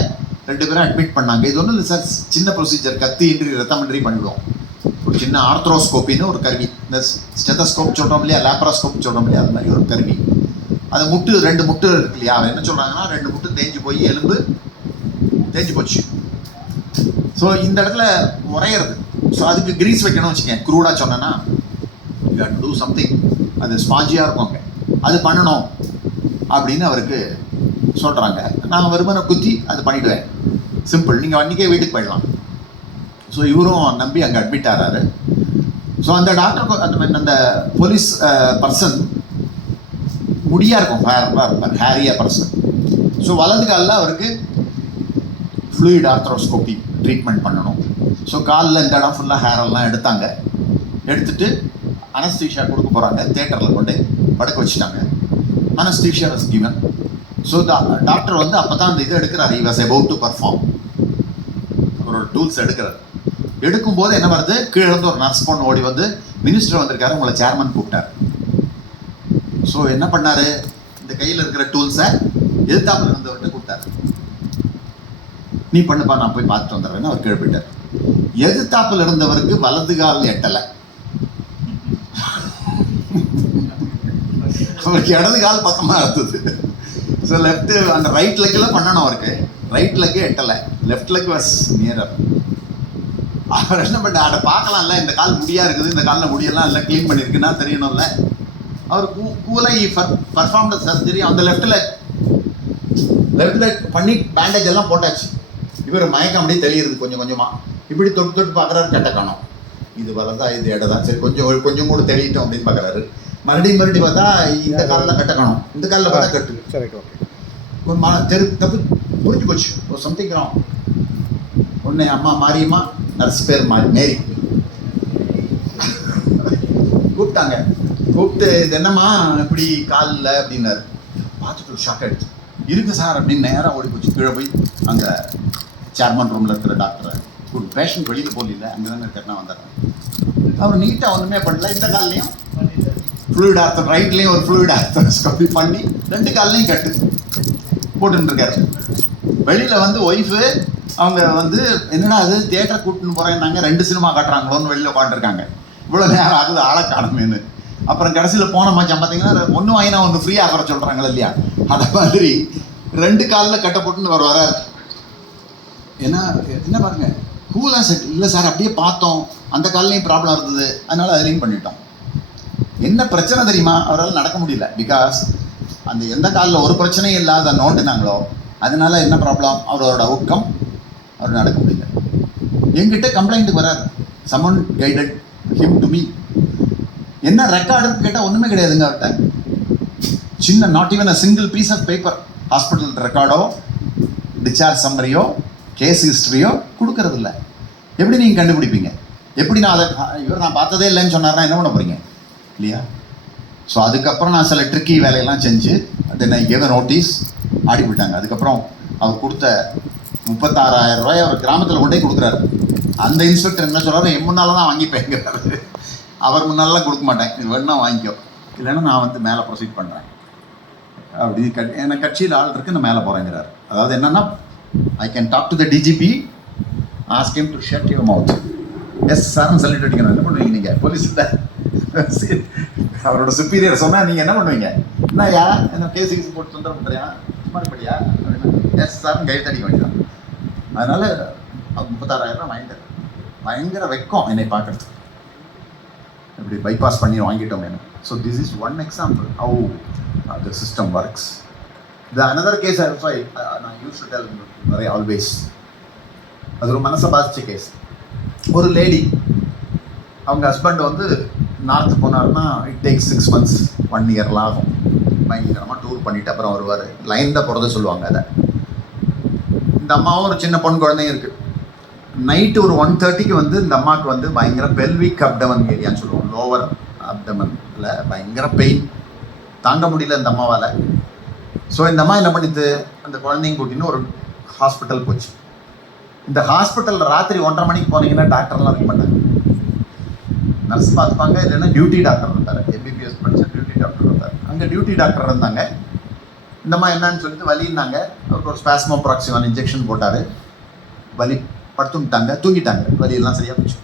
2 பேரும் அட்மிட் பண்ணாங்க. இது ஒன்றும் இல்லை சார், சின்ன ப்ரொசீஜர், கத்தி இன்றி ரத்தமின்றி பண்ணிவிடுவோம். ஒரு சின்ன ஆர்த்ரோஸ்கோப்பின்னு ஒரு கருவி, இந்த ஸ்டெத்தஸ்கோப் சொல்கிறோம் இல்லையா, லேப்ராஸ்கோப் சொல்கிறோம் இல்லையா, அது மாதிரி ஒரு கருவி. அது முட்டு 2 முட்டு இருக்கு இல்லையா, அவர் என்ன சொல்கிறாங்கன்னா 2 முட்டு தேஞ்சு போய் எலும்பு தேஞ்சு போச்சு. ஸோ இந்த இடத்துல முறையிறது. ஸோ அதுக்கு கிரீஸ் வைக்கணும் வச்சுக்கேன். க்ரூடாக சொன்னேன்னா you have to do something. அது ஸ்பாஞ்சியாக இருக்கும், அது பண்ணணும் அப்படின்னு அவருக்கு சொல்கிறாங்க. நான் வருமானை குத்தி அது பண்ணிவிடுவேன், சிம்பிள், நீங்கள் அன்றைக்கே வீட்டுக்கு போயிடலாம். ஸோ இவரும் நம்பி அங்கே அட்மிட் ஆகிறாரு. ஸோ அந்த டாக்டருக்கு அந்த போலீஸ் பர்சன் முடியாக இருக்கும், ஹேரியாக பர்சன். ஸோ வலது காலில் அவருக்கு ஃப்ளூயிட் ஆர்த்ரோஸ்கோபி ட்ரீட்மெண்ட் பண்ணணும். ஸோ காலில் இந்த இடம் ஃபுல்லாக ஹேரெல்லாம் எடுத்தாங்க. எடுத்துகிட்டு அனஸ்தீஷியா கொடுக்க போகிறாங்க. தேட்டரில் கொண்டு படுக்க வச்சுட்டாங்க. Anaesthesia was given. So doctor வந்து அப்போ தான் அந்த இது எடுக்கிறார். he was about to perform. அவரோட டூல்ஸ் எடுக்கிறார். எடுக்கும்போது என்ன வருது, கீழே இருந்து ஒரு நர்ஸ் பொண்ணு ஓடி வந்து, மினிஸ்டர் வந்திருக்காரு, உங்களை சேர்மன் கூப்பிட்டார். ஸோ என்ன பண்ணார், இந்த கையில் இருக்கிற டூல்ஸை எதிர்த்தாப்பில் இருந்தவர்கிட்ட கொடுத்தாரு. நீ பண்ணுப்பா, நான் போய் பார்த்துட்டு வந்துடுறேன்னு அவர் கீழே போயிட்டார். எதிர்த்தாப்பில் இருந்தவருக்கு வலது கால் எட்டலை, அவருக்கு இடது கால் பக்கமாக இருந்தது. ஸோ லெஃப்ட்டு அந்த ரைட் லெக்கில் பண்ணணும் அவருக்கு. ரைட் லெக்கு எட்டலை, லெஃப்ட் லெக் வாஸ் நியரர். அவர் என்ன பண்ண, அதை பார்க்கலாம்ல, இந்த கால் முடியாக இருக்குது, இந்த காலில் முடியெல்லாம் இல்லை க்ளீன் பண்ணியிருக்குன்னா தெரியணும்ல. அவர் கூலாக பர்ஃபார்ம் த சர்ஜரி அந்த லெஃப்ட் லெக் பண்ணி பேண்டேஜ் எல்லாம் போட்டாச்சு. இவர் மயக்கம் அப்படியே தெளியுது கொஞ்சம் கொஞ்சமாக. இப்படி தொட்டு தொட்டு பார்க்குறாரு, கெட்ட காணும். இது வலதா இது இடதா, சரி கொஞ்சம் கூட தெளிட்டோம் அப்படின்னு பார்க்குறாரு. மறுபடியும் பார்த்தா இந்த காலில் கட்ட காணும், இந்த காலில் பார்த்தா கட்டு. சரி, ஓகே, தப்பு புரிஞ்சு போச்சு. ஒரு சம்திங் ராங். ஒன்று அம்மா மாரியம்மா, நர்ஸ் பேர் மேரி கூப்பிட்டாங்க. கூப்பிட்டு இது என்னம்மா இப்படி காலில் அப்படின்னாரு. பார்த்துட்டு ஷாக் ஆகிடுச்சு. இருக்கு சார் அப்படின்னு நேராக ஓடி போச்சு. கீழே போய் அந்த சேர்மன் ரூமில் இருக்கிற டாக்டரை, ஒரு பேஷண்ட் வெளியில் போகல, அங்கே தானே இருக்கிறனா வந்தார். அவர் நீட்டாக ஒன்றுமே பண்ணல. இந்த கால்லையும் ஃப்ளூயிட் ஆர்த்தர், ரைட்லேயும் ஒரு ஃப்ளூயிட் ஆர்த்தரோஸ்கோபி பண்ணி 2 கால்லையும் கட்டு போட்டுருக்காரு. வெளியில் வந்து ஒய்ஃபு அவங்க வந்து என்னடா அது தியேட்டரை கூட்டின்னு போகிறேன்னாங்க, 2 சினிமா காட்டுறாங்களோன்னு வெளியில் உட்காந்துருக்காங்க. இவ்வளோ நேரம் ஆகுது ஆளை காணுமேனு. அப்புறம் கடைசியில் போன மச்சான் பார்த்தீங்கன்னா 1 வாங்கினா 1 ஃப்ரீயாக ஆகிற சொல்கிறாங்களே இல்லையா, அதை மாதிரி 2 காலில் கட்ட போட்டுன்னு வரார். என்ன பாருங்க, கூலாக செட் இல்லை சார், அப்படியே பார்த்தோம், அந்த கால்லையும் ப்ராப்ளம் இருந்தது, அதனால் அதுலேயும் பண்ணிட்டோம். என்ன பிரச்சனை தெரியுமா, அவரால் நடக்க முடியல. பிகாஸ் அந்த எந்த காலில் ஒரு பிரச்சனையும் இல்லாத நோண்டினாங்களோ அதனால என்ன ப்ராப்ளம், அவரோட ஊக்கம், அவர் நடக்க முடியல. என்கிட்ட கம்ப்ளைண்ட்டுக்கு வரார். Someone guided him to me. என்ன ரெக்கார்டுன்னு கேட்டால் ஒன்றுமே கிடையாதுங்க அவர்கிட்ட. சின்ன not even a single piece of paper, hospital ரெக்கார்டோ, டிஸ்சார்ஜ் சம்மரியோ, கேஸ் ஹிஸ்ட்ரியோ கொடுக்கறது இல்லை. எப்படி நீங்கள் கண்டுபிடிப்பீங்க? எப்படி நான் அதை நான் பார்த்ததே இல்லைன்னு சொன்னார்னா என்ன பண்ண போகிறீங்க இல்லையா? ஸோ அதுக்கப்புறம் நான் சில ட்ரிக்கி வேலையெல்லாம் செஞ்சு தென் ஐ கேவ் நோட்டீஸ். ஆடி போயிட்டாங்க. அதுக்கப்புறம் அவர் கொடுத்த 36,000 ரூபாய் அவர் கிராமத்தில் கொண்டே கொடுக்குறாரு. அந்த இன்ஸ்பெக்டர் என்ன சொல்கிறாரு, என் முன்னால் தான் வாங்கிப்பேங்கிறாரு. அவர் முன்னாலெலாம் கொடுக்க மாட்டேன், இது வேணா வாங்கிக்கோ, இல்லைன்னா நான் வந்து மேலே ப்ரொசீட் பண்ணுறேன் அப்படி. எனக்கு கட்சியில் ஆள் இருக்குது, நான் மேலே போகிறேங்கிறார். அதாவது என்னென்னா, I can talk to the DGP, ask him to shut your mouth. Yes சார்னு சொல்லிட்டு வைக்கணும். என்ன பண்ணுவீங்க நீங்கள் போலீஸ் இல்லை, அவரோட சுப்பீரியர் சொன்னால் நீங்கள் என்ன பண்ணுவீங்க? என்னய்யா என்ன கேஸு போட்டு தொந்தரவு பண்ணுறியா சும்மா இருப்படியா அப்படின்னா எஸ் சார்னு கையில் அடிக்க வேண்டியதான். அதனால் 36,000 வாங்கிட்டார். பயங்கர வெக்கம் என்னை பார்க்குறதுக்கு, இப்படி பைபாஸ் பண்ணி வாங்கிட்டோம் என்ன. So this is one example how the system works. The another case also நான் யூஸ் டு டெல் நிறைய ஆல்வேஸ், அது ஒரு மனசை பாதிச்ச கேஸ். ஒரு லேடி அவங்க ஹஸ்பண்ட் வந்து நார்த்து போனார்னா இட் டேக்ஸ் 6 months 1 yearலாம் ஆகும். பயங்கரமாக டூர் பண்ணிவிட்டு அப்புறம் வருவார். லைன் தான் போகிறத சொல்லுவாங்க. அதை இந்த அம்மாவும் ஒரு சின்ன பொண்ணு குழந்தையும் இருக்குது. நைட்டு ஒரு 1:30க்கு வந்து இந்த அம்மாவுக்கு வந்து பயங்கர பெல்விக் அப்டமன் ஏரியான்னு சொல்லுவோம், லோவர் அப்டமனில் பயங்கர பெயின் தாங்க முடியல இந்த அம்மாவால். ஸோ இந்த அம்மா என்ன பண்ணிது, அந்த குழந்தைங்க கூட்டின்னு ஒரு ஹாஸ்பிட்டல் போச்சு. இந்த ஹாஸ்பிட்டலில் ராத்திரி 1:30 மணிக்கு போனீங்கன்னா டாக்டர்லாம் இருக்க மாட்டாங்க, நர்ஸ் பார்த்துப்பாங்க, இல்லைன்னா டியூட்டி டாக்டர் இருந்தார். எம்பிபிஎஸ் படித்த டியூட்டி டாக்டர் இருந்தார். அங்கே டியூட்டி டாக்டர் இருந்தாங்க. இந்தம்மா என்னன்னு சொல்லிட்டு வலின்னாங்க. அவருக்கு ஒரு ஸ்பாஸ்மோப்ராக்சின் இன்ஜெக்ஷன் போட்டார். வலி படுத்துட்டாங்க, தூங்கிட்டாங்க. வலியெல்லாம் சரியாக போச்சு.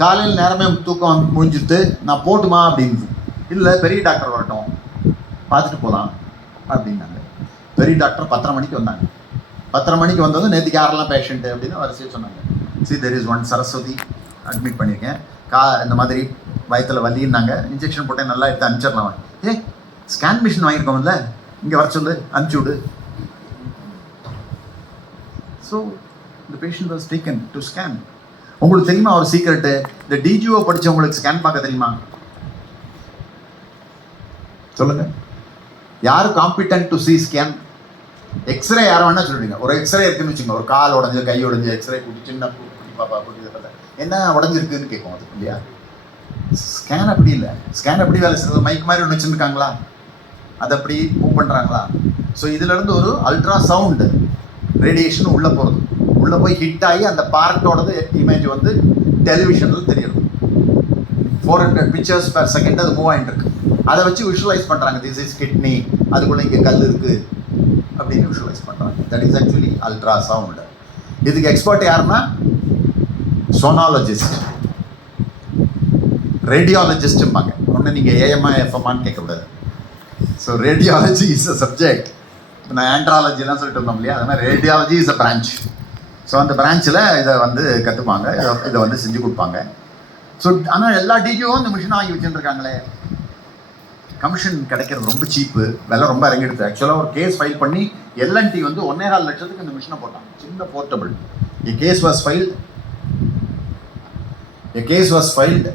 காலையில் நேரமே தூக்கம் முடிஞ்சிட்டு நான் போட்டுமா அப்படின்னு, இல்லை பெரிய டாக்டர் வரட்டும் பார்த்துட்டு போகலாம் அப்படின்னாங்க. பெரிய டாக்டர் 10:30 மணிக்கு வந்தாங்க. 10:30 மணிக்கு வந்ததும் நேற்றுக்கு யாரெல்லாம் பேஷண்ட்டு அப்படின்னு வரிசையை சொன்னாங்க. There is one Saraswati admit பண்ணியிருக்கேன், இந்த மாதிரி வயத்தில் வலின்னாங்க, இன்ஜெக்ஷன் போட்டேன், நல்லா எடுத்து அனுப்பிச்சிடலாம். ஸ்கேன் மிஷின் வாங்கியிருக்கோம்ல, இங்கே வர சொல்லு, அனுப்பிச்சி விடு. So the patient was taken to scan. உங்களுக்கு தெரியுமா ஒரு சீக்ரெட்டு, இந்த டிஜிஓ படித்தவங்களுக்கு ஸ்கேன் பார்க்க தெரியுமா சொல்லுங்க? யார் competent to see scan? X ray யாரும் வேணா சொல்லுவீங்க. ஒரு எக்ஸ்ரே இருக்குன்னு வச்சுங்க, ஒரு கால் உடஞ்சு கை உடஞ்சு எக்ஸ்ரே கூட்டி சின்ன குட்டி பாப்பா கூட்டி என்ன உடஞ்சிருக்குன்னு கேட்கும் அது இல்லையா? ஸ்கேன் அப்படி இல்லை. ஸ்கேன் எப்படி வேலை செய்யுது? மைக் மாதிரி ஒன்று வச்சுருக்காங்களா, அதை அப்படி மூவ் பண்ணுறாங்களா? ஸோ இதுலேருந்து ஒரு அல்ட்ரா சவுண்டு ரேடியேஷன் உள்ளே போகிறது, உள்ளே போய் ஹிட் ஆகி அந்த பார்ட்டோடது இமேஜ் வந்து டெலிவிஷனில் தெரியுது. 400 pictures per second அது மூவ் ஆகிட்டு இருக்கு. அதை வச்சு விஷுவலைஸ் பண்ணுறாங்க. திஸ் இஸ் கிட்னி, அதுக்குள்ளே இங்கே கல் இருக்குது அப்படின்னு விஷுவலைஸ் பண்ணுறாங்க. That is actually ultra sound. இதுக்கு எக்ஸ்பர்ட் யாருன்னா சோனாலஜிஸ்ட், ரேடியாலஜிஸ்ட்டும்பாங்க. ஒன்று நீங்கள் ஏஎம்ஆ எஃப்எம்மான்னு கேட்கக்கூடாது. So radiology is a subject. இப்போ நான் ஆண்ட்ராலஜிலாம் சொல்லிட்டு இருந்தோம் இல்லையா, அது மாதிரி radiology is a branch. So அந்த பிரான்ச்சில் இதை வந்து கற்றுப்பாங்க, இதை வந்து செஞ்சு கொடுப்பாங்க. ஸோ ஆனால் எல்லா டிஜியும் இந்த மிஷின் வாங்கி வச்சுருக்காங்களே, கமிஷன் கிடைக்கிறது ரொம்ப சீப்பு, விலை ரொம்ப இறங்கிடுது. ஆக்சுவலாக ஒரு கேஸ் ஃபைல் பண்ணி எல்என்டி வந்து 1.25 லட்சத்துக்கு இந்த மிஷினை போட்டாங்க. சின்ன portable. A case was filed.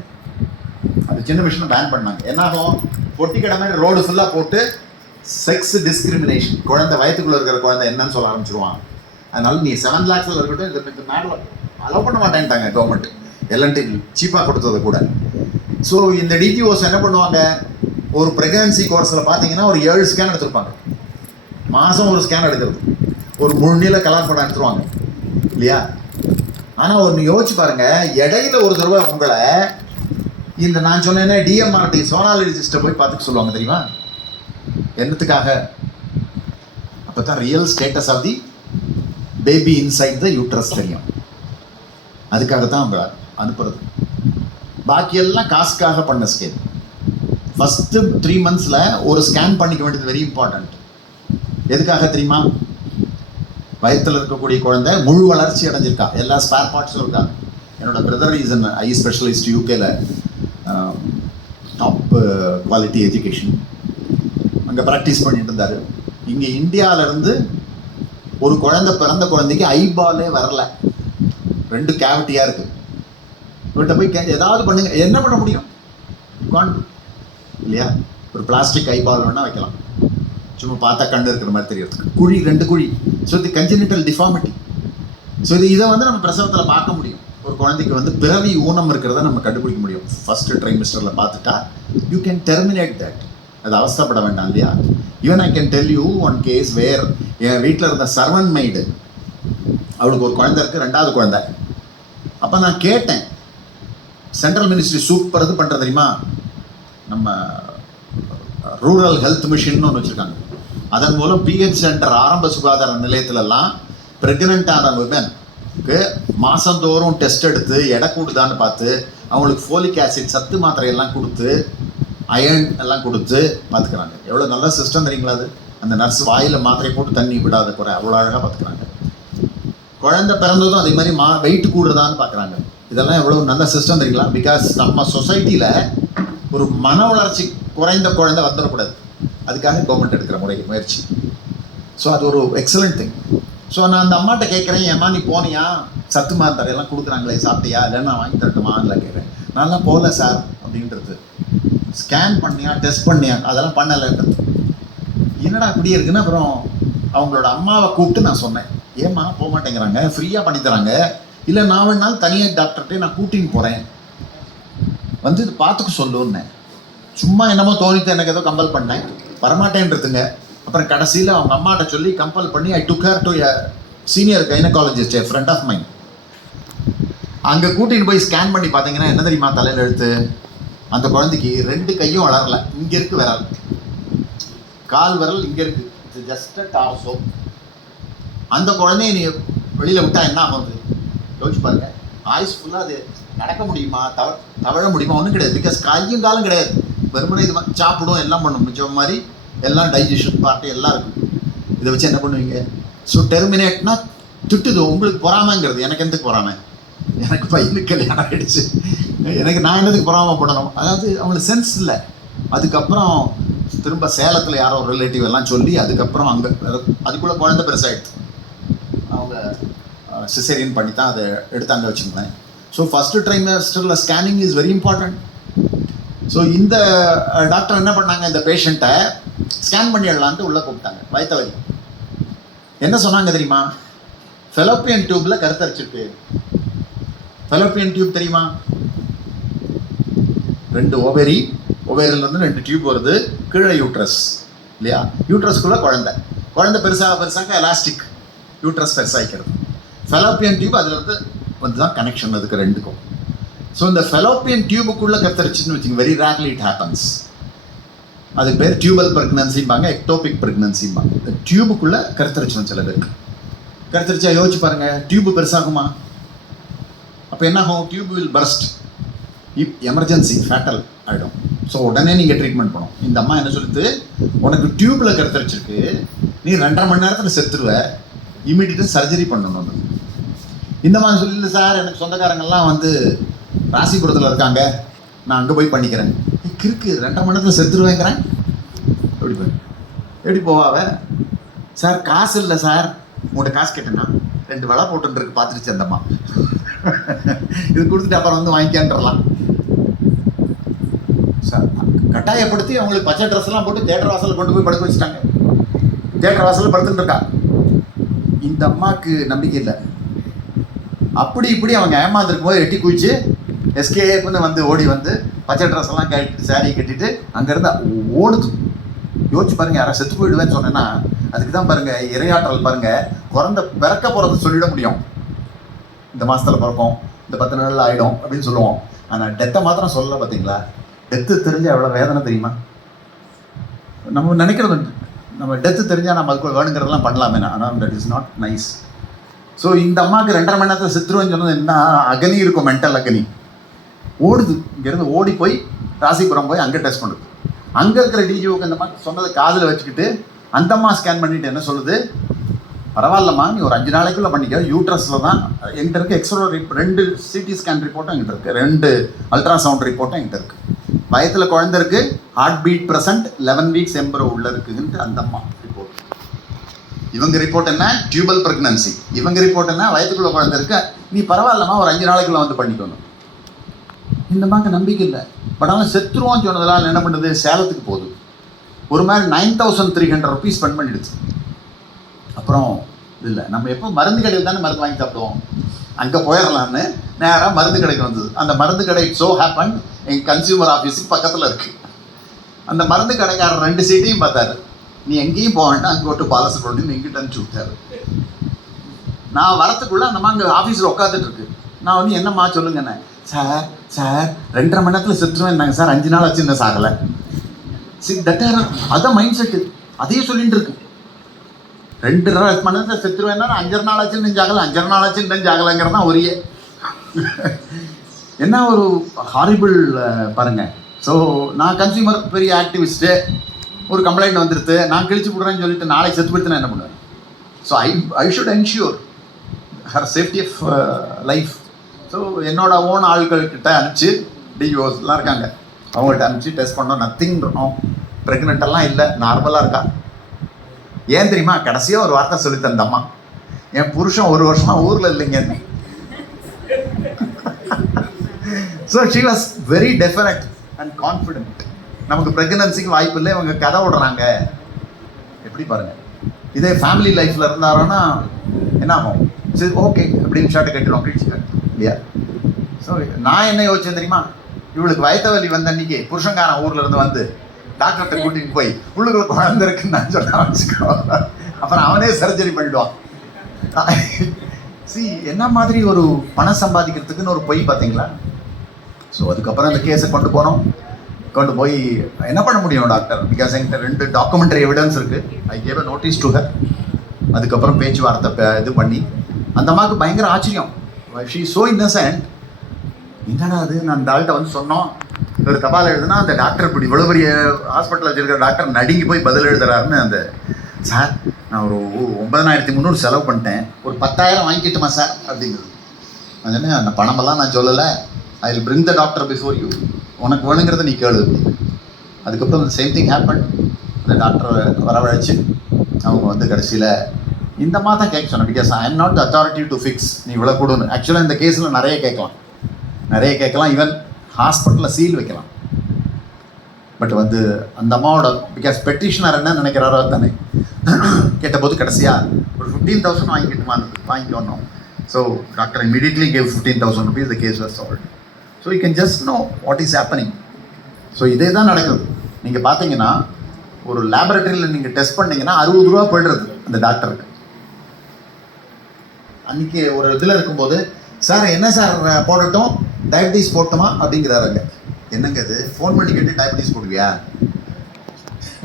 அது சின்ன மிஷினை பேன் பண்ணாங்க. என்னாகும், பொட்டி கடை மாதிரி ரோடு ஃபுல்லாக போட்டு செக்ஸ் டிஸ்கிரிமினேஷன், குழந்தை வயத்துக்குள்ளே இருக்கிற குழந்தை என்னன்னு சொல்ல ஆரம்பிச்சிருவான். அதனால நீ 7 lakhs இருக்கட்டும், இந்த மேடல அலோவ் பண்ண மாட்டேன்ட்டாங்க கவர்மெண்ட், எல்என்டி சீப்பாக கொடுத்தது கூட. ஸோ இந்த டிஜிஓஸ் என்ன பண்ணுவாங்க, ஒரு ப்ரெக்னன்சி கோர்ஸில் பார்த்தீங்கன்னா ஒரு 7 ஸ்கேன் எடுத்துருப்பாங்க. மாதம் ஒரு ஸ்கேன் எடுக்கிறது, ஒரு முழுநீள கலர் படம் எடுத்துருவாங்க இல்லையா? ஆனால் ஒன்று யோசிச்சு பாருங்க, இடையில ஒரு தடவை உங்களை இந்த நான் சொன்னேன்னா டிஎம்ஆர்டி சோனாலஜிஸ்ட்டை போய் பார்த்துக்க சொல்லுவாங்க தெரியுமா? என்னத்துக்காக? அப்போ தான் real status of the baby inside the uterus தெரியும். அதுக்காக தான் அவங்க அனுப்புறது. பாக்கியெல்லாம் காசுக்காக பண்ண ஸ்கேன். ஃபஸ்ட்டு 3 months ஒரு ஸ்கேன் பண்ணிக்க வேண்டியது வெரி இம்பார்ட்டண்ட். எதுக்காக தெரியுமா? வயத்தில் இருக்கக்கூடிய குழந்தை முழு வளர்ச்சி அடைஞ்சிருக்கா, எல்லா ஸ்பேர் பார்ட்ஸும் இருக்கா. என்னோட brother is an I specialist யூகேல, டாப் குவாலிட்டி எஜுகேஷன், அங்கே ப்ராக்டிஸ் பண்ணிட்டு இருந்தார். இங்கே இந்தியாவிலேருந்து ஒரு குழந்தை பிறந்த குழந்தைக்கு ஐபாலே வரல, 2 கேவிட்டியாக இருக்குது. இவர்கிட்ட போய் ஏதாவது பண்ணுங்க, என்ன பண்ண முடியும்? இல்லையா? ஒரு பிளாஸ்டிக் ஐபால் வேணால் வைக்கலாம், சும்மா பார்த்தா கண்டு இருக்கிற மாதிரி தெரியறதுக்கு. குழி 2 குழி. ஸோ இது கன்ஜெனிட்டல் டிஃபார்மிட்டி. ஸோ இதை வந்து நம்ம பிரசவத்தில் பார்க்க முடியும். ஒரு குழந்தைக்கு வந்து பிறவி ஊனம் இருக்கிறத நம்ம கண்டுபிடிக்க முடியும். ஃபர்ஸ்ட் ட்ரைமிஸ்டரில் பார்த்துட்டா யூ கேன் டெர்மினேட் தட். அது அவஸ்தப்பட வேண்டாம் இல்லையா? Even I can tell you one case where என் வீட்டில் இருந்த சர்வன்ட் மெய்டு, அவளுக்கு ஒரு குழந்தை இருக்குது, 2வது குழந்தை. அப்போ நான் கேட்டேன், சென்ட்ரல் மினிஸ்ட்ரி சூப்பர் இது பண்ணுறது தெரியுமா, நம்ம ரூரல் ஹெல்த் மிஷின்னு ஒன்று வச்சுருக்காங்க. அதன் மூலம் பிஹெச் சென்டர் ஆரம்ப சுகாதார நிலையத்திலலாம் ப்ரெக்னென்ட்டான விமனுக்கு மாதந்தோறும் டெஸ்ட் எடுத்து எடை கூடுதான்னு பார்த்து அவங்களுக்கு ஃபோலிக் ஆசிட் சத்து மாத்திரையெல்லாம் கொடுத்து அயர்ன் எல்லாம் கொடுத்து பார்த்துக்கிறாங்க. எவ்வளோ நல்ல சிஸ்டம் தெரியுங்களா அது? அந்த நர்ஸ் வாயில் மாத்திரை போட்டு தண்ணி விடாத குறை அவ்வளோ அழகாக பார்த்துக்கிறாங்க. குழந்தை பிறந்ததும் அதே மாதிரி வெயிட் கூடுறதான்னு பார்க்குறாங்க. இதெல்லாம் எவ்வளோ நல்ல சிஸ்டம் தெரியுங்களா? பிகாஸ் நம்ம சொசைட்டியில் ஒரு மன வளர்ச்சி குறைந்த குழந்தை வந்துடக்கூடாது, அதுக்காக கவர்மெண்ட் எடுக்கிற முயற்சி. ஸோ அது ஒரு எக்ஸலண்ட் திங். ஸோ நான் அந்த அம்மாட்ட கேட்குறேன், ஏம்மா நீ போனியா, சத்து மாத்திரை எல்லாம் கொடுக்குறாங்களே சாப்பிட்டியா, இல்லை நான் வாங்கி தரட்டுமான்னு கேட்குறேன். நான்லாம் போகல சார் அப்படின்றது. ஸ்கேன் பண்ணியா, டெஸ்ட் பண்ணியா, அதெல்லாம் பண்ணலைன்றது. என்னடா இப்படி இருக்குன்னு அப்புறம் அவங்களோட அம்மாவை கூப்பிட்டு நான் சொன்னேன், ஏம்மா போக மாட்டேங்கிறாங்க, ஃப்ரீயாக பண்ணித்தராங்க, இல்லை நான் வேணாலும் தனியாக டாக்டர்கிட்ட நான் கூட்டின்னு போகிறேன், வந்து இது பார்த்துக்க சொல்லுன்னேன். சும்மா என்னமோ தோணித்து எனக்கு ஏதோ கம்பல் பண்ணேன், வரமாட்டேன்றதுங்க. அப்புறம் கடைசியில் அவங்க அம்மாட்ட சொல்லி கம்பல் பண்ணி I took her to a senior gynaecologist, a friend of mind. அங்கே கூட்டின்னு போய் ஸ்கேன் பண்ணி பார்த்தீங்கன்னா என்ன தெரியுமா தலையில் எழுத்து? அந்த குழந்தைக்கு 2 கையும் வளரல, இங்கே இருக்கு விரல், கால் விரல் இங்கே இருக்கு, இது ஜஸ்ட் டார்சோ. அந்த குழந்தைய நீ வெளியில் விட்டா என்ன ஆகுது யோசிச்சு பாருங்க. ஆயுஸ் ஃபுல்லாக அது நடக்க முடியுமா, தவழ முடியுமா? ஒன்றும் கிடையாது. பிகாஸ் கையும் காலம் கிடையாது, வெறுமனே இது மாதிரி சாப்பிடும், எல்லாம் பண்ணும், மிச்சம் மாதிரி எல்லாம் டைஜஷன் பார்ட்டு எல்லாம் இருக்குது. இதை வச்சு என்ன பண்ணுவீங்க? ஸோ டெர்மினேட்னா திட்டுது. உங்களுக்கு பொறாமைங்கிறது, எனக்கு எதுக்கு பொறாமை? எனக்கு பையனுக்கு கல்யாணம் ஆகிடுச்சு, எனக்கு நான் என்னதுக்கு பொறாமப்படணும்? அதாவது அவங்களுக்கு சென்ஸ் இல்லை. அதுக்கப்புறம் திரும்ப சேலத்தில் யாரோ ஒரு ரிலேட்டிவ் எல்லாம் சொல்லி அதுக்கப்புறம் அங்கே அதுக்குள்ளே குழந்தை பெருசாகிடுது. அவங்க சிசேரியன் பண்ணி தான் அதை எடுத்து அங்கே வச்சுருந்தேன். ஸோ ஃபஸ்ட்டு ட்ரைமஸ்டரில் scanning is very important. So இந்த டாக்டர் என்ன பண்ணாங்க, இந்த பேஷண்ட்டை ஸ்கேன் பண்ணிடலான்ட்டு உள்ளே கூப்பிட்டாங்க. வயிற்று வலி என்ன சொன்னாங்க தெரியுமா? ஃபெலோப்பியன் டியூப்பில் கருத்தரிச்சிருக்கு. ஃபெலோப்பியன் டியூப் தெரியுமா? 2 ஓவேரியிலேருந்து 2 டியூப் வருது, கீழே யூட்ரஸ் இல்லையா? யூட்ரஸ்குள்ளே குழந்தை பெருசாக எலாஸ்டிக், யூட்ரஸ் பெருசாகிக்கிறது. ஃபெலோப்பியன் டியூப் அதில் வந்து தான் கனெக்ஷன் அதுக்கு 2க்கும். ஸோ இந்த ஃபெலோப்பியன் டியூபுக்குள்ளே கருத்தரிச்சுன்னு வச்சுங்க, வெரி ரேர்லி இட் ஹேப்பன்ஸ். அதுக்கு பேர் டியூபல் ப்ரெக்னன்சிம்பாங்க, எக்டோபிக் ப்ரெக்னன்சிம்பாங்க. இந்த டியூபுக்குள்ளே கருத்தரிச்சிடும் சில பேருக்கு. கருத்தரிச்சா யோசிச்சு பாருங்கள், டியூப்பு பெருசாகுமா? அப்போ என்ன ஆகும்? Tube will burst, emergency fatal ஆகிடும். ஸோ உடனே நீங்கள் ட்ரீட்மெண்ட் பண்ணணும். இந்த அம்மா என்ன சொல்லுது, உனக்கு டியூப்பில் கருத்தரிச்சிருக்கு, நீ 2.5 மணி நேரத்தில் செத்துருவ, இமீடியட்டாக சர்ஜரி பண்ணணும். இந்த மாதிரி சொல்லி, சார் எனக்கு சொந்தக்காரங்கெல்லாம் வந்து ராசிபுரத்தில் இருக்காங்க, நான் அங்கே போய் பண்ணிக்கிறேன். கிறுக்கு, 2.5 மணி நேரத்தில் செத்துருவேங்கிறேன். எப்படி போவாவ? சார் காசு இல்லை சார், உங்கள்கிட்ட காசு கேட்டேன்னா 2 வலை போட்டுருக்கு பார்த்துருச்சு அந்தம்மா, இது கொடுத்துட்டு அப்புறம் வந்து வாங்கிக்கான்றலாம். சார் கட்டாயப்படுத்தி அவங்களுக்கு பச்சை ட்ரெஸ்லாம் போட்டு தேட்டர் வாசலில் கொண்டு போய் படுக்க வச்சுட்டாங்க. தேட்டர் வாசலில் படுத்துட்டு இருக்கா. இந்த அம்மாவுக்கு நம்பிக்கை இல்லை. அப்படி இப்படி அவங்க ஏமாந்துருக்கும் போது எட்டி குதிச்சு எஸ்கேப்னு வந்து ஓடி வந்து பச்சை ட்ரெஸ் எல்லாம் கட்டிட்டு சாரீ கட்டிட்டு அங்கேருந்து ஓடுது. யோசிச்சு பாருங்க, யாரை செத்து போயிடுவேன்னு சொன்னேன்னா அதுக்கு தான் பாருங்க இரையாற்றல் பாருங்க. பிறக்க போகிறது சொல்லிட முடியும், இந்த மாதத்தில் பிறக்கும், இந்த 10 நாளில் ஆகிடும் அப்படின்னு சொல்லுவோம். ஆனால் டெத்தை மாத்திரம் சொல்லலை. பார்த்தீங்களா? டெத்து தெரிஞ்சால் எவ்வளோ வேதனை தெரியுமா? நம்ம நினைக்கிறது நம்ம டெத்து தெரிஞ்சால் நம்ம அதுக்கு வேணுங்கிறதெல்லாம் பண்ணலாமே, ஆனால் that is not nice. So இந்த அம்மாவுக்கு 2.5 மணி நேரத்தில் செத்துருவேன்னு சொன்னது என்ன அகனி இருக்கும், மென்டல் அகனி. ஓடுது, இங்கேருந்து ஓடி போய் ராசிபுரம் போய் அங்கே டெஸ்ட் பண்ணுது. அங்கே இருக்கிற டிஜிஓக்கு இந்த மாதிரி சொன்னதை காதில் வச்சுக்கிட்டு அந்த அம்மா ஸ்கேன் பண்ணிவிட்டு என்ன சொல்லுது, பரவாயில்லம்மா நீ ஒரு 5 நாளைக்குள்ளே பண்ணிக்க, யூட்ரஸில் தான் என்கிட்ட இருக்குது, எக்ஸ்ரோ 2 சிடி ஸ்கேன் ரிப்போர்ட்டும் என்கிட்ட இருக்குது, 2 அல்ட்ராசவுண்ட் ரிப்போர்ட்டும் என்கிட்ட இருக்குது, வயத்தில் குழந்தை இருக்குது, ஹார்ட் பீட் ப்ரெசன்ட், 11 வீக்ஸ் எம்பரோ உள்ளே இருக்குதுன்ட்டு அந்த அம்மா ரிப்போர்ட். இவங்க ரிப்போர்ட் என்ன, டியூபல் ப்ரெக்னன்சி. இவங்க ரிப்போர்ட் என்ன, வயதுக்குள்ளே குழந்தை இருக்கு, நீ பரவாயில்லம்மா ஒரு 5 நாளைக்குள்ளே வந்து பண்ணிக்கணும். இந்த மாதிரி நம்பிக்கை இல்லை. பட் ஆனால் செத்துருவோன்னு சொன்னதெல்லாம் என்ன பண்ணுறது, சேலத்துக்கு போகுது. ஒரு மாதிரி 9300 rupees ஸ்பெண்ட் பண்ணிடுச்சு. அப்புறம் இல்லை, நம்ம எப்போ மருந்து கடையில் தானே மருந்து வாங்கி சாப்பிடுவோம், அங்கே போயிடலான்னு நேராக மருந்து கடைக்கு வந்தது. அந்த மருந்து கடை ஸோ ஹேப்பன் எங்கள் கன்சியூமர் ஆஃபீஸுக்கு பக்கத்தில் இருக்குது. அந்த மருந்து கடைக்காரர் 2 சீட்டையும் பார்த்தாரு. நீ எங்கேயும் போக வேண்டாம், அங்கே விட்டு பாலசு கொண்டு எங்கிட்ட அனுப்பிச்சு விட்டாரு. நான் வரத்துக்குள்ளே அந்த அங்கே ஆஃபீஸில் உட்காந்துட்ருக்கு. நான் வந்து என்னம்மா சொல்லுங்கண்ணே, சார் 2.5 மணி நேரத்தில் செத்துருவேன் சார், 5 நாள் ஆச்சு இன்னும் சாகலை. அதான் மைண்ட் செட்டு, அதையே சொல்லிட்டு இருக்கு. 2.5 மணி நேரத்தில் செத்துருவேன்னா 5 நாள் ஆச்சு இன்னும் சாகலை, 5 நாள் ஆச்சு இன்னும் சாகலைங்கிறது தான் ஒரே. என்ன ஒரு ஹாரிபிள் பாருங்க. ஸோ நான் கன்சியூமர் பெரிய ஆக்டிவிஸ்ட்டு, ஒரு கம்ப்ளைண்ட் வந்துடுது, நான் கிழிச்சு விட்றேன்னு சொல்லிட்டு நாளைக்கு செத்து போய்த்து நான் என்ன பண்ணுவேன்? So I should ensure her safety of life. So என்னோட ஓன் ஆட்கள்கிட்ட அனுப்பிச்சு, டிஓஸ்லாம் இருக்காங்க, அவங்கள்ட்ட அனுப்பிச்சு டெஸ்ட் பண்ணோம். நத்திங் ப்ரெக்னென்ட்டெல்லாம் இல்லை, நார்மலாக இருக்கா. ஏன் தெரியுமா? கடைசியாக ஒரு வார்த்தை சொல்லி தந்தம்மா, என் புருஷன் 1 வருஷமா ஊரில் இல்லைங்கன்னு. So she was very definite and confident. நமக்கு ப்ரெக்னன்சிக்கு வாய்ப்பு இல்லை, இவங்க கதை விடுறாங்க. எப்படி பாருங்கள், இதே ஃபேமிலி லைஃப்பில் இருந்தாரோன்னா என்ன ஆகும்? சரி ஓகே அப்படின்னு ஷார்ட்டை கட்டிடுவோம், கிழிச்சுக்காங்க இல்லையா? ஸோ நான் என்ன யோசிச்சேன் தெரியுமா? இவளுக்கு வயத்த வலி வந்த அன்னைக்கு புருஷங்காரன் ஊரில் இருந்து வந்து டாக்டர்கிட்ட கூட்டிகிட்டு போய் உள்ளுக்குள்ள குழந்தை இருக்குன்னு நான் சொன்னா வச்சுக்கோ, அப்புறம் அவனே சர்ஜரி பண்ணிடுவான். சி என்ன மாதிரி ஒரு பணம் சம்பாதிக்கிறதுக்குன்னு ஒரு பொய் பார்த்தீங்களா? ஸோ அதுக்கப்புறம் அந்த கேஸை கொண்டு போய் என்ன பண்ண முடியும் டாக்டர்? பிகாஸ் என்கிட்ட 2 டாக்குமெண்ட்ரி எவிடன்ஸ் இருக்குது. I gave a notice to her. அதுக்கப்புறம் பேச்சுவார்த்தை இது பண்ணி, அந்த அம்மாவுக்கு பயங்கர ஆச்சரியம். She so Innocent. என்னடா அது, நான் அந்த ஆள்கிட்ட வந்து சொன்னோம், ஒரு தபால் எழுதுனா அந்த டாக்டர் இப்படி இவ்வளோ பெரிய ஹாஸ்பிட்டலில் வச்சுருக்கிற டாக்டர் நடுங்கி போய் பதில் எழுதுறாருன்னு. அந்த சார் நான் ஒரு 9300 செலவு பண்ணிட்டேன், ஒரு 10,000 வாங்கிக்கிட்டுமா சார் அப்படிங்கிறது. அது என்ன, அந்த பணமெல்லாம் நான் சொல்லலை, I will bring the doctor before you, உனக்கு வேணுங்கிறத நீ கேளு. அதுக்கப்புறம் அந்த சேம் திங் ஹேப்பன். அந்த டாக்டரை வரவழைச்சு அவங்க வந்து கடைசியில் இந்த மாதிரி தான் கேட்க சொன்னேன். Because I am not the authority to fix, நீ இவ்வளோ கொடுன்னு. ஆக்சுவலாக இந்த கேஸில் நிறைய கேட்கலாம், ஈவன் ஹாஸ்பிட்டலில் சீல் வைக்கலாம். பட் வந்து அந்த அம்மாவோட, பிகாஸ் பெட்டிஷனர் என்ன நினைக்கிறாரோ தானே கேட்டபோது கடைசியாக ஒரு 15,000 வாங்கிக்கணும். So doctor immediately gave 15,000 rupees, the case was solved. So you can just know what is happening. So இதே தான் நடக்குது. நீங்கள் பார்த்தீங்கன்னா ஒரு லேபரட்டரியில் நீங்கள் டெஸ்ட் பண்ணிங்கன்னா 60 ரூபா போய்டுறது அந்த டாக்டருக்கு. அன்றைக்கி ஒரு இதில் இருக்கும்போது, சார் என்ன சார் போடட்டும், டயபிட்டிஸ் போட்டோமா அப்படிங்கிறாருங்க. என்னங்க இது, ஃபோன் பண்ணி கேட்டு டயபிட்டிஸ் போடுவியா?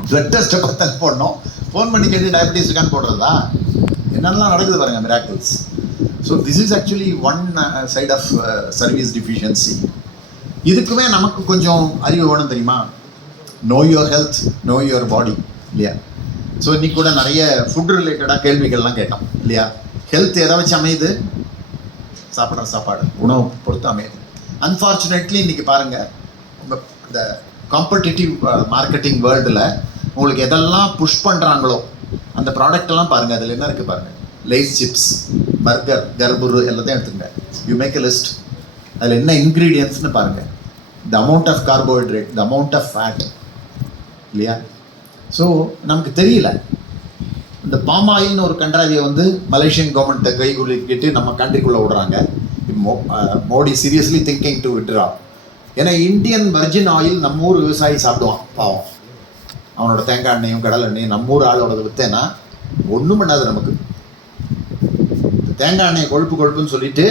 பிளட் டெஸ்ட்டை பார்த்து போடணும், ஃபோன் பண்ணி கேட்டு டயபிட்டிஸ் இருக்கான்னு போடுறதா? என்னென்னலாம் நடக்குது பாருங்கள், miracles. So this is actually one side of service deficiency. இதுக்குமே நமக்கு கொஞ்சம் அறிவு வேணும் தெரியுமா? Know your health, know your body இல்லையா? ஸோ இன்னைக்கு கூட நிறைய ஃபுட் ரிலேட்டடாக கேள்விகள்லாம் கேட்டோம் இல்லையா? ஹெல்த் எதை வச்சு அமையுது? சாப்பிட்ற சாப்பாடு, உணவு பொறுத்து அமையுது. அன்ஃபார்ச்சுனேட்லி இன்றைக்கி பாருங்கள், இந்த காம்படிட்டிவ் மார்க்கெட்டிங் வேர்ல்டில் உங்களுக்கு எதெல்லாம் புஷ் பண்ணுறாங்களோ அந்த ப்ராடக்டெல்லாம் பாருங்கள், அதில் என்ன இருக்குது பாருங்கள். லேஸ் சிப்ஸ், பர்கர், கர்புரு எல்லாத்தையும் எடுத்துங்க. யூ மேக் எ லிஸ்ட், அதில் என்ன இன்க்ரீடியன்ட்ஸ்னு பாருங்கள். The amount of carbohydrate, the amount of fat இல்லையா? ஸோ நமக்கு தெரியல. இந்த பாம் ஆயில்னு ஒரு கண்ட்ராவியை வந்து மலேசியன் கவர்மெண்ட்டை கைகுலுக்கிட்டு நம்ம கண்ட்ரிக்குள்ளே விடுறாங்க. Modi seriously thinking to withdraw. ஏன்னா இந்தியன் வர்ஜின் ஆயில் நம்ம ஊர் விவசாயி சாப்பிடுவான் பாவம். அவனோட தேங்காய் எண்ணெயும் கடல் எண்ணெயும் நம்ம ஊர் ஆளோட விற்றேன்னா ஒன்றும் பண்ணாது நமக்கு. தேங்காய் எண்ணெய் கொழுப்புன்னு சொல்லிட்டு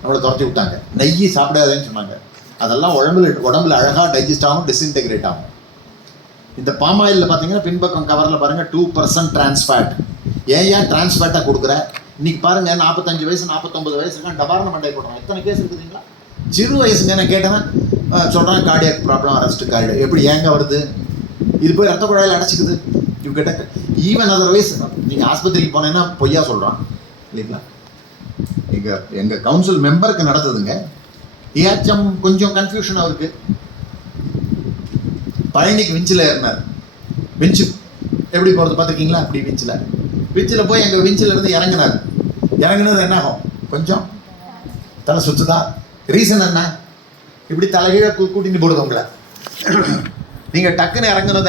நம்மளை துரத்தி விட்டாங்க. நெய்யி சாப்பிடாதேன்னு சொன்னாங்க. அதெல்லாம் உடம்புல அழகாக டைஜஸ்ட் ஆகும், டிஸ்இன்டெகிரேட் ஆகும். இந்த பாம் ஆயிலில் பார்த்தீங்கன்னா பின்பக்கம் கவரில் பாருங்கள் 2% டிரான்ஸ்ஃபேட். ஏன் டிரான்ஸ்ஃபேட்டாக கொடுக்குற? இன்றைக்கி பாருங்கள் 45 வயசு 49 வயசு இருக்கான், டபார்னு மண்டை போடுறான். எத்தனை கேஸ் இருக்குதுங்களா? சிறு வயசுங்க. நான் கேட்டேன்னா சொல்கிறேன் கார்டியாக் ப்ராப்ளம், அரெஸ்ட் கார்டு. எப்படி ஏங்க வருது? இது போய் ரத்த குழாயில் அடைச்சிக்குது. இவங்க கிட்ட ஈவன் அதர்வைஸ் நீங்கள் ஆஸ்பத்திரிக்கு போனேன்னா பொய்யா சொல்கிறான் இல்லைங்களா? எங்கள் கவுன்சில் மெம்பருக்கு நடந்ததுங்க. ஏச்சம் கொஞ்சம் கன்ஃபியூஷன் அவருக்கு. பழனிக்கு விஞ்சில் ஏறினார். விஞ்சு எப்படி போகிறது பார்த்துருக்கீங்களா? அப்படி விஞ்சில் போய் எங்கள் விஞ்சில் இருந்து இறங்கினது என்ன ஆகும்? கொஞ்சம் தலை சுற்றுதா? ரீசன் என்ன? இப்படி தலைகீழ கூட்டிட்டு போடுது உங்களை. நீங்கள் டக்குன்னு இறங்குனது